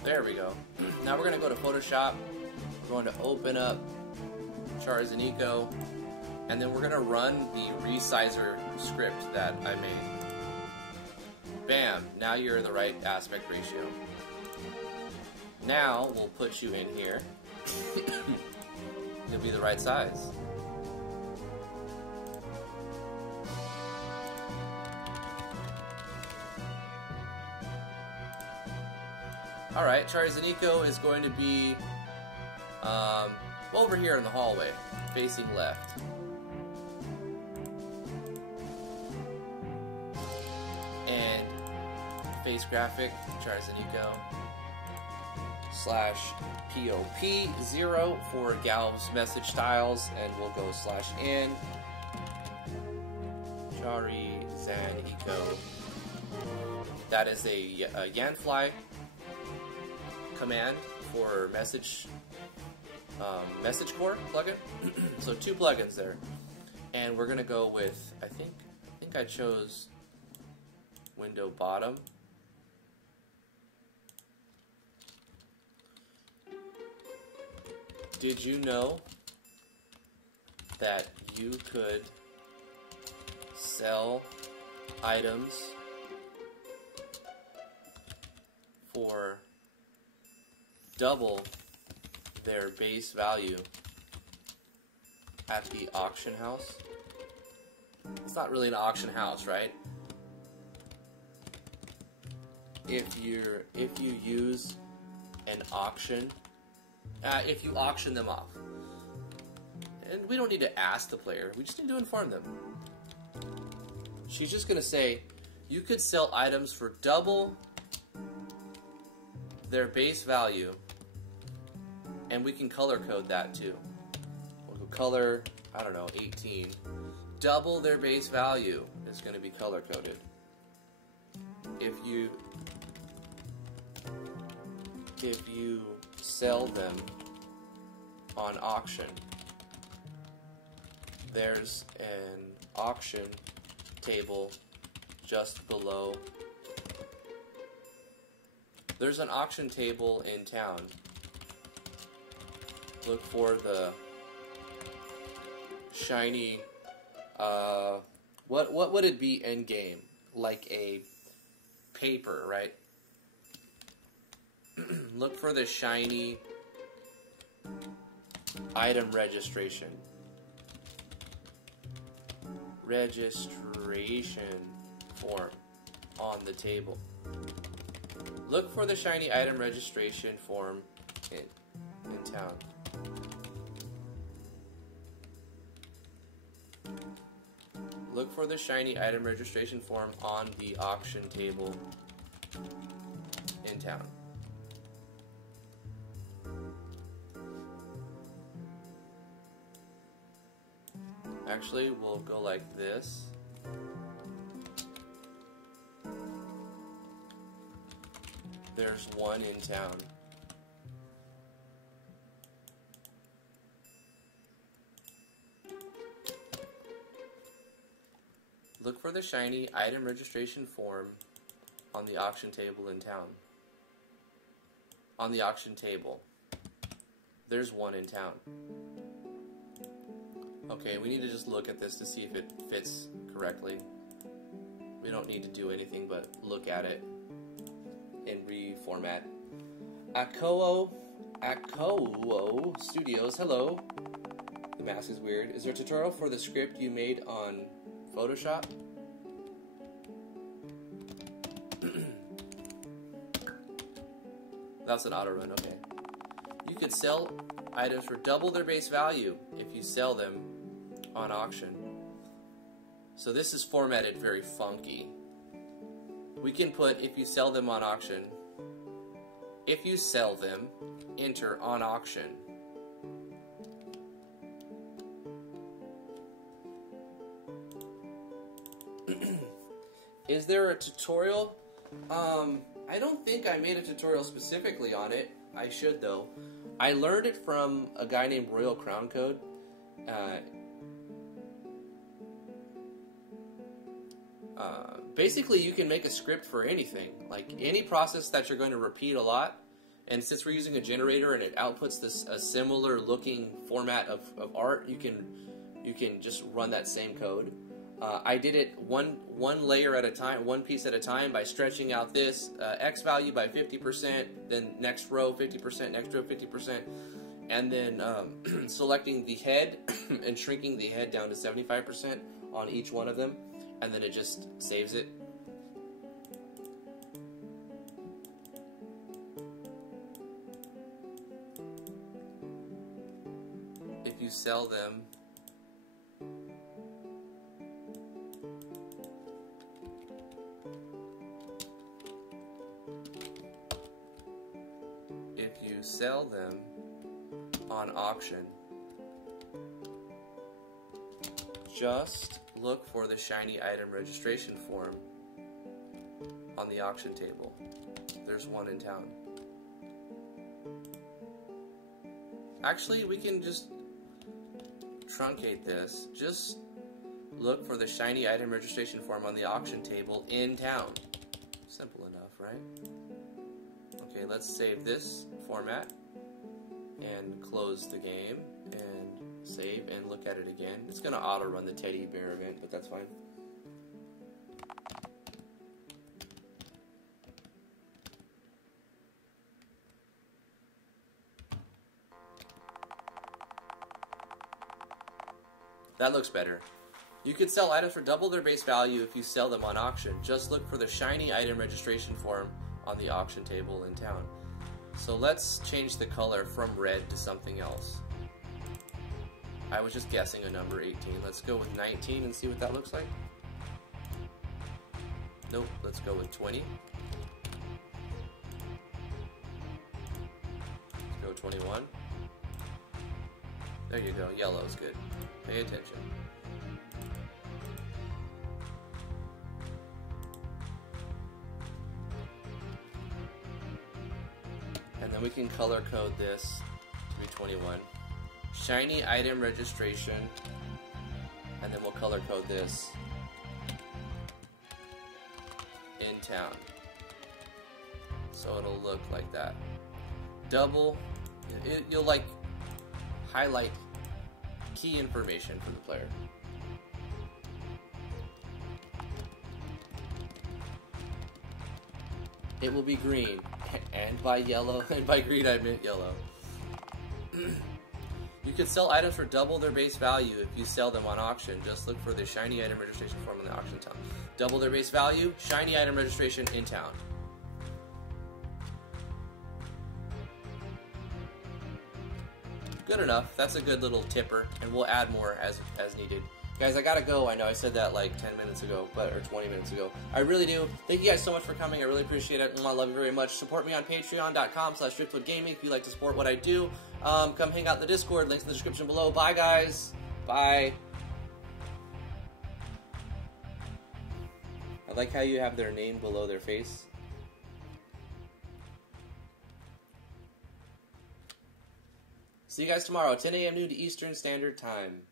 There we go. Now we're going to go to Photoshop. We're going to open up Charles and Nico, and then we're going to run the resizer script that I made. Bam! Now you're in the right aspect ratio. Now we'll put you in here. You'll be the right size. Alright, Charles and Nico is going to be over here in the hallway, facing left. And face graphic, Charles and Nico. /POP0 for Galv's message styles, and we'll go /N Jari Zan Eco. That is a Yanfly command for message core plugin. So 2 plugins there, and we're gonna go with I think I chose window bottom. Did you know that you could sell items for double their base value at the auction house? It's not really an auction house, right? If you use an auction, if you auction them off, and we don't need to ask the player, we just need to inform them. She's just gonna say, you could sell items for double their base value, and we can color code that too. We'll go color, I don't know, 18. Double their base value is going to be color coded. If you sell them on auction, there's an auction table just below. There's an auction table in town. Look for the shiny, what would it be end game? Like a paper, right? Look for the shiny item registration. Registration form on the table. Look for the shiny item registration form in town. Look for the shiny item registration form on the auction table in town. Actually, we'll go like this. There's one in town. Look for the shiny item registration form on the auction table in town. On the auction table. There's one in town. Okay, we need to just look at this to see if it fits correctly. We don't need to do anything but look at it and reformat. Akoo Studios, hello. The mask is weird. Is there a tutorial for the script you made on Photoshop? That's an auto run, okay. You could sell items for double their base value if you sell them on auction. So this is formatted very funky. We can put, if you sell them on auction, if you sell them, enter on auction. Is there a tutorial? I don't think I made a tutorial specifically on it. I should though. I learned it from a guy named Royal Crown Code. Basically, you can make a script for anything, like any process that you're going to repeat a lot. And since we're using a generator and it outputs this a similar looking format of art, you can just run that same code. I did it one layer at a time, one piece at a time, by stretching out this X value by 50%, then next row 50%, next row 50%, and then selecting the head and shrinking the head down to 75% on each one of them, and then it just saves it. If you sell them, if you to sell them on auction, just look for the shiny item registration form on the auction table. There's one in town. Actually, we can just truncate this. Just look for the shiny item registration form on the auction table in town. Simple enough, right? Okay, let's save this format and close the game and save and look at it again. It's going to auto-run the teddy bear event, but that's fine. That looks better. You can sell items for double their base value if you sell them on auction. Just look for the shiny item registration form on the auction table in town. So let's change the color from red to something else. I was just guessing a number 18. Let's go with 19 and see what that looks like. Nope, let's go with 20. Let's go 21. There you go, yellow's good. Pay attention. And then we can color code this to be 21. Shiny item registration, and then we'll color code this in town. So it'll look like that. Double, you'll like highlight key information for the player. It will be green, and by yellow, and by green I meant yellow. You can sell items for double their base value if you sell them on auction. Just look for the shiny item registration form in the auction town. Double their base value, shiny item registration in town. Good enough. That's a good little tipper, and we'll add more as needed. Guys, I gotta go. I know I said that like 10 minutes ago, or 20 minutes ago. I really do. Thank you guys so much for coming. I really appreciate it. I love you very much. Support me on patreon.com/driftwoodgaming if you like to support what I do. Come hang out in the Discord. Links in the description below. Bye, guys. Bye. I like how you have their name below their face. See you guys tomorrow, 10 a.m. noon to Eastern Standard Time.